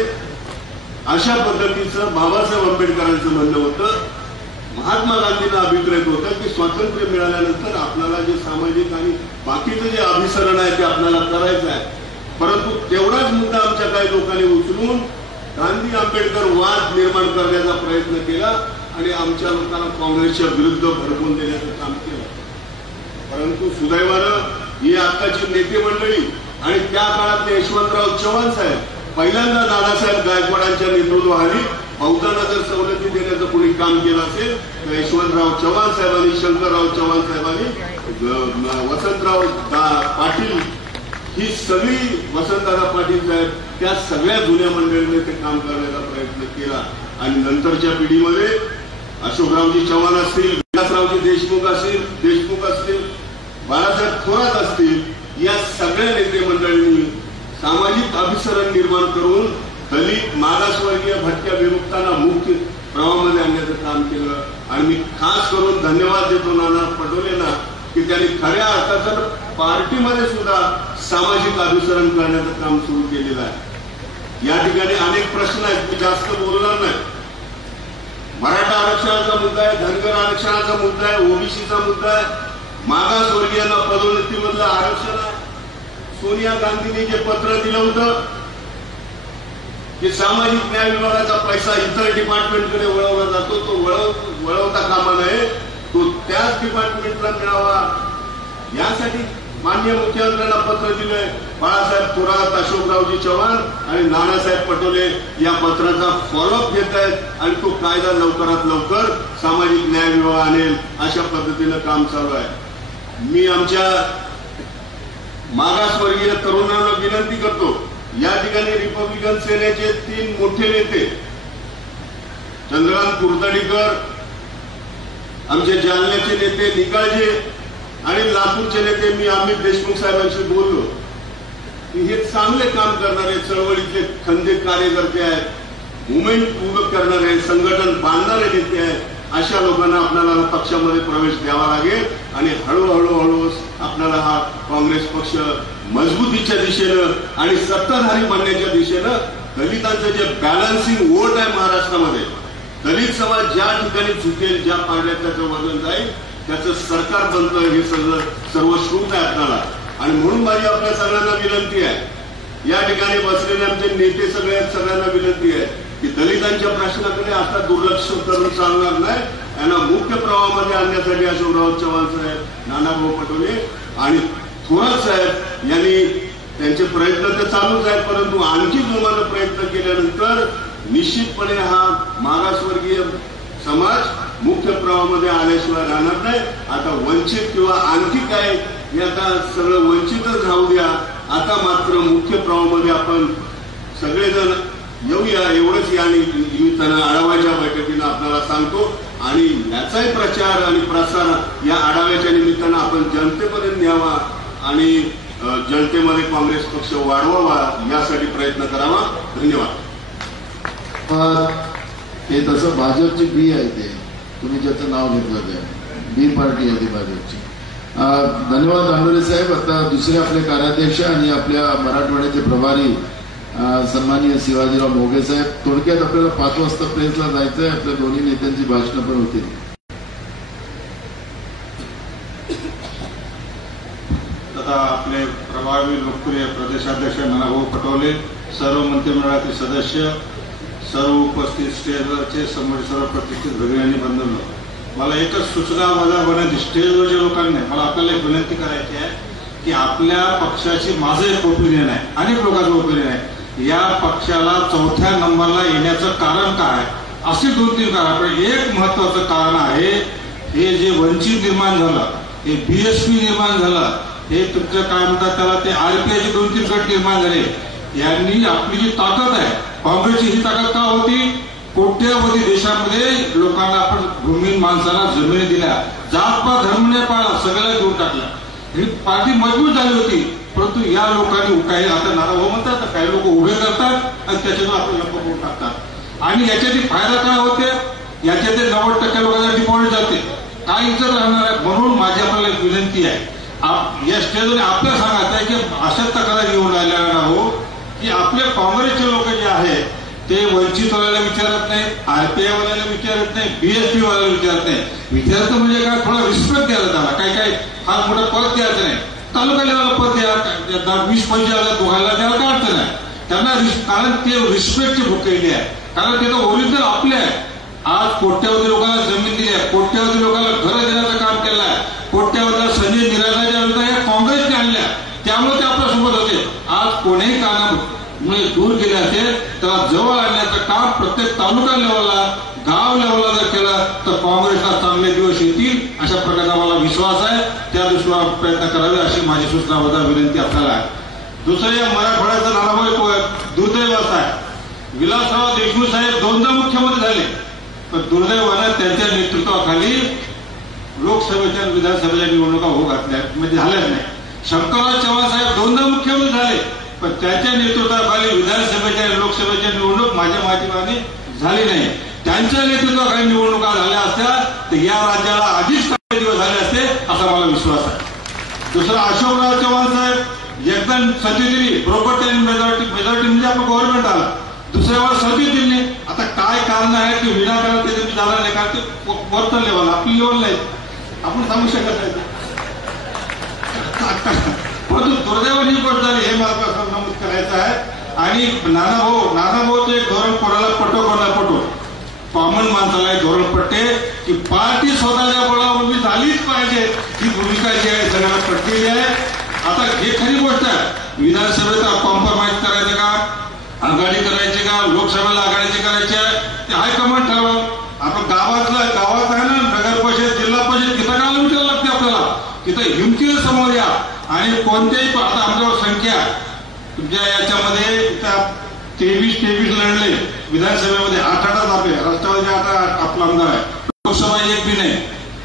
अशा पद्धतीचं बाबासाहेब आंबेडकरांचं म्हणणं होतं. महात्मा गांधींना अभिप्रेत होतं की स्वातंत्र्य मिळाल्यानंतर आपल्याला जे सामाजिक आणि बाकीचं जे अभिसरण आहे ते आपल्याला करायचं आहे. परंतु तेवढाच मुद्दा आमच्या काही लोकांनी उचलून गांधी आंबेडकर वाद निर्माण करण्याचा प्रयत्न केला आणि आमच्या लोकांना काँग्रेसच्या विरुद्ध भडकवून देण्याचं काम केलं. परंतु सुदैवानं ही आत्ताची नेते मंडळी आणि त्या काळातले यशवंतराव चव्हाण साहेब पहिल्यांदा दादासाहेब गायकवाडांच्या नेतृत्वाखाली बहुतांना जर सवलती देण्याचं कोणी काम केलं असेल तर यशवंतराव चव्हाण साहेबांनी, शंकरराव चव्हाण साहेबांनी, वसंतराव पाटील, ही सगळी वसंतदादा पाटील साहेब त्या सगळ्या जुन्या मंडळीने ते काम करण्याचा प्रयत्न केला. आणि नंतरच्या पिढीमध्ये अशोकरावजी चव्हाण असतील, विलासरावजी देशमुख असतील, बाळासाहेब थोरात असतील, या सगळ्या नेते मंडळींनी सामाजिक अभिसरण निर्माण करून दलित, मागासवर्गीय, भटक्या विमुक्तांना मुख्य प्रवाहामध्ये आणण्याचं काम केलं. आणि मी खास करून धन्यवाद देतो नाना पटोलेंना की त्यांनी खऱ्या अर्थाचं पार्टीमध्ये सुद्धा सामाजिक अभिसरण करण्याचं काम सुरू केलेलं आहे. या ठिकाणी अनेक प्रश्न आहेत, मी जास्त बोलणार नाही. मराठा आरक्षणाचा मुद्दा आहे, धनगर आरक्षणाचा मुद्दा आहे, ओबीसीचा मुद्दा आहे, मागासवर्गीयांना पदोन्नतीमधलं आरक्षण आहे. सोनिया गांधींनी जे पत्र दिलं होतं की सामाजिक न्याय विभागाचा पैसा इतर डिपार्टमेंटकडे वळवला जातो, तो वळवता कामा नये, तो त्याच डिपार्टमेंटला मिळावा, यासाठी माननीय मुख्यमंत्र्यांना पत्र दिलंय. बाळासाहेब थोरात, अशोकरावजी चव्हाण आणि नानासाहेब पटोले या पत्राचा फॉलोअप घेत आहेत आणि तो कायदा लवकरात लवकर सामाजिक न्याय विभाग आणेल अशा पद्धतीनं काम चालू आहे. मी आमच्या मागासवर्गीय तरुणांना विनंती करतो, या ठिकाणी रिपब्लिकन सेनेचे 3 मोठे नेते चंद्रकांत कुर्तडीकर, आमचे जालन्याचे नेते निकाळजे आणि लातूरचे नेते मी अमित देशमुख साहेबांशी बोललो की हे चांगले काम करणारे, चळवळीतले खंदे कार्यकर्ते आहेत, मुवमेंट उभं करणारे, संघटन बांधणारे नेते आहेत. अशा लोकांना आपल्याला पक्षामध्ये प्रवेश द्यावा लागेल आणि हळूहळू आपल्याला हा काँग्रेस पक्ष मजबूतीच्या दिशेनं आणि सत्ताधारी बनण्याच्या दिशेनं दलितांचं जे बॅलन्सिंग वोट आहे महाराष्ट्रामध्ये, दलित समाज ज्या ठिकाणी झुकेल, ज्या पारड्यात त्याचं वजन जाईल, त्याचं सरकार बनतं, हे सर्व श्रुत आहे आपल्याला. आणि म्हणून माझी आपल्या सगळ्यांना विनंती आहे, या ठिकाणी बसलेले आमचे नेते सगळ्यांना विनंती आहे की दलितांच्या प्रश्नाकडे आता दुर्लक्ष करून चालणार नाही. यांना मुख्य प्रवाहामध्ये आणण्यासाठी अशोकराव चव्हाण साहेब, नानाभाऊ पटोले आणि थोरात साहेब यांनी त्यांचे प्रयत्न तर चालूच आहेत, परंतु आणखी जोमानं प्रयत्न केल्यानंतर निश्चितपणे हा मागासवर्गीय समाज मुख्य प्रवाहामध्ये आल्याशिवाय राहणार नाही. आता वंचित किंवा आणखी काय हे आता सगळं वंचितच राहू द्या. आता मात्र मुख्य प्रवाहामध्ये आपण सगळेजण येऊया, एवढंच या निमित्तानं आढाव्याच्या बैठकीनं आपल्याला सांगतो. आणि याचाही प्रचार आणि प्रसार या आढाव्याच्या निमित्तानं आपण जनतेपर्यंत न्यावा आणि जनतेमध्ये काँग्रेस पक्ष वाढवावा यासाठी प्रयत्न करावा. धन्यवाद. हे तसं भाजपची बी आहे, ते तुम्ही ज्याचं नाव घेतलं ते बी पार्टी आहे ती भाजपची. धन्यवाद आंबोरे साहेब. आता दुसरे आपले कार्याध्यक्ष आणि आपल्या मराठवाड्याचे प्रभारी सन्माननीय शिवाजीराव मोघे साहेब. थोडक्यात आपल्याला 5 वाजता प्रेसला जायचं आहे, आपल्या दोन्ही नेत्यांची भाषणं पण होतील. तथा आपले प्रभावी लोकप्रिय प्रदेशाध्यक्ष नानाभाऊ पटोले, सर्व मंत्रिमंडळातील सदस्य, सर्व उपस्थित स्टेजवरचे सर्व प्रतिष्ठित भगिनी बंधूंनो, मला एकच सूचना माझ्या स्टेजवरच्या लोकांनी मला आपल्याला एक विनंती करायची आहे की आपल्या पक्षाची माझं एक ओपिनियन आहे, अनेक लोकांचं ओपिनियन आहे, या पक्षाला 4थ्या नंबरला येण्याचं कारण काय, असे 2-3 कारण. पण एक महत्वाचं कारण आहे, हे जे वंचित निर्माण झालं, हे बीएसपी निर्माण झालं, हे तुमचं काय म्हणतात त्याला, ते आरपीआयचे 2-3 गट निर्माण झाले. यांनी आपली जी ताकद आहे, काँग्रेसची ही ताकद का होती, कोट्यावधी देशामध्ये लोकांना आपण भूमी माणसाला जमिनी दिल्या, जातपात धर्म नाही पाळला, सगळ्याला घेऊन टाकला. ही पार्टी मजबूत झाली होती. परंतु या लोकांनी काही आता नाराभाऊ म्हणतात, काही लोक उभे करतात आणि त्याच्यातून आपण लप करून टाकतात. आणि याच्यात फायदा काय होते, याच्यात 90% लोकांना डिपॉझिट जाते, काय इज्जत राहणार आहे. म्हणून माझी आपल्याला एक विनंती आहे, या स्टेजवर आपल्याला सांगायचं आहे की अशा तक्रार घेऊन राहिल्या हो की आपण विचारत नाही, BSP वाल्याला विचारत नाही. विचारायचं म्हणजे काय, थोडा रिस्पेक्ट द्यायला त्याला. काय फार मोठं पद द्यायचं नाही, तालुका लेवलला पद द्या, 20-25 दोघांना द्यायला काय अडचण आहे त्यांना. कारण ते रिस्पेक्टची भूकेली आहे, कारण ते तर ओरिजिनल आपले आहे. आज कोट्यावधी लोकांना जमीन दिली आहे, कोट्यावधी लोकांना घरं देण्याचं काम केलं आहे, कोट्यावधी संजय निराधाच्या विरुद्ध या काँग्रेसने आणल्या, त्यामुळे ते आपल्या सोबत होते. आज कोणीही कारणामुळे दूर गेले असेल त्याला जवळ आणण्याचं काम प्रत्येक तालुका लेवलला, गाव लेवलला जर केलं तर काँग्रेसला चांगले दिवस येतील अशा प्रकारचा मला विश्वास आहे. त्या दृष्टीने प्रयत्न करावे अशी माझी सूचना विनंती आपल्याला आहे. दुसरं, या मराठवाड्याचा नानाभाऊ दुर्दैव असा आहे, विलासराव देशमुख साहेब 2दा मुख्यमंत्री झाले, पण दुर्दैवानं त्यांच्या नेतृत्वाखाली लोकसभेच्या विधानसभेच्या निवडणुका होऊ घातल्या म्हणजे झाल्याच नाही. शंकरराव चव्हाण साहेब 2दा मुख्यमंत्री झाले, पण त्यांच्या नेतृत्वाखाली विधानसभेच्या लोकसभेच्या निवडणूक माझ्या माहितीप्रमाणे झाली नाही. त्यांच्या नेतृत्वाखाली निवडणुका झाल्या असत्या तर या राज्याला आधीच काही दिवस झाले असते असा मला विश्वास आहे. दुसरा, अशोकराव चव्हाण साहेब एकदम संधी दिली, प्रॉपर्टी आणि मेजॉरिटी म्हणजे आपलं गव्हर्नमेंट आला, दुसऱ्या वेळा संधी दिली. आता काय कारण आहे की विनाकारण ते तुम्ही जाणार नाही, कारण ते वरचं लेवल आपली लेवल नाही, आपण सांगू शकत नाही. परंतु दुर्दैवाची गोष्ट झाली हे मला नमूद करायचं आहे. आणि नानाभाऊचं एक धोरण कोणाला पटो कोणाला पटो, कॉमन माणसाला एक धोरण पटते की पार्टी स्वतःच्या बळावर उभी झालीच पाहिजे, ही भूमिका जी आहे सगळ्यांना पटलेली आहे. आता हे खरी गोष्ट आहे, विधानसभेत कॉम्प्रोमाइज करायचं का, आघाडी करायची का, लोकसभेला आघाडीची करायची आहे ते हायकमांड ठरवा. आपण गावात आहे ना, नगर परिषद, जिल्हा परिषद, तिथं काय विचारायला लागते आपल्याला, तिथं हिमतीला समोर या. आणि कोणत्याही आता आमच्यावर संख्या तुमच्या याच्यामध्ये 23 लढले विधानसभेमध्ये, 8 आपले राष्ट्रवादी, आता आपला आमदार आहे, लोकसभा एक बी नाही.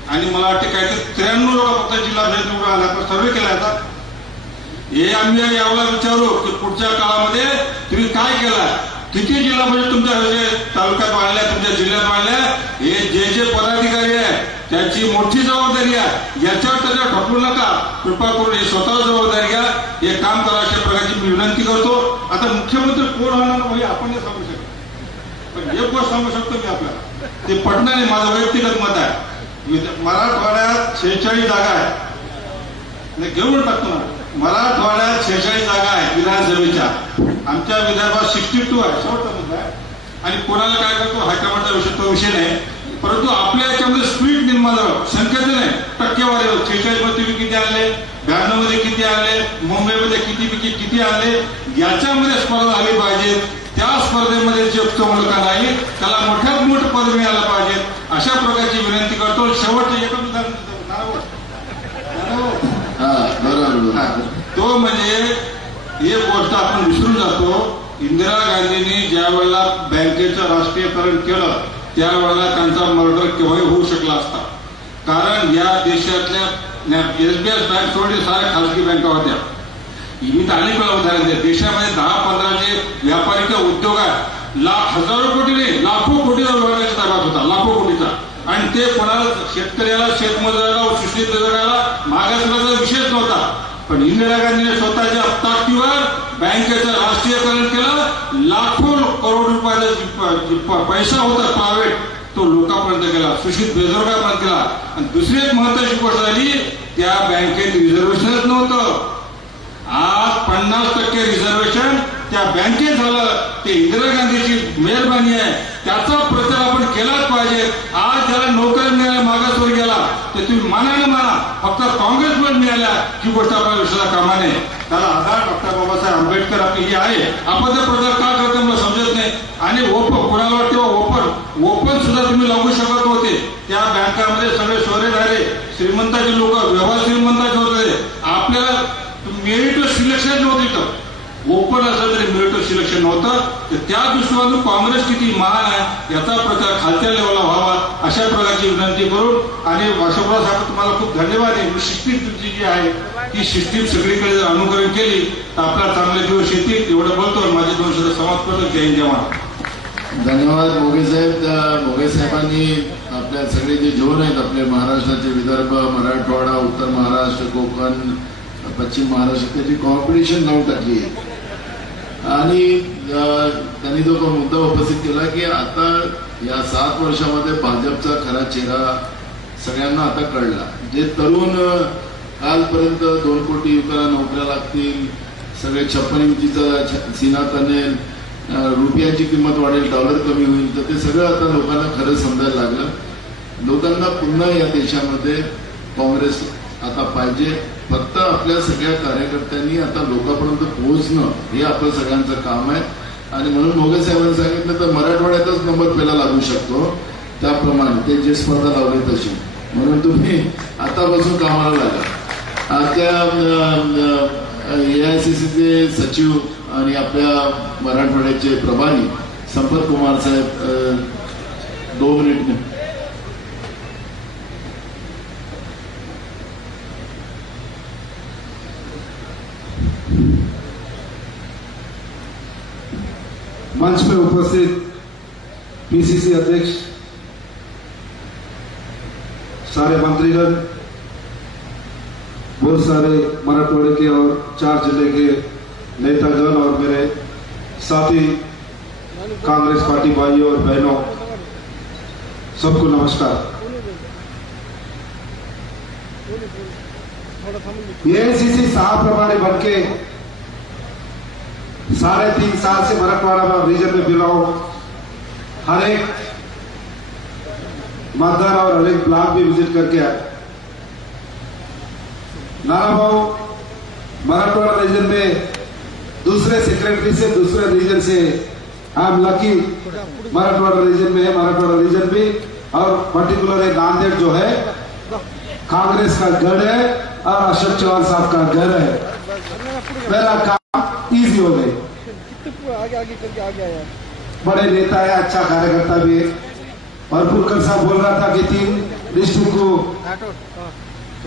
आणि मला वाटते काय तर 93 लोक फक्त जिल्हा परिषद निवडून आला, पण सर्वे केला आता. हे आम्ही यावेळेला विचारू की पुढच्या काळामध्ये तुम्ही काय केलं, किती जिल्हा परिषद तुमच्या तालुक्यात वाढल्या, तुमच्या जिल्ह्यात वाढल्या. हे जे पदाधिकारी आहे त्याची मोठी जबाबदारी आहे, याच्यावर त्याच्यावर ढकलू नका, कृपा करून हे स्वतः जबाबदारी घ्या, हे काम करा अशा प्रकारची मी विनंती करतो. आता मुख्यमंत्री कोण होणार हे आपण नाही सांगू शकत, पण एक गोष्ट सांगू शकतो मी आपल्याला, ते पटणार नाही, माझं वैयक्तिक मत आहे. मराठवाड्यात 46 जागा आहे, घेऊन टाकतो ना, मराठवाड्यात 46 जागा आहे विधानसभेच्या, आमच्या विदर्भात 62 आहे, शेवटचा मुद्दा आहे. आणि कोणाला काय करतो हायकमांडचा विषय तो विषय नाही, परंतु आपल्या याच्यामध्ये स्पीड निर्माण झालं, संख्येचं नाही टक्केवारी. 46 मध्ये तुम्ही किती आणले, 92 मध्ये किती आणले, मुंबईमध्ये किती आणले, याच्यामध्ये स्पर्धा झाली पाहिजे. त्या स्पर्धेमध्ये जे चमलका नाही त्याला मोठ्यात मोठं पद मिळालं पाहिजे अशा प्रकारची विनंती करतो. शेवटचे एकच उदाहरण तो म्हणजे एक गोष्ट आपण विसरून जातो, इंदिरा गांधींनी ज्या वेळेला बँकेचं राष्ट्रीयकरण केलं त्यावेळेला त्यांचा मर्डर केव्हाही होऊ शकला असता, कारण या देशातल्या SBI बँक सोडली साऱ्या खासगी बँका होत्या. मी तर अनेक वेळा उदाहरण द्या, देशामध्ये 10-15 जे व्यापारिक उद्योग आहे, हजारो कोटी नाही लाखो कोटीचा व्यवहाराच्या ताब्यात होता, लाखो कोटीचा. आणि ते कोणाला शेतकऱ्याला, शेतमजुराला, सुशिक्षित जगाला मागासवर्गाचा विषयच नव्हता. पण इंदिरा गांधीने स्वतःच्या ताकदीवर बँकेचं राष्ट्रीयकरण केलं, लाखो करोड रुपयाचा पैसा होता प्रायव्हेट, तो लोकांपर्यंत गेला, सुशिक्षित बेरोजगारांपर्यंत गेला. आणि दुसरी एक महत्वाची गोष्ट झाली, त्या बँकेत रिझर्वेशनच नव्हतं. आज 50% रिझर्वेशन त्या बँकेत झालं, ते इंदिरा गांधीची मेहरबानी आहे, त्याचा प्रचार आपण केलाच पाहिजे. आज ज्याला नोकरी मिळाल्या मागासवर्गीयाला ते तुम्ही मानाने माना, फक्त काँग्रेसमुळे मिळाल्या ही गोष्ट आपल्या विषयाला कामा नये. त्याला आधार डॉक्टर बाबासाहेब आंबेडकर आपली ही आहे, आपण ते प्रचार का करतो मला समजत नाही. आणि कोणाला वाटते ओपन सुद्धा तुम्ही लागू शकत होते, त्या बँकामध्ये सगळे सोयरे झाले, श्रीमंताचे लोक व्यवहार श्रीमंताचे होते. आपल्याला मेरिट सिलेक्शन नव्हतं, इथं ओपन असं तरी मेरिट सिलेक्शन नव्हतं. तर त्या दृष्टीने काँग्रेस किती महान आहे याचा प्रचार खालच्या लेवलला व्हावा अशा प्रकारची विनंती करून. आणि अशोकराव साहेब तुम्हाला खूप धन्यवाद आहे. सिस्टीम तुमची जी आहे ती सिस्टीम सगळीकडे जर अनुकरण केली तर आपल्याला चांगले दिवस येतील एवढं बोलतो. माझे 2 शब्द समाप्त करतो. जय हिंद जय महाराष्ट्र. धन्यवाद भोगे साहेब. भोगे साहेबांनी आपल्या सगळे जे झोन आहेत आपले महाराष्ट्राचे, विदर्भ, मराठवाडा, उत्तर महाराष्ट्र, कोकण, पश्चिम महाराष्ट्र, त्याची कॉम्पिटिशन लावून टाकली आहे. आणि त्यांनी जो मुद्दा उपस्थित केला की आता या 7 वर्षामध्ये भाजपचा खरा चेहरा सगळ्यांना आता कळला. जे तरुण कालपर्यंत 2 कोटी युवकांना नोकऱ्या लागतील, सगळे 56 इंचीचा सीना तनेल, रुपयाची किंमत वाढेल, डॉलर कमी होईल, तर ते सगळं आता लोकांना खरं समजायला लागलं. लोकांना पुन्हा या देशामध्ये काँग्रेस आता पाहिजे. फक्त आपल्या सगळ्या कार्यकर्त्यांनी आता लोकांपर्यंत पोहोचणं हे आपलं सगळ्यांचं काम आहे. आणि म्हणून मोगे साहेबांनी सांगितलं तर मराठवाड्यातच नंबर पहिला लागू शकतो, त्याप्रमाणे ते जे स्पर्धा लावली तशी. म्हणून तुम्ही आतापासून कामाला लागा. त्या AICCचे सचिव आणि आपल्या मराठवाड्याचे प्रभारी संपत कुमार साहेब 2 मिनिट. मंच पे उपस्थित PCC अध्यक्ष, सारे मंत्रीगण, बहुत सारे मराठवाड़े के और 4 जिले के नेतागण और मेरे साथी कांग्रेस पार्टी भाइयों और बहनों, सबको नमस्कार. AICC प्रभारी बनके 3.5 साल से मराठवाड़ा में रीजन में बिला हूं. हर एक मतदान और हर एक ब्लॉक भी विजिट करके आए. नाना भाऊ मराठवाड़ा रीजन में दूसरे सेक्रेटरी से दूसरे रीजन से I am lucky Marathwada region में है. मराठवाड़ा रीजन भी और पर्टिकुलर है नांदेड़ जो है कांग्रेस का गढ़ है और अशोक चौहान साहब का घर है. मेरा काम इजी हो गई. बड़े नेता है, अच्छा कार्यकर्ता भी है. और पुरकर साहब बोल रहा था कि 3 डिस्ट्रिक्ट को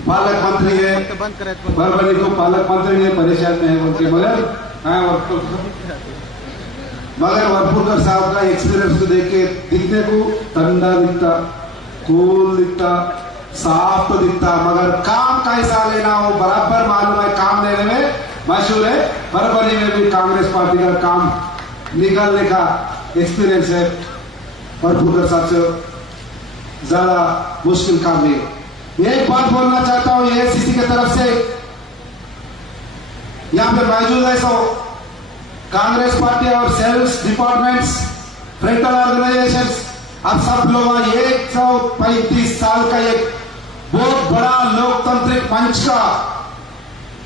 पालक मंत्री है, परभणी को पालक मंत्री है, परेशान में है उनके. मगर वरपुरकर साहब का एक्सपीरियंस को देख के दिखने को ठंडा दिखता, कूल दिखता, साफ तो दिखता, मगर काम कैसा लेना हो बराबर मालूम है. काम लेने में मशहूर है. परभणी में भी कांग्रेस पार्टी का काम निकालने का एक्सपीरियंस है. वरपुरकर साहब से ज्यादा मुश्किल काम नहीं. एक बात बोलना चाहता हूं AICC की तरफ से, यहां पे मौजूद है सो कांग्रेस पार्टी और सेल्स डिपार्टमेंट्स, फ्रंटल ऑर्गेनाइजेशंस, अब सब लोग 135 साल का एक बहुत बड़ा लोकतांत्रिक मंच का,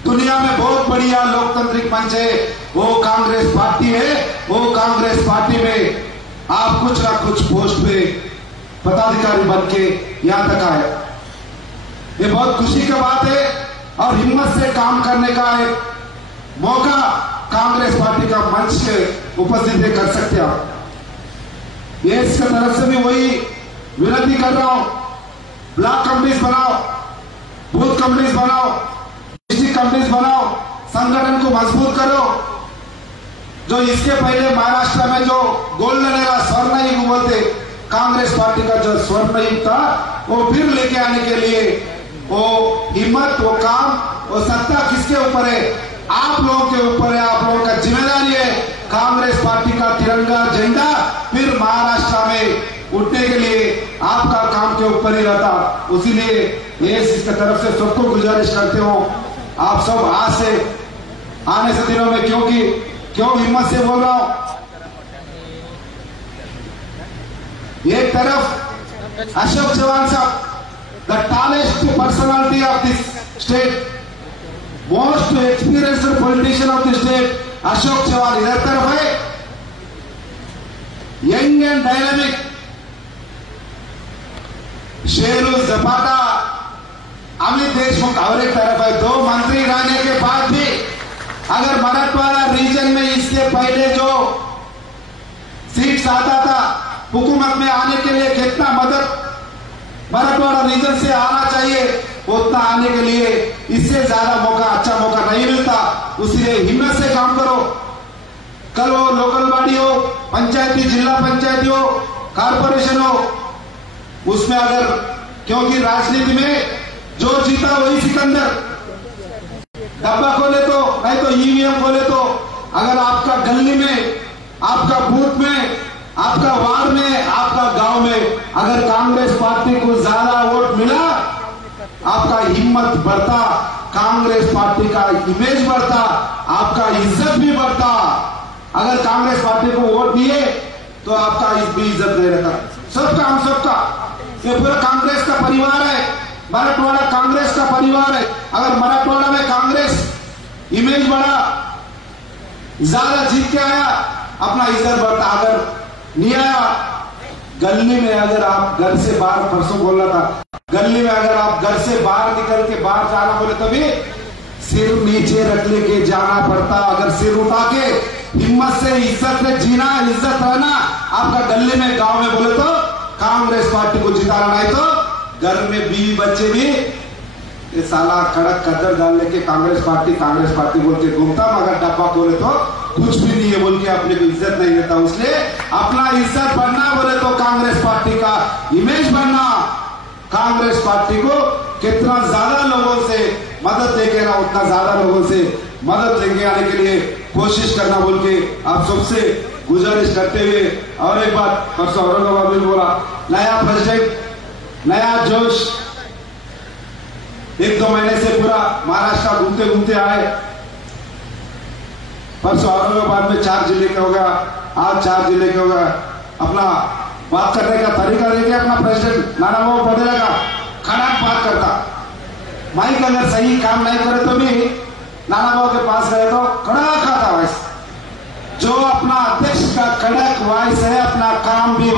दुनिया में बहुत बढ़िया लोकतांत्रिक मंच है वो कांग्रेस पार्टी है. वो कांग्रेस पार्टी में आप कुछ ना कुछ पोस्ट पे पदाधिकारी बन के यहां तक आए. ये बहुत खुशी की बात है और हिम्मत से काम करने का एक मौका कांग्रेस पार्टी का मंच से उपस्थित कर सकते हैं. ये इसके तरफ से भी वही विनती कर रहा हूं, ब्लॉक कमिटीज बनाओ, बूथ कमिटीज बनाओ, डिस्ट्रिक्ट कमिटीज बनाओ, संगठन को मजबूत करो. जो इसके पहले महाराष्ट्र में जो गोल्डन एरा स्वर्ण युग बोलते, कांग्रेस पार्टी का जो स्वर्ण युग था वो फिर लेके आने के लिए वो हिम्मत, वो काम, वो सत्ता किसके ऊपर है? आप लोगों के ऊपर है. आप लोगों का जिम्मेदारी है कांग्रेस पार्टी का तिरंगा झंडा फिर महाराष्ट्र में उठने के लिए आपका काम के ऊपर ही रहता. इसीलिए इसकी तरफ से सबको गुजारिश करते हो, आप सब आज से आने से दिनों में, क्यों हिम्मत से बोल रहा हूं, एक तरफ Ashok Chavan Saheb, the tallest personality of this state, most experienced politician of the state Ashok Chavan इधर तरफ है. यंग एंड डायनामिक शेरू जपाटा अमित देशमुख और एक तरफ है. 2 मंत्री रहने के बाद भी अगर मराठवाड़ा रीजन में इसके पहले जो सीट्स आता था हुकूमत में आने के लिए कितना मदद मराठवाड़ा रीजन से आना चाहिए उतना आने के लिए इससे ज्यादा मौका, अच्छा मौका नहीं मिलता. इसलिए हिम्मत से काम करो. कल वो लोकल बॉडी हो, पंचायती, जिला पंचायती हो, कारपोरेशन हो, उसमें अगर, क्योंकि राजनीति में जो जीता वही सिकंदर, डब्बा खोले तो नहीं तो EVM खोले तो, अगर आपका गली में, आपका बूथ में आपका वार्ड में, आपका गांव में अगर कांग्रेस पार्टी को ज्यादा वोट मिला, आपका हिम्मत बढ़ता, कांग्रेस पार्टी का इमेज बढ़ता, आपका इज्जत भी बढ़ता। अगर कांग्रेस पार्टी को वोट दिए तो आपका भी इज्जत नहीं रहता। सबका, हम सबका, ये पूरा कांग्रेस का परिवार है। मराठवाड़ा कांग्रेस का परिवार है। अगर मराठवाड़ा में कांग्रेस इमेज बढ़ा, ज्यादा जीत के आया, अपना इज्जत बढ़ता। अगर नहीं आया, गली में अगर आप घर से बाहर, परसों बोल रहा था, गली में अगर आप घर से बाहर निकल के बाहर जाना बोले तभी सिर नीचे रख लेके जाना पड़ता। अगर सिर उठा के हिम्मत से इज्जत में जीना, इज्जत रहना, आपका गली में, गांव में बोले तो कांग्रेस पार्टी को जिताना। नहीं तो घर में बीवी बच्चे भी ये साला कड़क कदर डाल लेके कांग्रेस पार्टी बोल के घूमता, मगर डब्बा खोले तो कुछ भी नहीं है बोल के अपने को इज्जत नहीं देता। इसलिए अपना इज्जत बढ़ना बोले तो कांग्रेस पार्टी का इमेज बढ़ना, कांग्रेस पार्टी को कितना ज्यादा लोगों से मदद देके ना, उतना ज्यादा लोगों से मदद लेके आने के लिए कोशिश करना बोल के आप सबसे गुजारिश करते हुए, और एक बात परसों औरंगाबाद में बोला, नया प्रेसिडेंट, नया जोश। 1-2 महीने से पूरा महाराष्ट्र घूमते घूमते आए। परसों औरंगाबाद में 4 जिले के होगा, आज 4 जिले के होगा। अपना बात करने का तरीका देखिए, अपना प्रेसिडेंट नाना बाबू पटेल का खड़क बात करता। माइक अगर सही काम नहीं करे तो भी नाना बाबू के पास गए तो कड़क आता वॉइस। जो अपना अध्यक्ष का कड़क वॉइस है, अपना काम भी